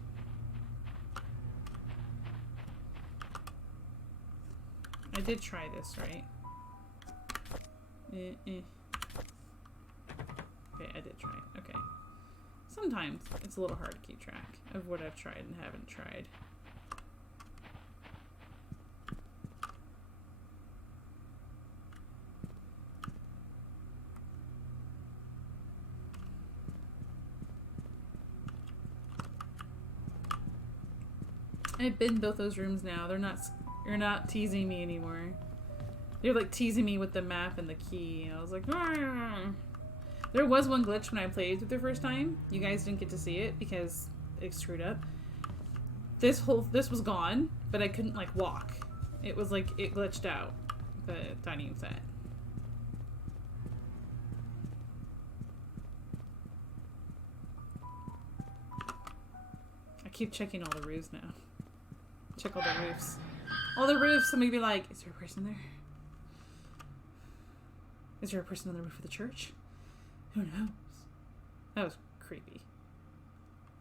I did try this, right? Okay, I did try it. Okay. Sometimes it's a little hard to keep track of what I've tried and haven't tried. I've been in both those rooms now. You're not teasing me anymore. You're like teasing me with the map and the key. I was like, argh. There was one glitch when I played it the first time. You guys didn't get to see it because it screwed up. This was gone, but I couldn't like walk. It was like it glitched out the dining set. I keep checking all the roofs now. Check all the roofs. All the roofs, somebody be like, is there a person there? Is there a person on the roof of the church? Who knows? That was creepy.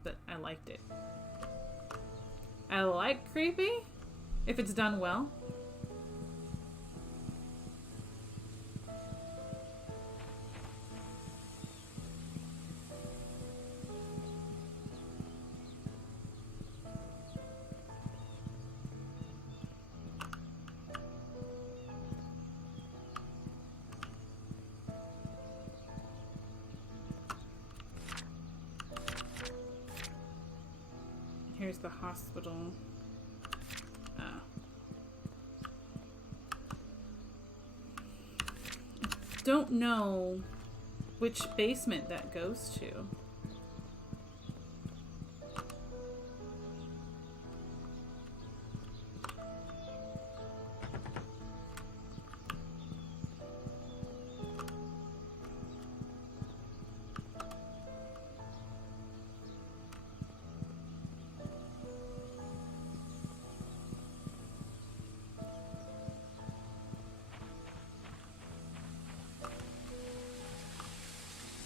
But I liked it. I like creepy if it's done well. Here's the hospital. Don't know which basement that goes to.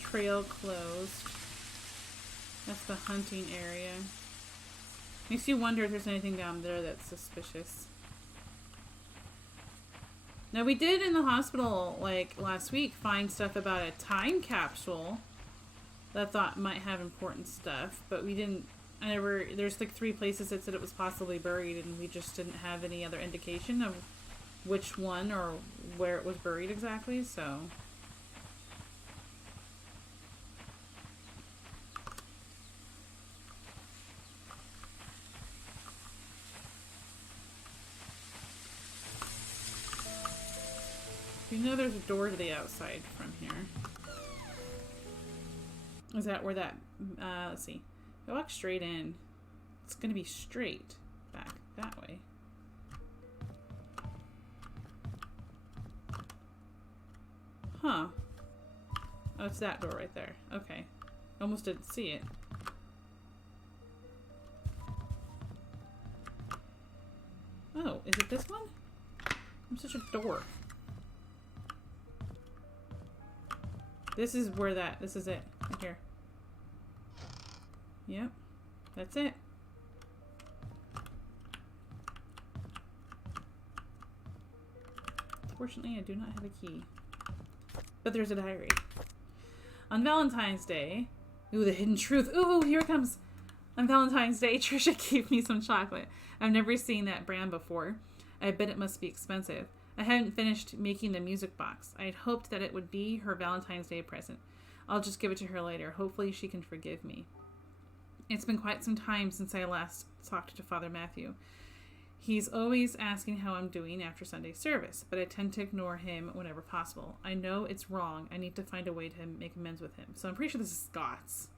Trail closed. That's the hunting area. Makes you wonder if there's anything down there that's suspicious. Now we did in the hospital, like last week, find stuff about a time capsule that I thought might have important stuff, but we didn't. There's like 3 places that said it was possibly buried, and we just didn't have any other indication of which one or where it was buried exactly, so. You know there's a door to the outside from here. Is that where that, let's see. If I walk straight in, it's gonna be straight back that way. Huh. Oh, it's that door right there. Okay. Almost didn't see it. Oh, is it this one? I'm such a dork. This is where this is it. Right here. Yep. That's it. Unfortunately, I do not have a key. But there's a diary. On Valentine's Day... Ooh, the hidden truth. Ooh, here it comes. On Valentine's Day, Trisha gave me some chocolate. I've never seen that brand before. I bet it must be expensive. I hadn't finished making the music box. I had hoped that it would be her Valentine's Day present. I'll just give it to her later. Hopefully she can forgive me. It's been quite some time since I last talked to Father Matthew. He's always asking how I'm doing after Sunday service, but I tend to ignore him whenever possible. I know it's wrong. I need to find a way to make amends with him. So I'm pretty sure this is Scott's.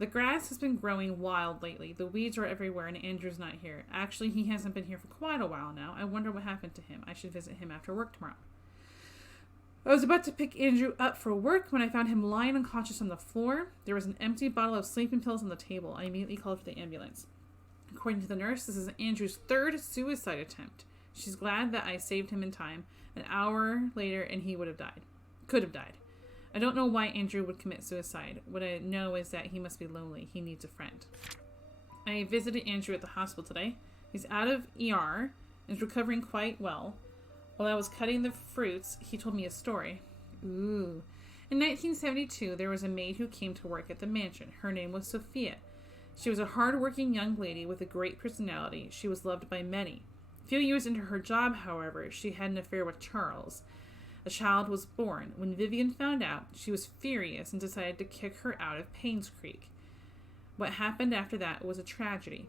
The grass has been growing wild lately. The weeds are everywhere and Andrew's not here. Actually, he hasn't been here for quite a while now. I wonder what happened to him. I should visit him after work tomorrow. I was about to pick Andrew up for work when I found him lying unconscious on the floor. There was an empty bottle of sleeping pills on the table. I immediately called for the ambulance. According to the nurse, this is Andrew's third suicide attempt. She's glad that I saved him in time. An hour later, and he would have died. Could have died. I don't know why Andrew would commit suicide. What I know is that he must be lonely. He needs a friend. I visited Andrew at the hospital today. He's out of ER and is recovering quite well. While I was cutting the fruits, he told me a story. Ooh. In 1972, there was a maid who came to work at the mansion. Her name was Sophia. She was a hard-working young lady with a great personality. She was loved by many. A few years into her job, however, she had an affair with Charles. A child was born. When Vivian found out, she was furious and decided to kick her out of Painscreek. What happened after that was a tragedy.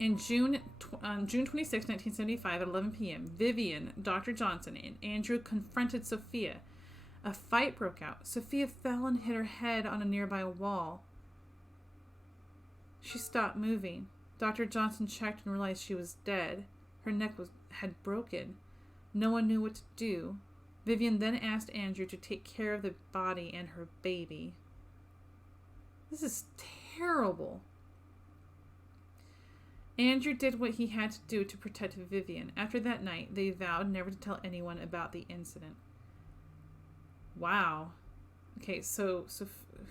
On June 26, 1975, at 11 p.m., Vivian, Dr. Johnson, and Andrew confronted Sophia. A fight broke out. Sophia fell and hit her head on a nearby wall. She stopped moving. Dr. Johnson checked and realized she was dead. Her neck had broken. No one knew what to do. Vivian then asked Andrew to take care of the body and her baby. This is terrible. Andrew did what he had to do to protect Vivian. After that night, they vowed never to tell anyone about the incident. Wow. Okay, so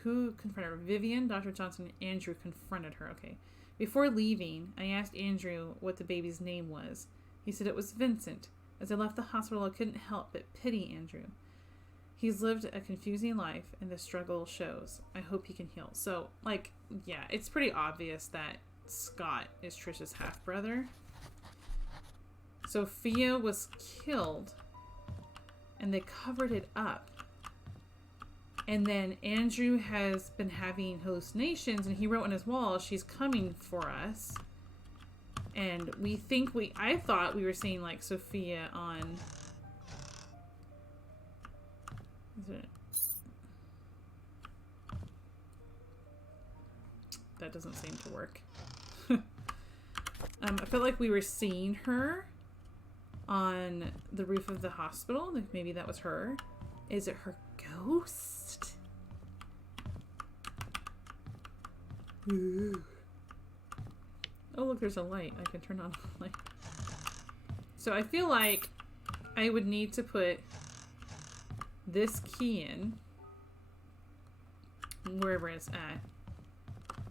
who confronted her? Vivian, Dr. Johnson, and Andrew confronted her. Okay. Before leaving, I asked Andrew what the baby's name was. He said it was Vincent. As I left the hospital, I couldn't help but pity Andrew. He's lived a confusing life, and the struggle shows. I hope he can heal. So, yeah, it's pretty obvious that Scott is Trish's half-brother. Sophia was killed, and they covered it up. And then Andrew has been having hallucinations, and he wrote on his wall, "She's coming for us." And I thought we were seeing, Sophia on... That doesn't seem to work. I felt like we were seeing her on the roof of the hospital. Maybe that was her. Is it her ghost? Ooh. Oh, look, there's a light. I can turn on the light. So I feel like I would need to put this key in, wherever it's at,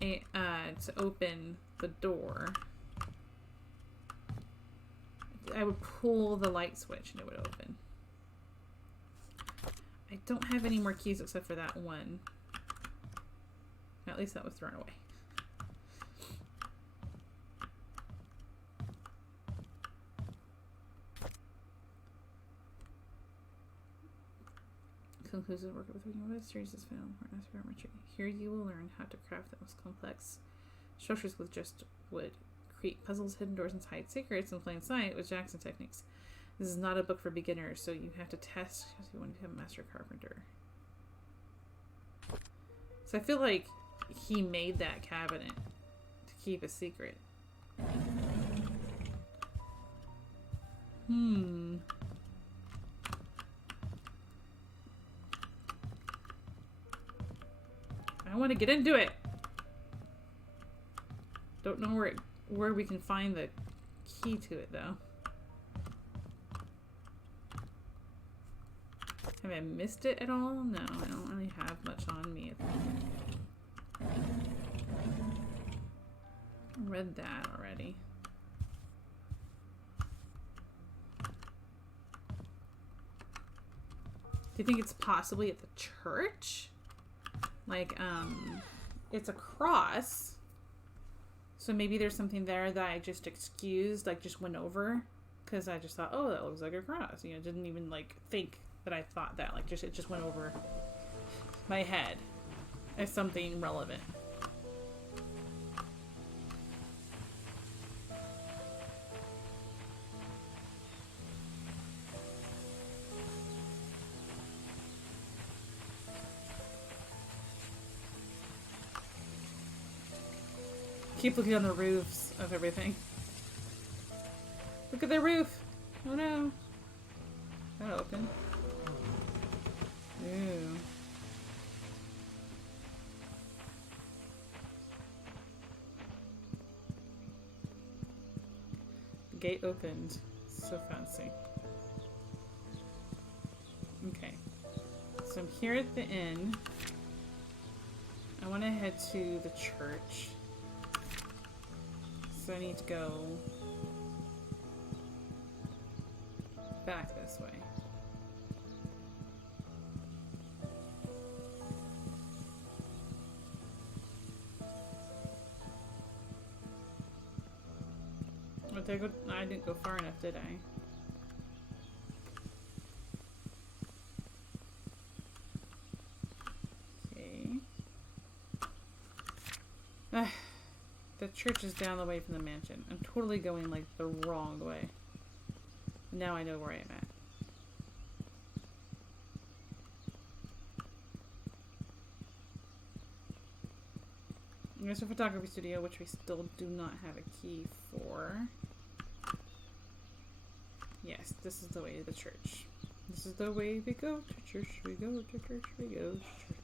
to open the door. I would pull the light switch and it would open. I don't have any more keys except for that one. At least that was thrown away. Conclusive work with what series is found. Here you will learn how to craft the most complex structures with just wood. Create puzzles, hidden doors, and hide secrets in plain sight with Jackson techniques. This is not a book for beginners, so you have to test if you want to become a master carpenter. So I feel like he made that cabinet to keep a secret. I want to get into it. Don't know where we can find the key to it though. Have I missed it at all? No, I don't really have much on me at the moment. I read that already. Do you think it's possibly at the church? It's a cross. So maybe there's something there that I just excused, just went over. Because I just thought, oh, that looks like a cross. Didn't even, think that I thought that. It just went over my head as something relevant. Keep looking on the roofs of everything. Look at the roof! Oh no. That open. Ew. Gate opened. So fancy. Okay. So I'm here at the inn. I want to head to the church. So I need to go back this way. What did I go? I didn't go far enough, did I? Okay. The church is down the way from the mansion. I'm totally going like the wrong way. Now I know where I am at. There's a photography studio, which we still do not have a key for. Yes, this is the way to the church. This is the way we go to church, we go to church, we go to church.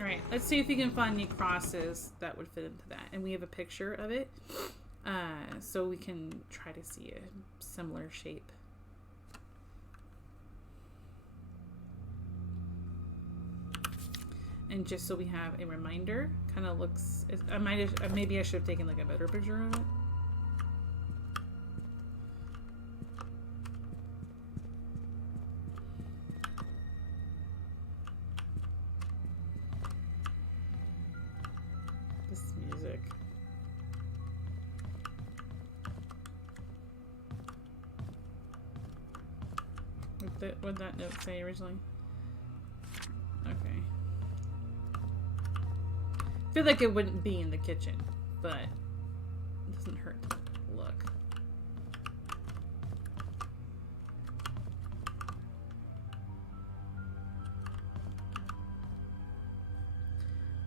Alright, let's see if we can find any crosses that would fit into that. And we have a picture of it, so we can try to see a similar shape. And just so we have a reminder, kind of looks, maybe I should have taken like a better picture of it. What did that note say originally? Okay. I feel like it wouldn't be in the kitchen, but it doesn't hurt to look.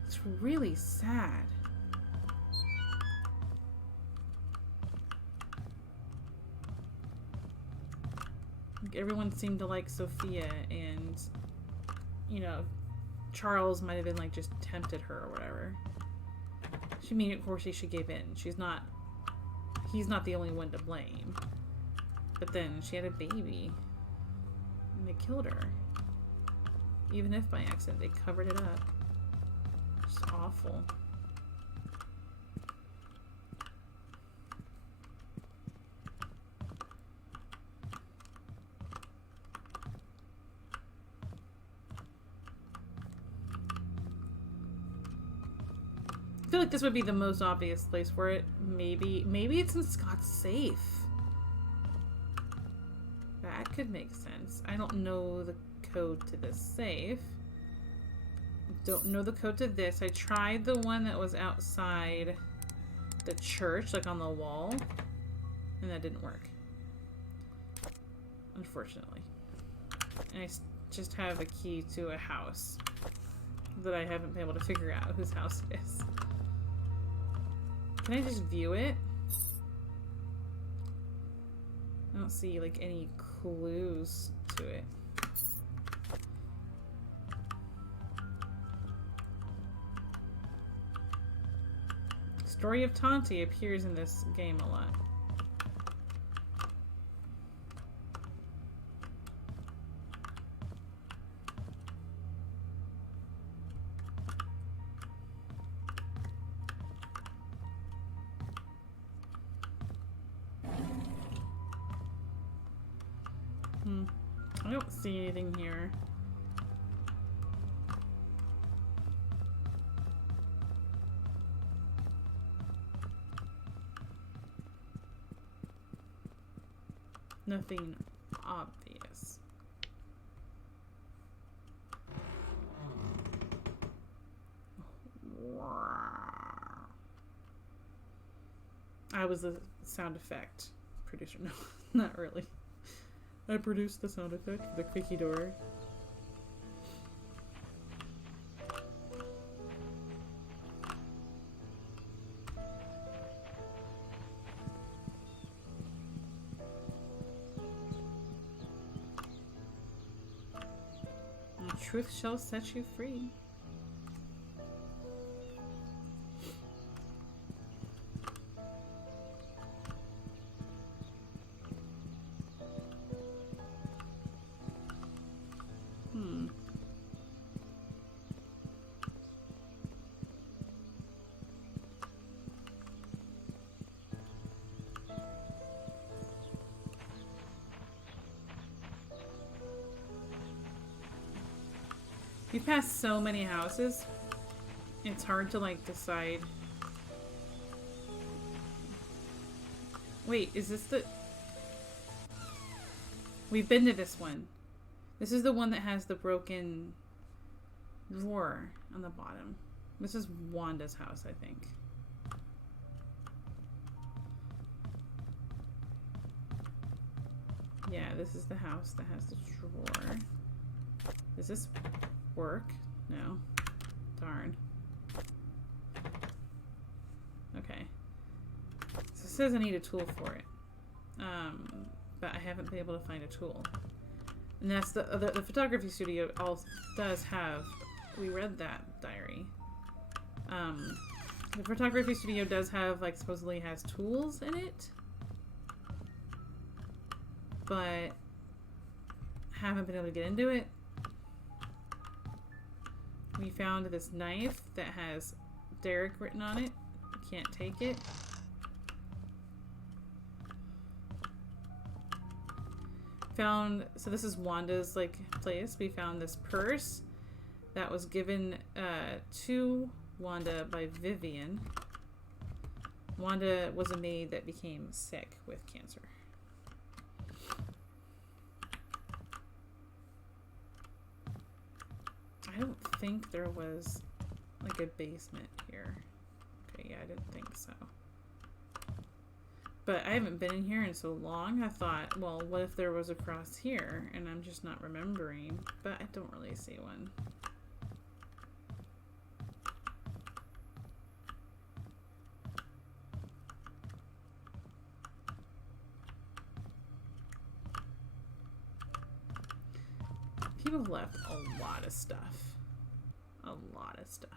It's really sad. Everyone seemed to like Sophia, and you know, Charles might have been like just tempted her or whatever. She mean, of course, she gave in. He's not the only one to blame. But then she had a baby, and they killed her. Even if by accident, they covered it up. It's awful. I feel like this would be the most obvious place for it. Maybe it's in Scott's safe. That could make sense. I don't know the code to this safe. Don't know the code to this. I tried the one that was outside the church, like on the wall, and that didn't work. Unfortunately. And I just have a key to a house that I haven't been able to figure out whose house it is. Can I just view it? I don't see like any clues to it. Story of Tonti appears in this game a lot. I don't see anything here. Nothing obvious. I was the sound effect producer. No, not really. I produced the sound effect for the creaky door. truth shall set you free. We passed so many houses, it's hard to like decide. Wait, is this the... We've been to this one. This is the one that has the broken drawer on the bottom. This is Wanda's house, I think. Yeah, this is the house that has the drawer. Does this work? No. Darn. Okay. So it says I need a tool for it. But I haven't been able to find a tool. And that's the photography studio also does have, we read that diary. The photography studio does have, like, supposedly has tools in it. But haven't been able to get into it. We found this knife that has Derek written on it. Can't take it. Found, so this is Wanda's like place. We found this purse that was given to Wanda by Vivian. Wanda was a maid that became sick with cancer. I don't think there was like a basement here. Okay, yeah, I didn't think so. But I haven't been in here in so long. I thought, well, what if there was across here? And I'm just not remembering. But I don't really see one. People left a lot of stuff. A lot of stuff.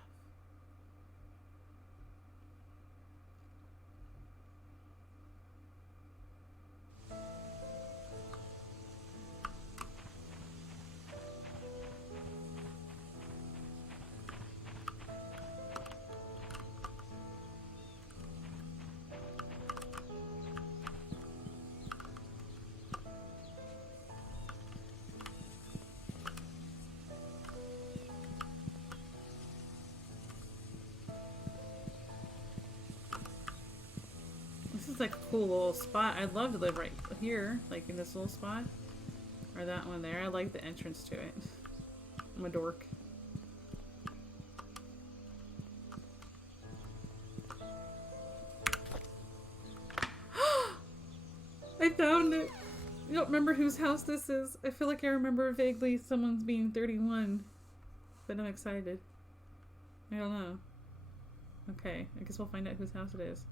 This is like a cool little spot. I'd love to live right here, like in this little spot. Or that one there. I like the entrance to it. I'm a dork. I found it! I don't remember whose house this is. I feel like I remember vaguely someone's being 31. But I'm excited. I don't know. Okay, I guess we'll find out whose house it is.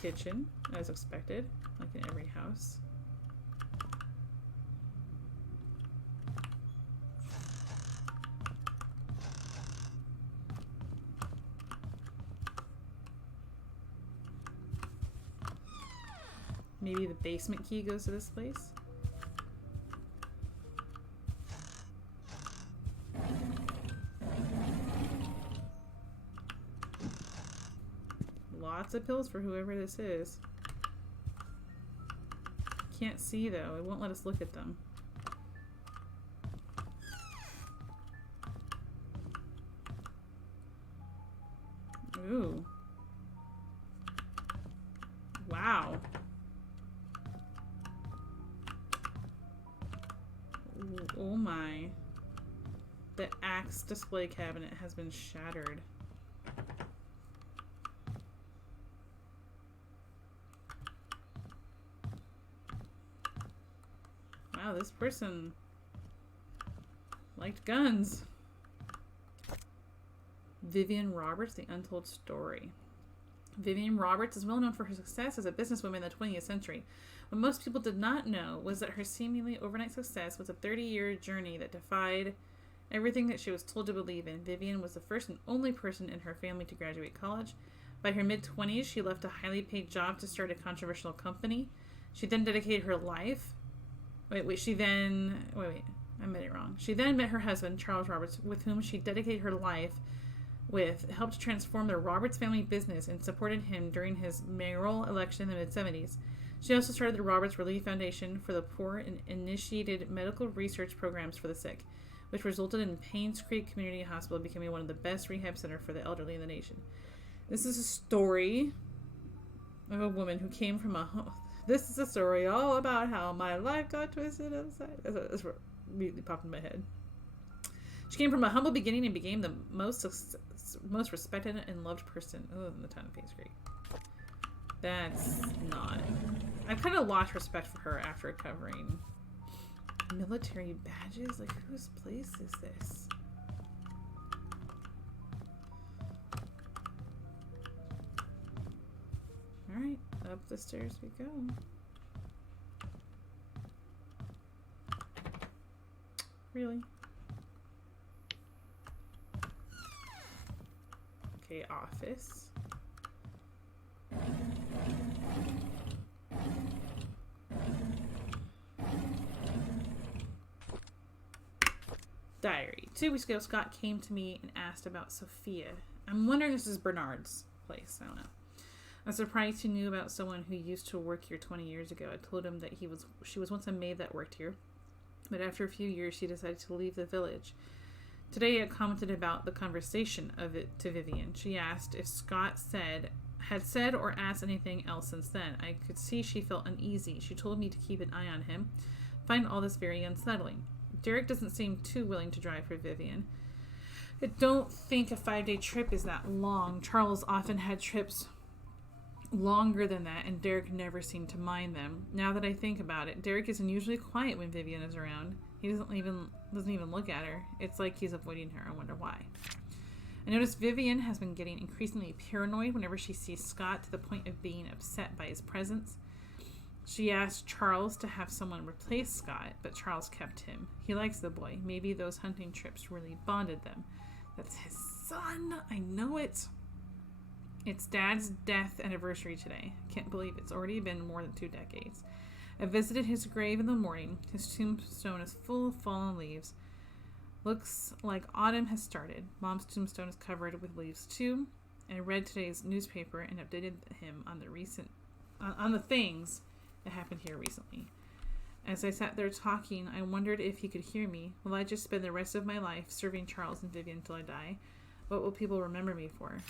Kitchen, as expected, like in every house. Maybe the basement key goes to this place? Lots of pills for whoever this is. Can't see though, it won't let us look at them. Ooh. Wow. Ooh, oh my. The axe display cabinet has been shattered. Wow, this person liked guns. Vivian Roberts, The Untold Story. Vivian Roberts is well known for her success as a businesswoman in the 20th century. What most people did not know was that her seemingly overnight success was a 30-year journey that defied everything that she was told to believe in. Vivian was the first and only person in her family to graduate college. By her mid-20s, she left a highly paid job to start a controversial company. She then dedicated her life... I made it wrong. She then met her husband, Charles Roberts, with whom she dedicated her life helped transform the Roberts family business and supported him during his mayoral election in the mid-70s. She also started the Roberts Relief Foundation for the Poor and initiated medical research programs for the sick, which resulted in Painscreek Community Hospital becoming one of the best rehab centers for the elderly in the nation. This is a story of a woman who came from a home. This is a story all about how my life got twisted upside. That's what immediately popped in my head. She came from a humble beginning and became the most respected and loved person in the town of Painscreek. That's not... I kind of lost respect for her after recovering military badges. Like, whose place is this? Alright, up the stairs we go. Really? Okay, office. Diary. 2 weeks ago, Scott came to me and asked about Sophia. I'm wondering if this is Bernard's place. I don't know. I'm surprised he knew about someone who used to work here 20 years ago. I told him that she was once a maid that worked here, but after a few years, she decided to leave the village. Today, I commented about the conversation of it to Vivian. She asked if Scott had said or asked anything else since then. I could see she felt uneasy. She told me to keep an eye on him. Find all this very unsettling. Derek doesn't seem too willing to drive for Vivian. I don't think a 5-day trip is that long. Charles often had trips longer than that, and Derek never seemed to mind them. Now that I think about it, Derek is unusually quiet when Vivian is around. He doesn't even look at her. It's like he's avoiding her. I wonder why. I noticed Vivian has been getting increasingly paranoid whenever she sees Scott, to the point of being upset by his presence. She asked Charles to have someone replace Scott, but Charles kept him. He likes the boy. Maybe those hunting trips really bonded them. That's his son. I know it. It's Dad's death anniversary today. Can't believe it's already been more than 2 decades. I visited his grave in the morning. His tombstone is full of fallen leaves. Looks like autumn has started. Mom's tombstone is covered with leaves too. I read today's newspaper and updated him on the things that happened here recently. As I sat there talking, I wondered if he could hear me. Will I just spend the rest of my life serving Charles and Vivian until I die? What will people remember me for?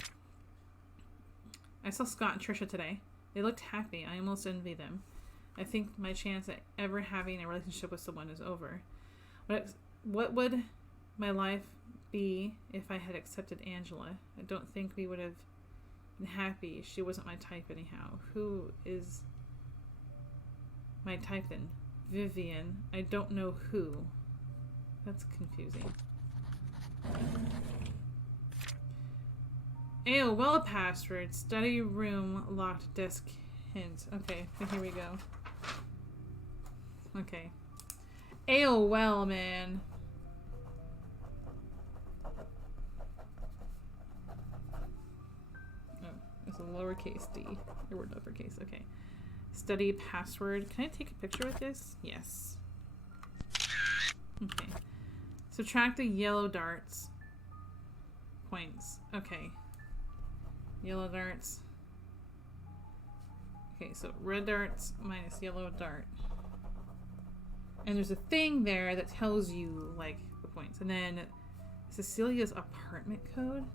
I saw Scott and Trisha today. They looked happy. I almost envy them. I think my chance at ever having a relationship with someone is over. What would my life be if I had accepted Angela? I don't think we would have been happy. She wasn't my type anyhow. Who is my type then? Vivian. I don't know who. That's confusing. AOL password. Study room locked desk hint. Okay, so here we go. Okay. AOL, man. Oh, it's a lowercase d. Or uppercase. Okay. Study password. Can I take a picture with this? Yes. Okay. Subtract the yellow darts. Points. Okay. Yellow darts. Okay, so red darts minus yellow dart. And there's a thing there that tells you, like, the points. And then Cecilia's apartment code.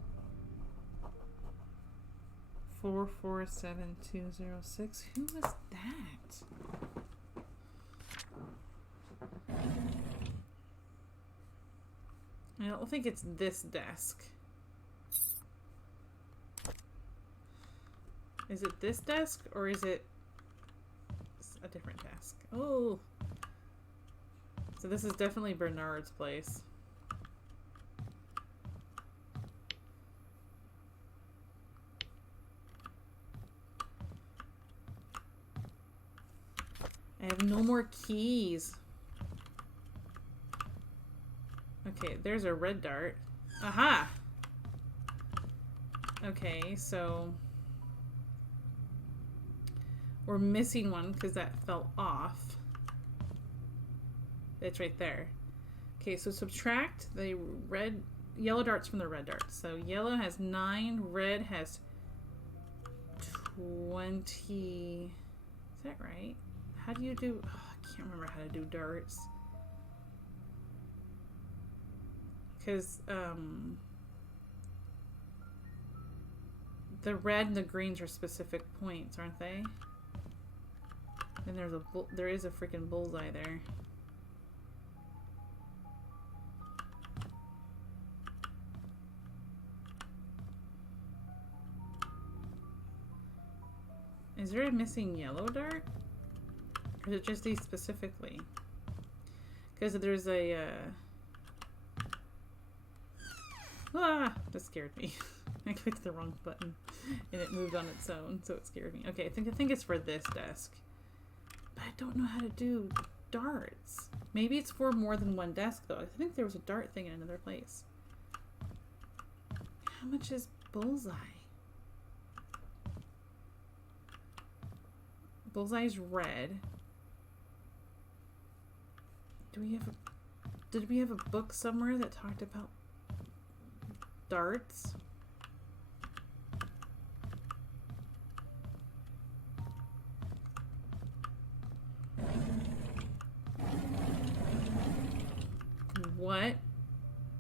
447206. Who was that? I don't think it's this desk. Is it this desk or is it a different desk? Oh. So this is definitely Bernard's place. No more keys. Okay, there's a red dart. Aha! Okay, so we're missing one because that fell off. It's right there. Okay, so subtract the yellow darts from the red darts. So yellow has 9, red has 20. Is that right? How do you do... Oh, I can't remember how to do darts. Because, the red and the greens are specific points, aren't they? And there is a freaking bullseye there. Is there a missing yellow dart? Or is it just these specifically? Because there's a, Ah! That scared me. I clicked the wrong button and it moved on its own, so it scared me. Okay, I think it's for this desk. But I don't know how to do darts. Maybe it's for more than one desk, though. I think there was a dart thing in another place. How much is bullseye? Bullseye's red. Did we have a book somewhere that talked about darts? What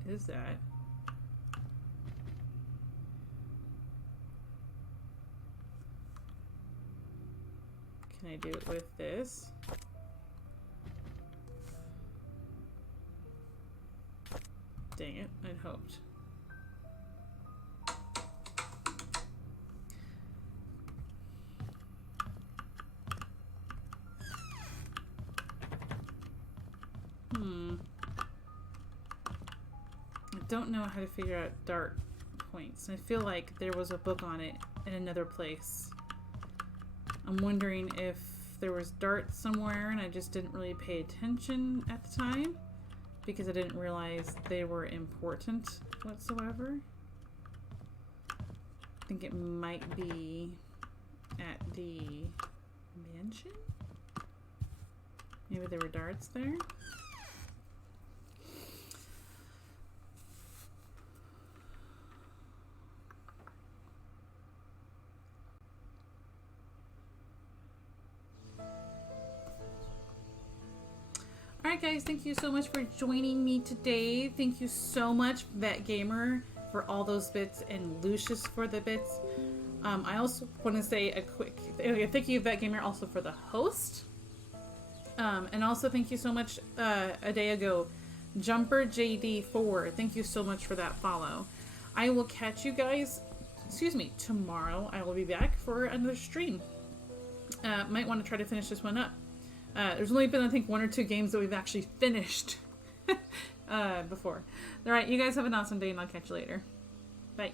is that? Can I do it with this? Dang it, I'd hoped. I don't know how to figure out dart points. I feel like there was a book on it in another place. I'm wondering if there was darts somewhere and I just didn't really pay attention at the time because I didn't realize they were important whatsoever. I think it might be at the mansion? Maybe there were darts there? Alright guys, thank you so much for joining me today. Thank you so much, Vet Gamer, for all those bits and Lucius for the bits. I also want to say a quick thank you, Vet Gamer, also for the host. And also thank you so much a day ago, Jumper JD4. Thank you so much for that follow. I will catch you guys, tomorrow. I will be back for another stream. Might want to try to finish this one up. There's only been, I think, 1 or 2 games that we've actually finished before. Alright, you guys have an awesome day and I'll catch you later. Bye.